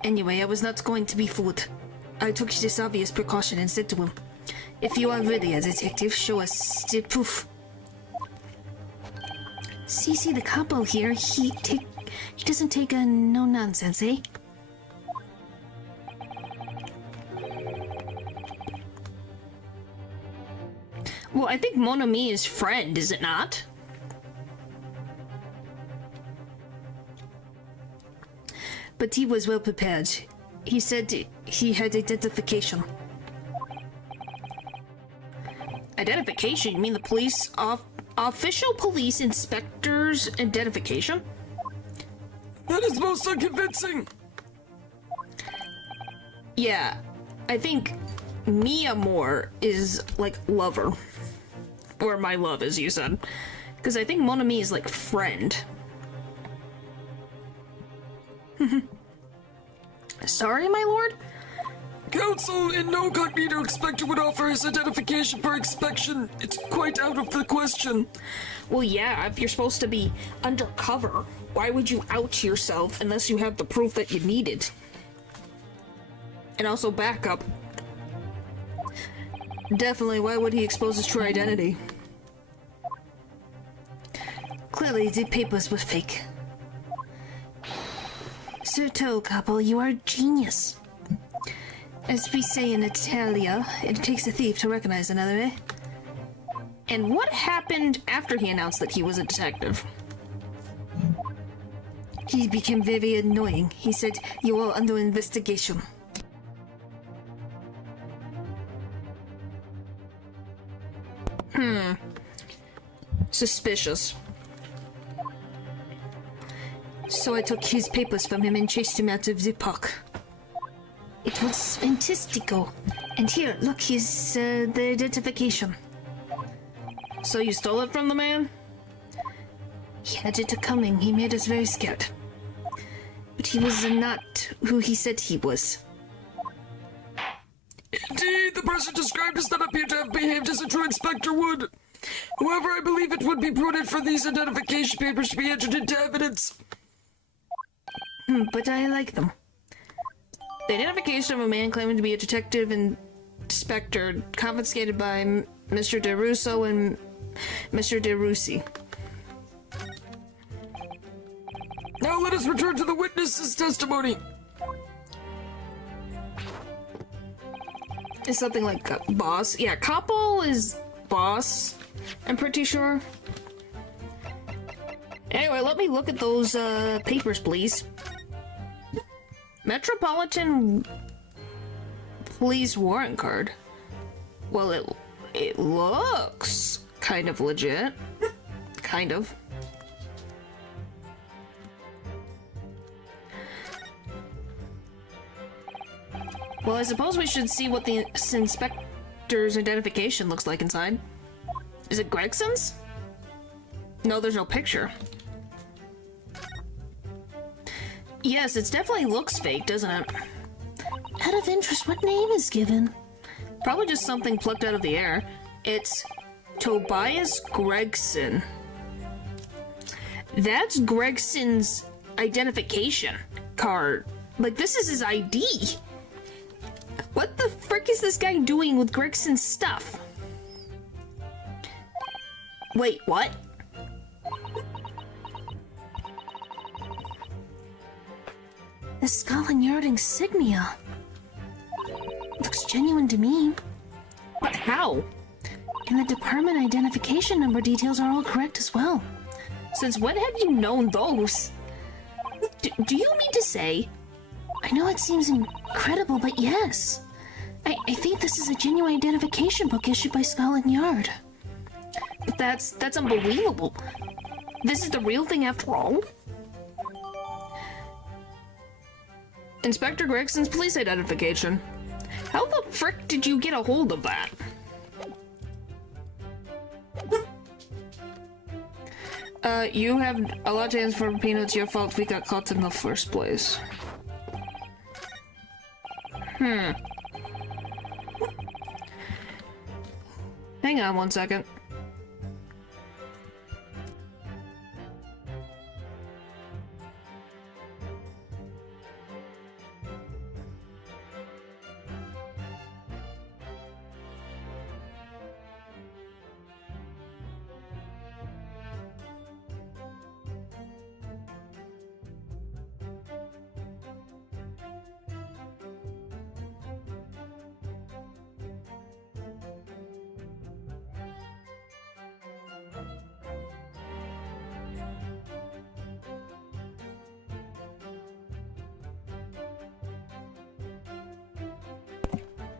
Anyway, I was not going to be fooled. I took this obvious precaution and said to him, "If you are really a detective, show us the proof." See the couple here, he doesn't take a no nonsense, eh? Well, I think Mon Ami is friend, is it not? But he was well prepared. He said he had identification. Identification? You mean the police official police inspector's identification? That is most unconvincing! Yeah, I think Mia Moore is like lover. Or my love, as you said. Because I think mon ami is like friend. Sorry, my lord? Counsel in no cognito expector would offer his identification per inspection. It's quite out of the question. Well, yeah, if you're supposed to be undercover, why would you out yourself unless you have the proof that you needed? And also backup. Definitely, why would he expose his true identity? Clearly, the papers were fake. Sir Toe couple, you are a genius. As we say in Italia, it takes a thief to recognize another, eh? And what happened after he announced that he was a detective? He became very annoying. He said, "You are under investigation." Suspicious. So I took his papers from him and chased him out of the park. It was fantastico. And here, look, here's the identification. So you stole it from the man? He had it coming. He made us very scared. But he was not who he said he was. Indeed, the person described does not appear to have behaved as a true inspector would. However, I believe it would be prudent for these identification papers to be entered into evidence. But I like them. The identification of a man claiming to be a detective and inspector confiscated by Mr. DeRusso and Mr. DeRussi. Now let us return to the witness's testimony. It's something like boss. Yeah, Koppel is boss, I'm pretty sure. Anyway, let me look at those papers, please. Metropolitan Police warrant card. Well, it looks kind of legit. Kind of. Well, I suppose we should see what the inspector's identification looks like inside. Is it Gregson's? No, there's no picture. Yes, it definitely looks fake, doesn't it? Out of interest, what name is given? Probably just something plucked out of the air. It's Tobias Gregson. That's Gregson's identification card. Like, this is his ID. What the frick is this guy doing with Gregson's stuff? Wait, what? The Scotland Yard insignia. Looks genuine to me. What? How? And the department identification number details are all correct as well. Since when have you known those? Do you mean to say? I know it seems incredible, but yes. I think this is a genuine identification book issued by Scotland Yard. But that's unbelievable. This is the real thing after all? Inspector Gregson's police identification. How the frick did you get a hold of that? You have a lot to answer for, Peanut. It's your fault we got caught in the first place. Hang on one second.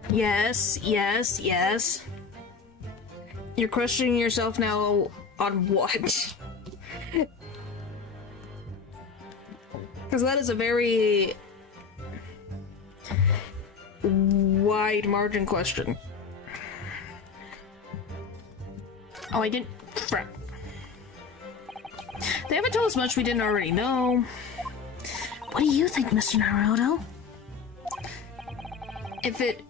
Yes, yes, yes. You're questioning yourself now on what? Because that is a very wide margin question. Oh, I didn't. Crap. They haven't told us much we didn't already know. What do you think, Mr. Naruto? If it...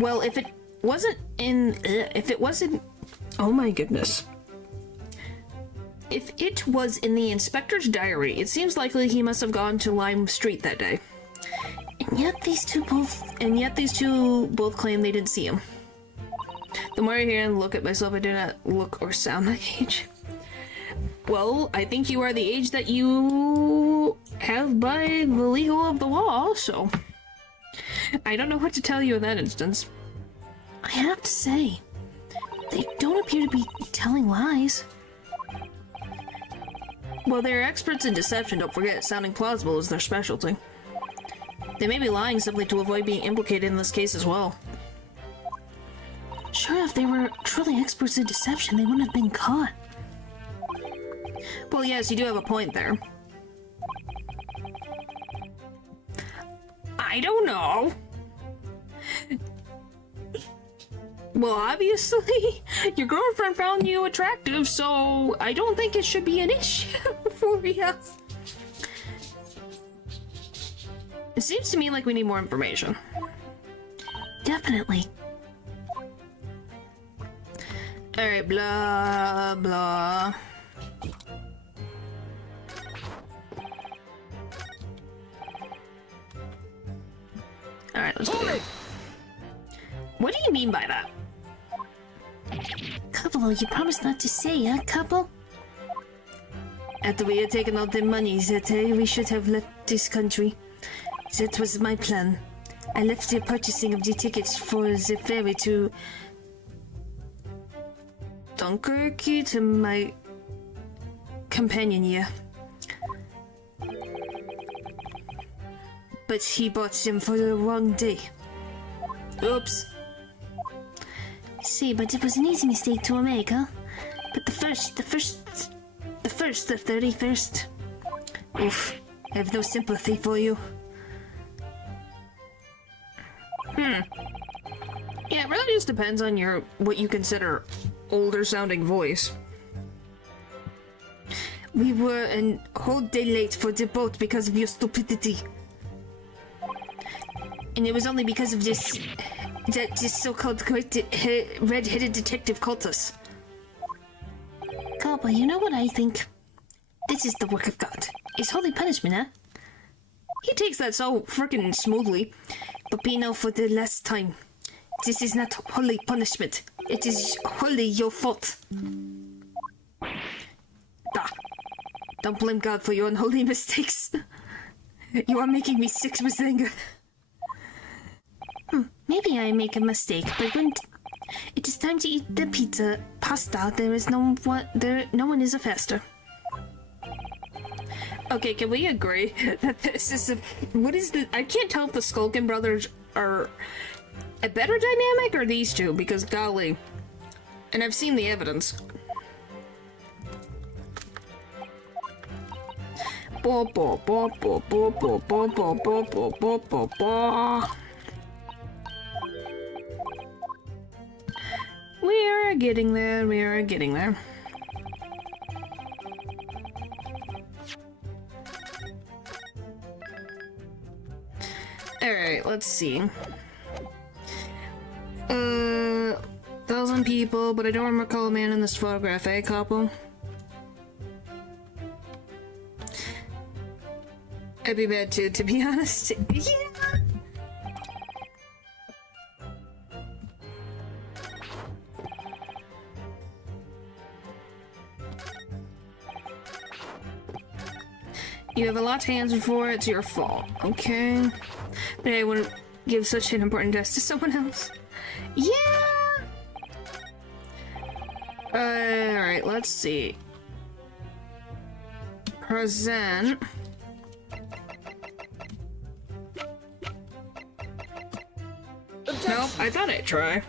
Well, if it wasn't in... if it wasn't... Oh my goodness. If it was in the inspector's diary, it seems likely he must have gone to Lime Street that day. And yet these two both claim they didn't see him. The more I hear and look at myself, I do not look or sound that age. Well, I think you are the age that you have by the legal of the law, so... I don't know what to tell you in that instance. I have to say, they don't appear to be telling lies. Well, they're experts in deception, don't forget. Sounding plausible is their specialty. They may be lying simply to avoid being implicated in this case as well. Sure, if they were truly experts in deception, they wouldn't have been caught. Well, yes, you do have a point there. I don't know. Well, obviously, your girlfriend found you attractive, so I don't think it should be an issue for you. It seems to me like we need more information. Definitely. Alright, blah, blah. Alright, let's do it. What do you mean by that? Couple, you promised not to say, huh, couple? After we had taken all the money that we should have left this country. That was my plan. I left the purchasing of the tickets for the ferry to Dunkirk to my companion here. But he bought them for the wrong day. Oops. See, but it was an easy mistake to make, huh? But the 31st. Oof. I have no sympathy for you. Yeah, it really just depends on what you consider older sounding voice. We were a whole day late for the boat because of your stupidity. And it was only because of this so-called red-headed detective cultist. Couple, you know what I think? This is the work of God. It's holy punishment, huh? He takes that so frickin' smoothly. But Pino, for the last time, this is not holy punishment. It is wholly your fault. Don't blame God for your unholy mistakes. You are making me sick with anger. Maybe I make a mistake, but when it is time to eat the pasta, no one is a faster. Okay, can we agree that this is I can't tell if the Skulkin brothers are a better dynamic or these two, because golly, and I've seen the evidence. We are getting there. Alright, let's see. 1,000 people, but I don't recall a man in this photograph, eh, couple? I'd be bad too, to be honest. Yeah! You have a lot to answer for, it's your fault, okay? But I wouldn't give such an important task to someone else. Yeah! Alright, let's see. Present. Nope, I thought I'd try.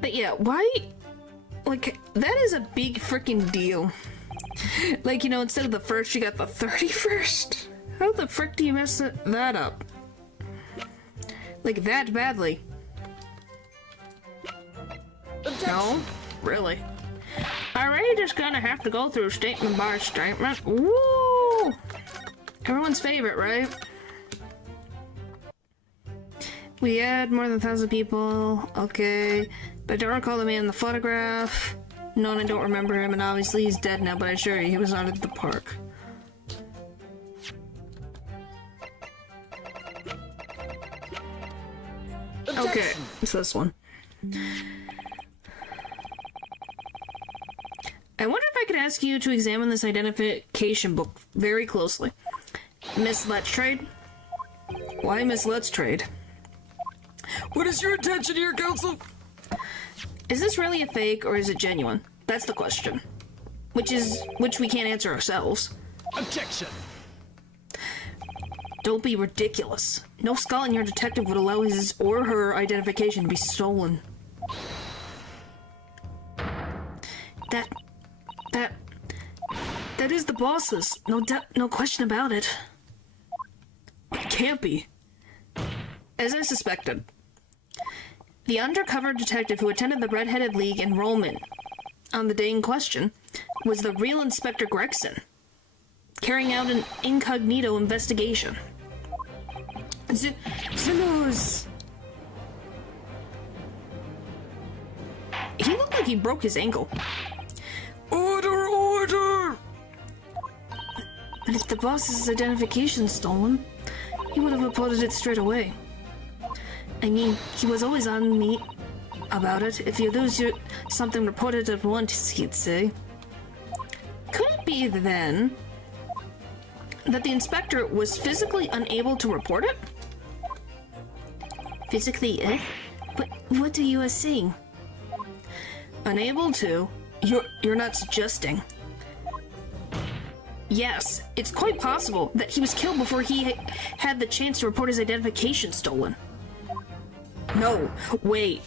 But yeah, why? Like, that is a big freaking deal. Like, you know, instead of the first, you got the 31st? How the frick do you mess that up? Like, that badly. No? Really? Are we just gonna have to go through statement by statement? Woo! Everyone's favorite, right? We had more than 1,000 people. Okay. But I don't recall the man in the photograph. No, and I don't remember him, and obviously he's dead now, but I assure you he was not at the park. Okay, it's this one. I wonder if I could ask you to examine this identification book very closely. Miss Let's Trade? Why Miss Let's Trade? What is your intention here, Counsel? Is this really a fake or is it genuine? That's the question. Which we can't answer ourselves. Objection! Don't be ridiculous. No Scotland Yard detective would allow his or her identification to be stolen. That is the boss's. No question about it. It can't be. As I suspected. The undercover detective who attended the Red-Headed League enrollment on the day in question was the real Inspector Gregson, carrying out an incognito investigation. Zillers! He looked like he broke his ankle. Order, order! But if the boss's identification's stolen, he would have reported it straight away. I mean, he was always on me about it. If you lose something, report it at once, he'd say. Could it be, then, that the inspector was physically unable to report it? Physically, what are you saying? Unable to? You're not suggesting. Yes, it's quite possible that he was killed before he had the chance to report his identification stolen. No, wait.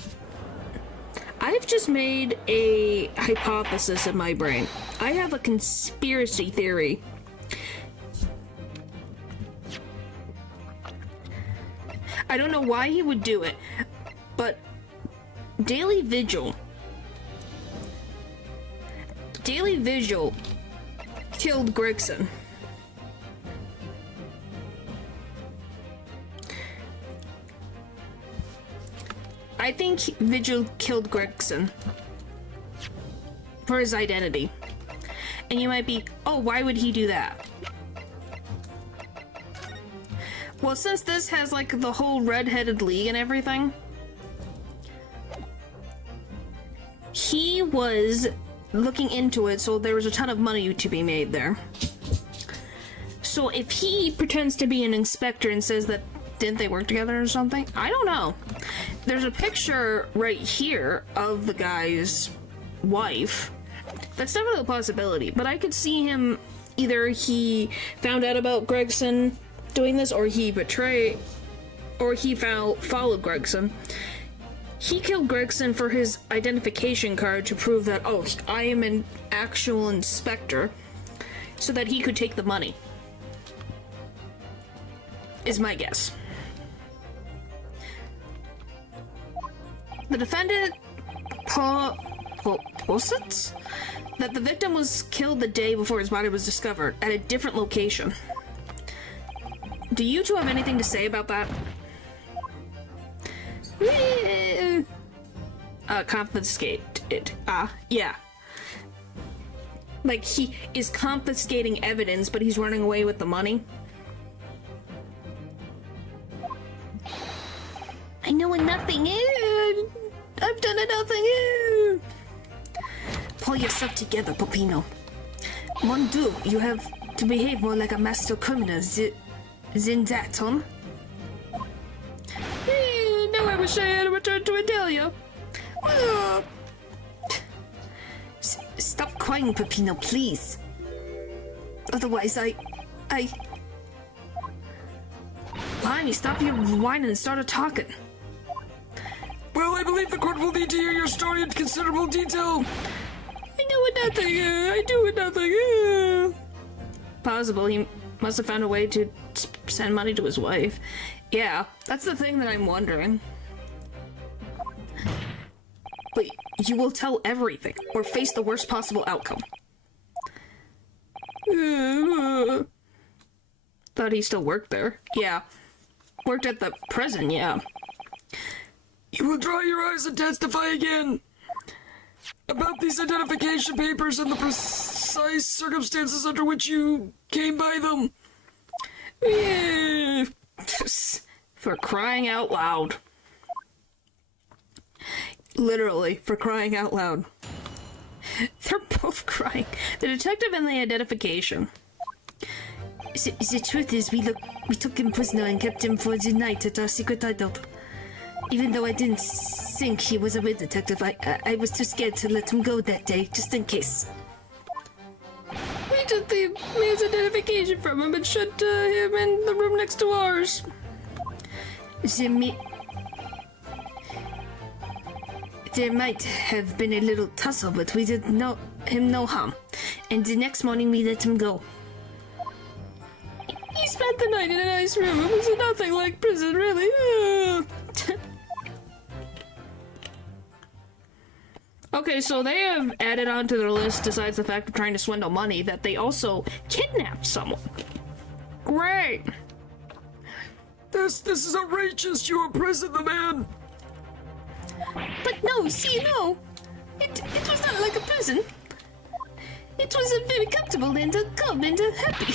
I've just made a hypothesis in my brain. I have a conspiracy theory. I don't know why he would do it, but Daily Vigil killed Gregson. I think Vigil killed Gregson for his identity. And you might be, oh, why would he do that? Well, since this has, like, the whole Red-Headed League and everything, he was looking into it, so there was a ton of money to be made there. So if he pretends to be an inspector and says that, didn't they work together or something? I don't know. There's a picture right here of the guy's wife. That's definitely a possibility, but I could see him, either he found out about Gregson doing this, or he followed Gregson. He killed Gregson for his identification card to prove that, oh, I am an actual inspector, so that he could take the money. Is my guess. The defendant posits that the victim was killed the day before his body was discovered at a different location. Do you two have anything to say about that? Confiscated. Yeah. Like, he is confiscating evidence, but he's running away with the money. I know nothing. I've done nothing. Pull yourself together, Popino. Mon Dieu, you have to behave more like a master criminal than that, huh? Now I wish I had returned to Italia. Stop crying, Peppino, please. Otherwise, Blimey, stop your whining and start talking. Well, I believe the court will need to hear your story in considerable detail. I do nothing. Possible. Must have found a way to send money to his wife. Yeah, that's the thing that I'm wondering. But you will tell everything, or face the worst possible outcome. Thought he still worked there. Yeah. Worked at the prison, yeah. You will dry your eyes and testify again about these identification papers and the precise circumstances under which you came by them. For crying out loud. Literally, for crying out loud. They're both crying. The detective and the identification. The truth is, we took him prisoner and kept him for the night at our secret hideout. Even though I didn't think he was a real detective, I was too scared to let him go that day, just in case. We took the man's identification from him and shut him in the room next to ours. There might have been a little tussle, but we did him no harm. And the next morning we let him go. He spent the night in a nice room. It was nothing like prison, really. Okay, so they have added onto their list, besides the fact of trying to swindle money, that they also kidnapped someone. Great. This is outrageous. You imprisoned the man. But no, no. It was not like a prison. It was a very comfortable and calm and happy.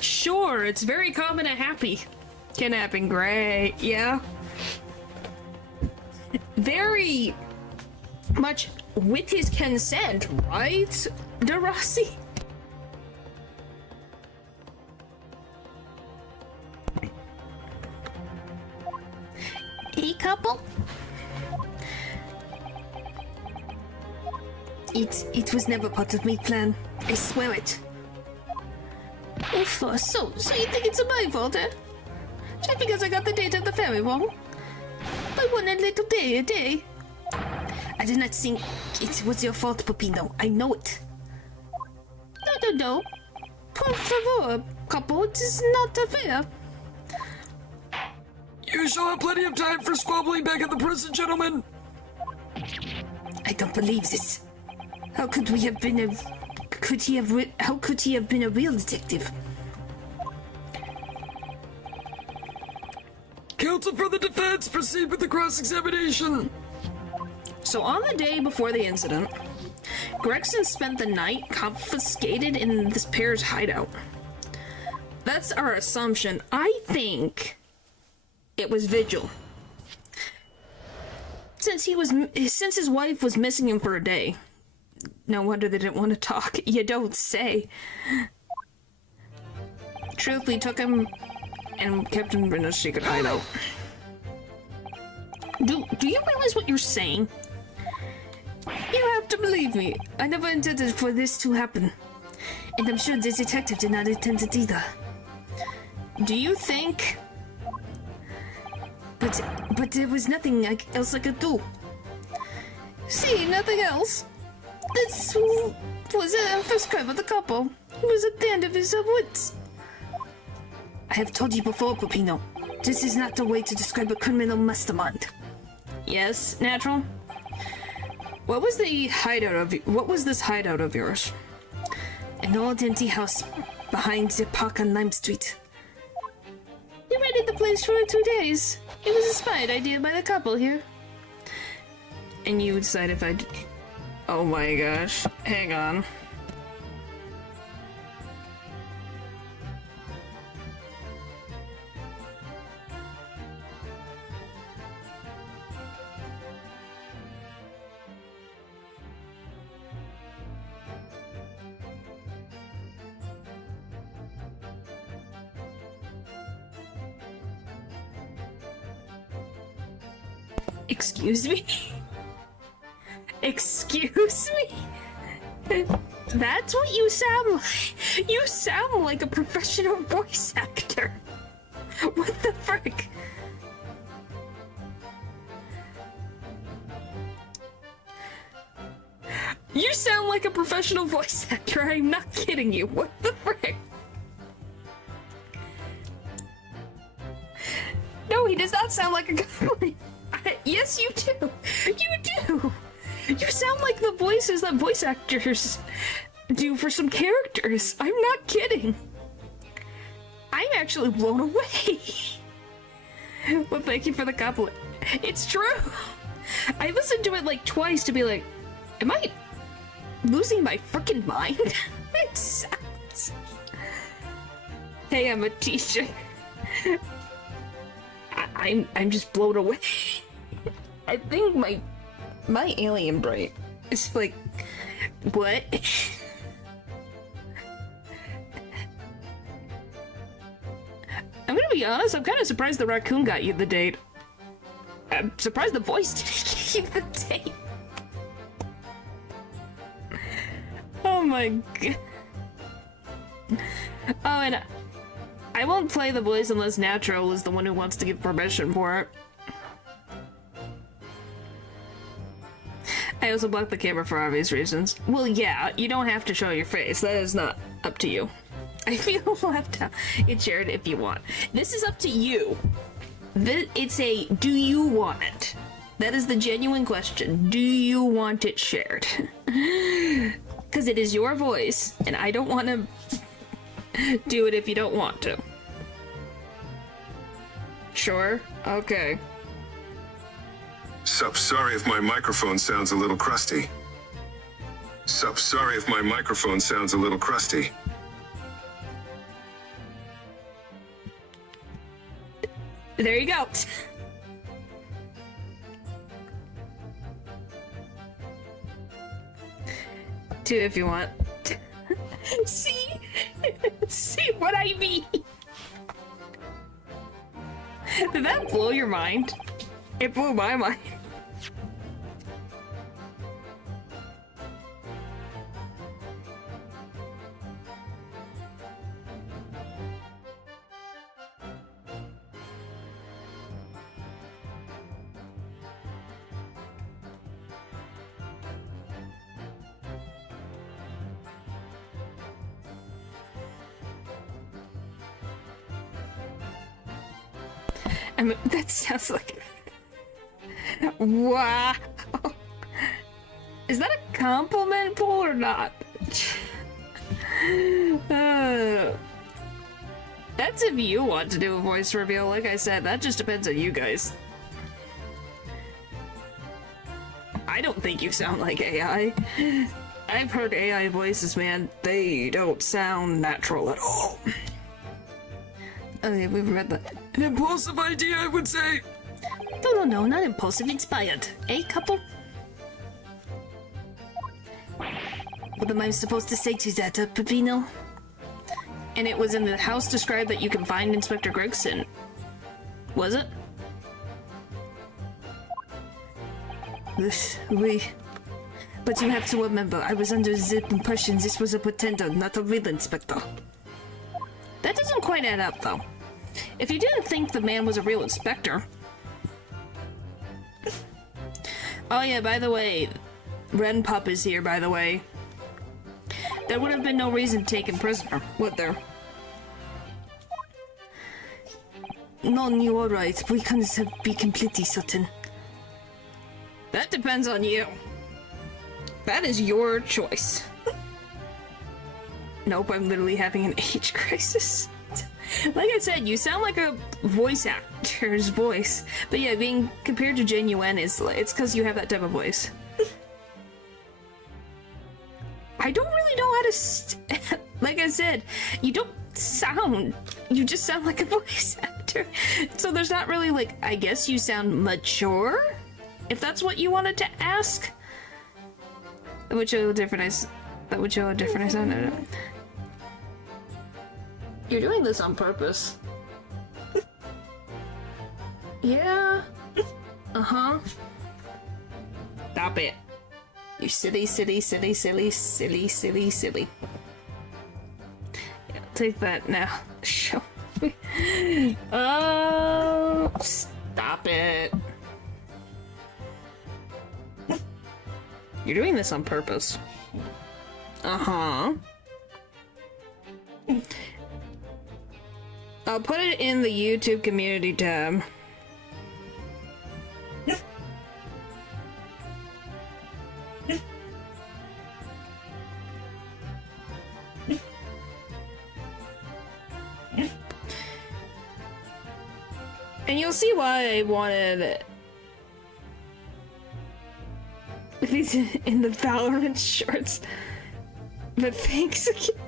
Sure, it's very common and happy. Kidnapping, great, yeah. Very much with his consent, right, DeRossi? A couple? It was never part of my plan. I swear it. Oof, so you think it's my fault, eh? Just because I got the date of the ferry wrong? By one little day a day? I did not think it was your fault, Peppino. I know it. No. Por favor, couple, it is not fair. You shall have plenty of time for squabbling back at the prison, gentlemen. I don't believe this. How could we have been how could he have been a real detective? Counsel for the defense, proceed with the cross-examination. So on the day before the incident, Gregson spent the night confiscated in this pair's hideout. That's our assumption. I think it was Vigil. Since his wife was missing him for a day. No wonder they didn't want to talk. You don't say. Truthfully, took him and kept him in a secret hideout. Do you realize what you're saying? You have to believe me. I never intended for this to happen. And I'm sure the detective did not intend it either. Do you think... But there was nothing else I could do. See, nothing else? This was our first crime of the couple. He was at the end of his wits. I have told you before, Peppino. This is not the way to describe a criminal mastermind. Yes, natural. What was this hideout of yours? An old empty house behind the park on Lime Street. We rented the place for 2 days. It was a spied idea by the couple here. And you decide if I'd... Oh my gosh. Hang on. Excuse me? Excuse me? That's what you sound like. You sound like a professional voice actor. What the frick? You sound like a professional voice actor. I'm not kidding you. What the frick? No, he does not sound like a goblin. Yes, you do. You do. You sound like the voices that voice actors do for some characters. I'm not kidding. I'm actually blown away. Well, thank you for the compliment. It's true. I listened to it like twice to be like, am I losing my freaking mind? It sounds. Hey, I'm a teacher. I'm just blown away. I think my alien brain is like, what? I'm gonna be honest, I'm kind of surprised the raccoon got you the date. I'm surprised the voice didn't get you the date. Oh my god. Oh, and I won't play the voice unless Natural is the one who wants to give permission for it. I also blocked the camera for obvious reasons. Well, yeah, you don't have to show your face. That is not up to you. I feel left out. It's shared if you want. This is up to you. It's a, do you want it? That is the genuine question. Do you want it shared? Because it is your voice, and I don't want to do it if you don't want to. Sure? Okay. Sup, sorry if my microphone sounds a little crusty. Sup, sorry if my microphone sounds a little crusty. There you go. Two if you want. See? See what I mean? Did that blow your mind? It blew my mind. That sounds like... Wow! Is that a compliment, Paul, or not? That's if you want to do a voice reveal. Like I said, that just depends on you guys. I don't think you sound like AI. I've heard AI voices, man. They don't sound natural at all. Okay, we've read that. An impulsive idea, I would say. No, not impulsive, inspired. Eh, couple? What am I supposed to say to that, Peppino? And it was in the house described that you can find Inspector Gregson. Was it? But you have to remember, I was under the impression this was a pretender, not a real inspector. That doesn't quite add up, though. If you didn't think the man was a real inspector... Oh yeah, by the way, Ren Pup is here, by the way. There would have been no reason to take him prisoner, would there? No, you are right. We can't be completely certain. That depends on you. That is your choice. Nope, I'm literally having an age crisis. Like I said, you sound like a voice actor's voice. But yeah, being compared to Genuine is it's because you have that type of voice. I don't really know how to like I said, you don't sound, you just sound like a voice actor. So there's not really like, I guess you sound mature? If that's what you wanted to ask. That would show how different I sound. You're doing this on purpose. Yeah. Uh-huh. Stop it. You silly. Yeah, take that now. Show me. Oh, stop it. You're doing this on purpose. Uh-huh. I'll put it in the YouTube community tab. And you'll see why I wanted these in the Valorant shorts. But thanks again.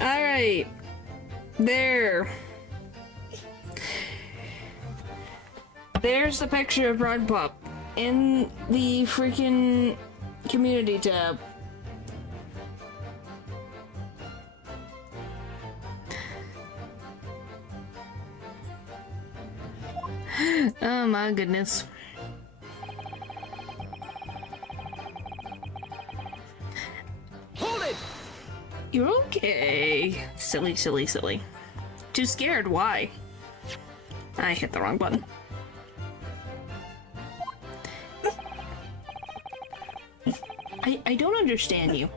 Alright. There. There's the picture of Run Pup in the freaking community tab. Oh my goodness. Hold it! You're okay. Silly, silly, silly. Too scared, why? I hit the wrong button. I don't understand you.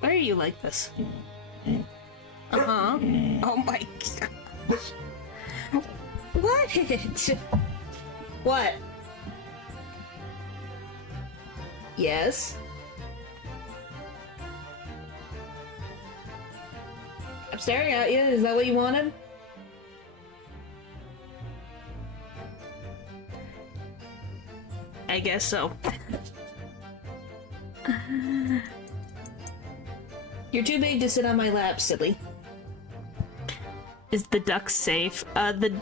Why are you like this? Uh-huh. Oh my gosh. What? What? Yes? I'm staring at you. Is that what you wanted? I guess so. You're too big to sit on my lap, silly. Is the duck safe? The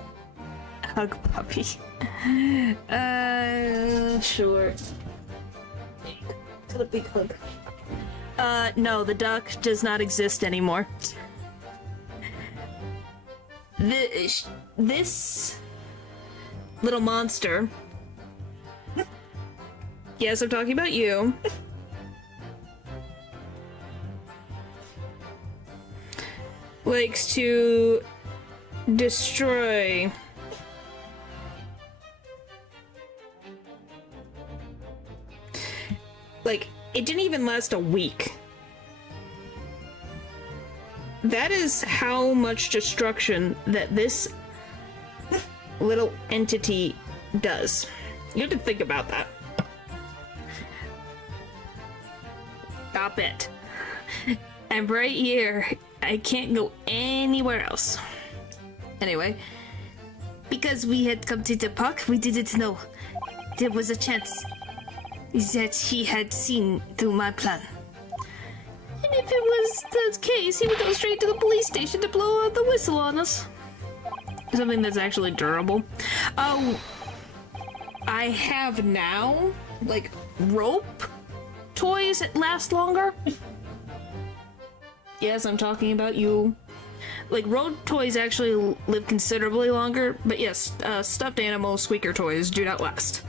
hug puppy. Sure. To the big hug. No, the duck does not exist anymore. This little monster. Yes, I'm talking about you. Likes to destroy like it didn't even last a week. That is how much destruction that this little entity does. You have to think about that. Stop it. I'm right here. I can't go anywhere else. Anyway, because we had come to the park, we didn't know there was a chance that he had seen through my plan. And if it was the case, he would go straight to the police station to blow the whistle on us. Something that's actually durable. Oh, I have now, like, rope toys that last longer. Yes, I'm talking about you. Like, road toys actually live considerably longer, but yes, stuffed animal squeaker toys do not last.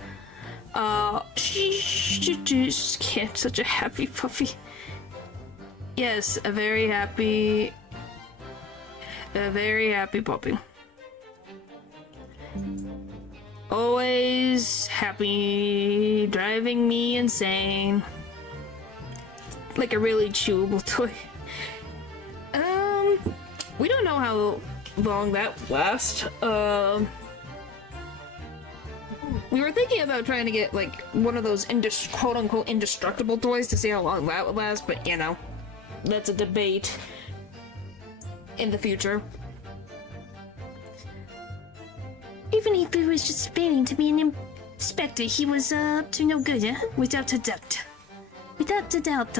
She can't, such a happy puppy. Yes, a very happy puppy. Always happy, driving me insane. Like a really chewable toy. We don't know how long that lasts. We were thinking about trying to get, like, one of those quote-unquote indestructible toys to see how long that would last, but, you know, that's a debate in the future. Even if he was just planning to be an inspector, he was up to no good, without a doubt. Without a doubt.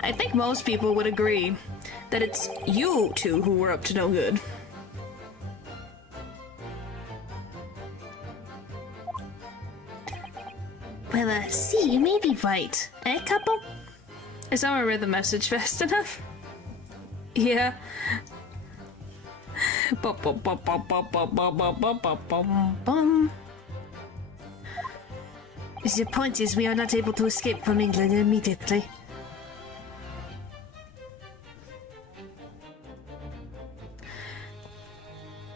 I think most people would agree that it's you two who were up to no good. Well, see, you may be right. Eh, couple? Has someone read the message fast enough? Yeah. The point is, we are not able to escape from England immediately.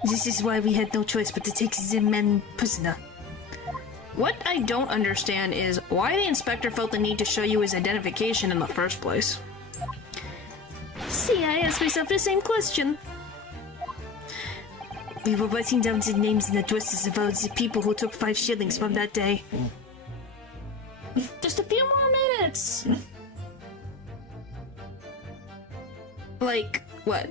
This is why we had no choice but to take the man prisoner. What I don't understand is why the inspector felt the need to show you his identification in the first place. See, I asked myself the same question. We were writing down the names and addresses of all the people who took 5 shillings from that day. Just a few more minutes! Like, what?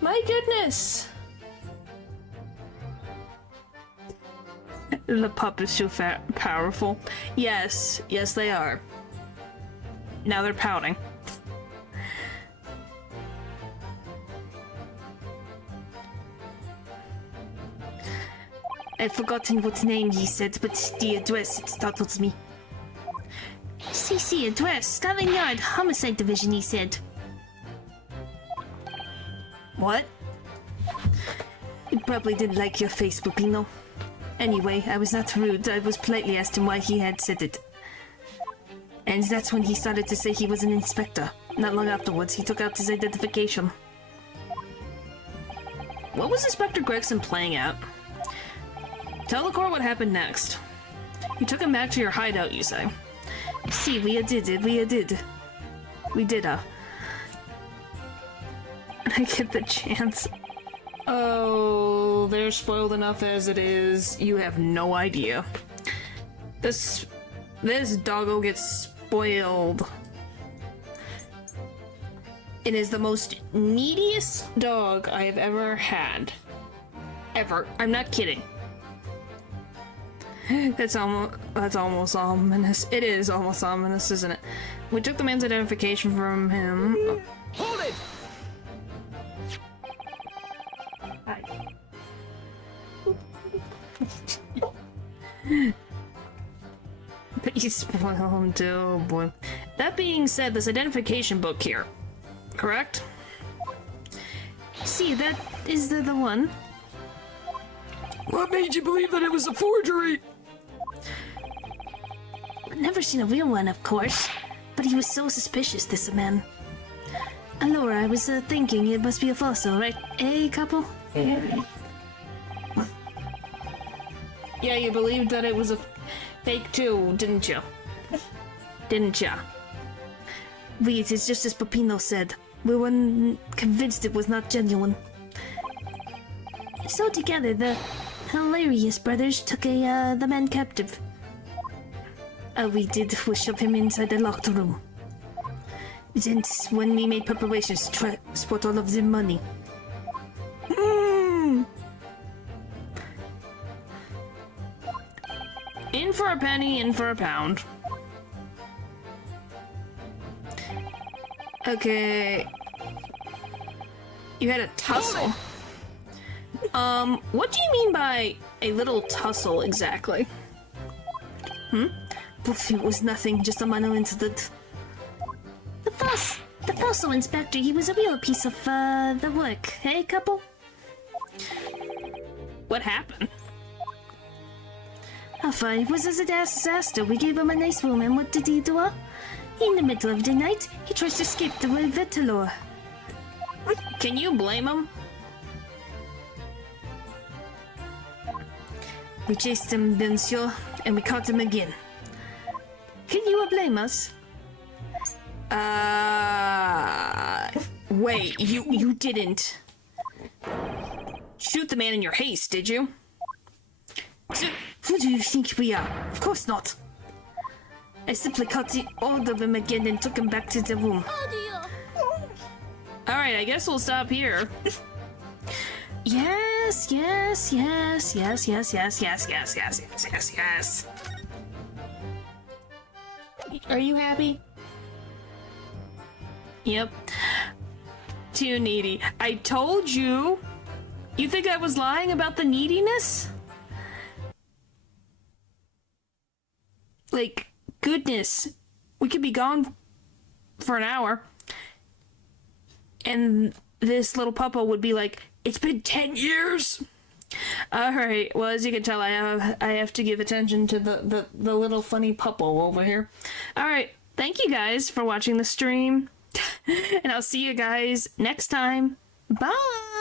My goodness! The pup is so powerful. Yes, yes they are. Now they're pouting. I've forgotten what name he said, but the address, it startles me. CC address, Scotland Yard, Homicide Division, he said. What? He probably didn't like your face, Pupino. Anyway, I was not rude. I was politely asked him why he had said it. And that's when he started to say he was an inspector. Not long afterwards, he took out his identification. What was Inspector Gregson playing at? Tell the court what happened next. You took him back to your hideout, you say. See, we did it. We did. We did, I get the chance. Oh, they're spoiled enough as it is. You have no idea. This doggo gets spoiled. It is the most neediest dog I have ever had. Ever. I'm not kidding. That's almost ominous. It is almost ominous, isn't it? We took the man's identification from him. Hold it! But you spoiled, oh boy. That being said, this identification book here, correct? See, that is the one. What made you believe that it was a forgery? Never seen a real one, of course. But he was so suspicious, this man. Allora, I was thinking it must be a fossil, right? Eh, couple? Yeah, you believed that it was a fake too, didn't you? Didn't ya? Wait, it's just as Peppino said. We were convinced it was not genuine. So together, the hilarious brothers took the man captive. All we did was shove him inside the locked room. Then, when we made preparations to transport all of the money. In for a penny, in for a pound. Okay. You had a tussle. What do you mean by a little tussle exactly? Poof, it was nothing, just a minor incident. The fossil inspector, he was a real piece of, the work. Hey, couple? What happened? Alpha, it was as a disaster. We gave him a nice room, and what did he do? In the middle of the night, he tries to escape the Vetilor. Can you blame him? We chased him, monsieur, and we caught him again. Can you blame us? Wait, you didn't shoot the man in your haste, did you? Who do you think we are? Of course not. I simply caught hold of him again and took him back to the room. Alright, I guess we'll stop here. Yes. Are you happy? Yep. Too needy. I told you! You think I was lying about the neediness? Like, goodness. We could be gone for an hour. And this little puppo would be like, it's been 10 years! Alright, well, as you can tell, I have to give attention to the little funny puppo over here. Alright, thank you guys for watching the stream. And I'll see you guys next time. Bye!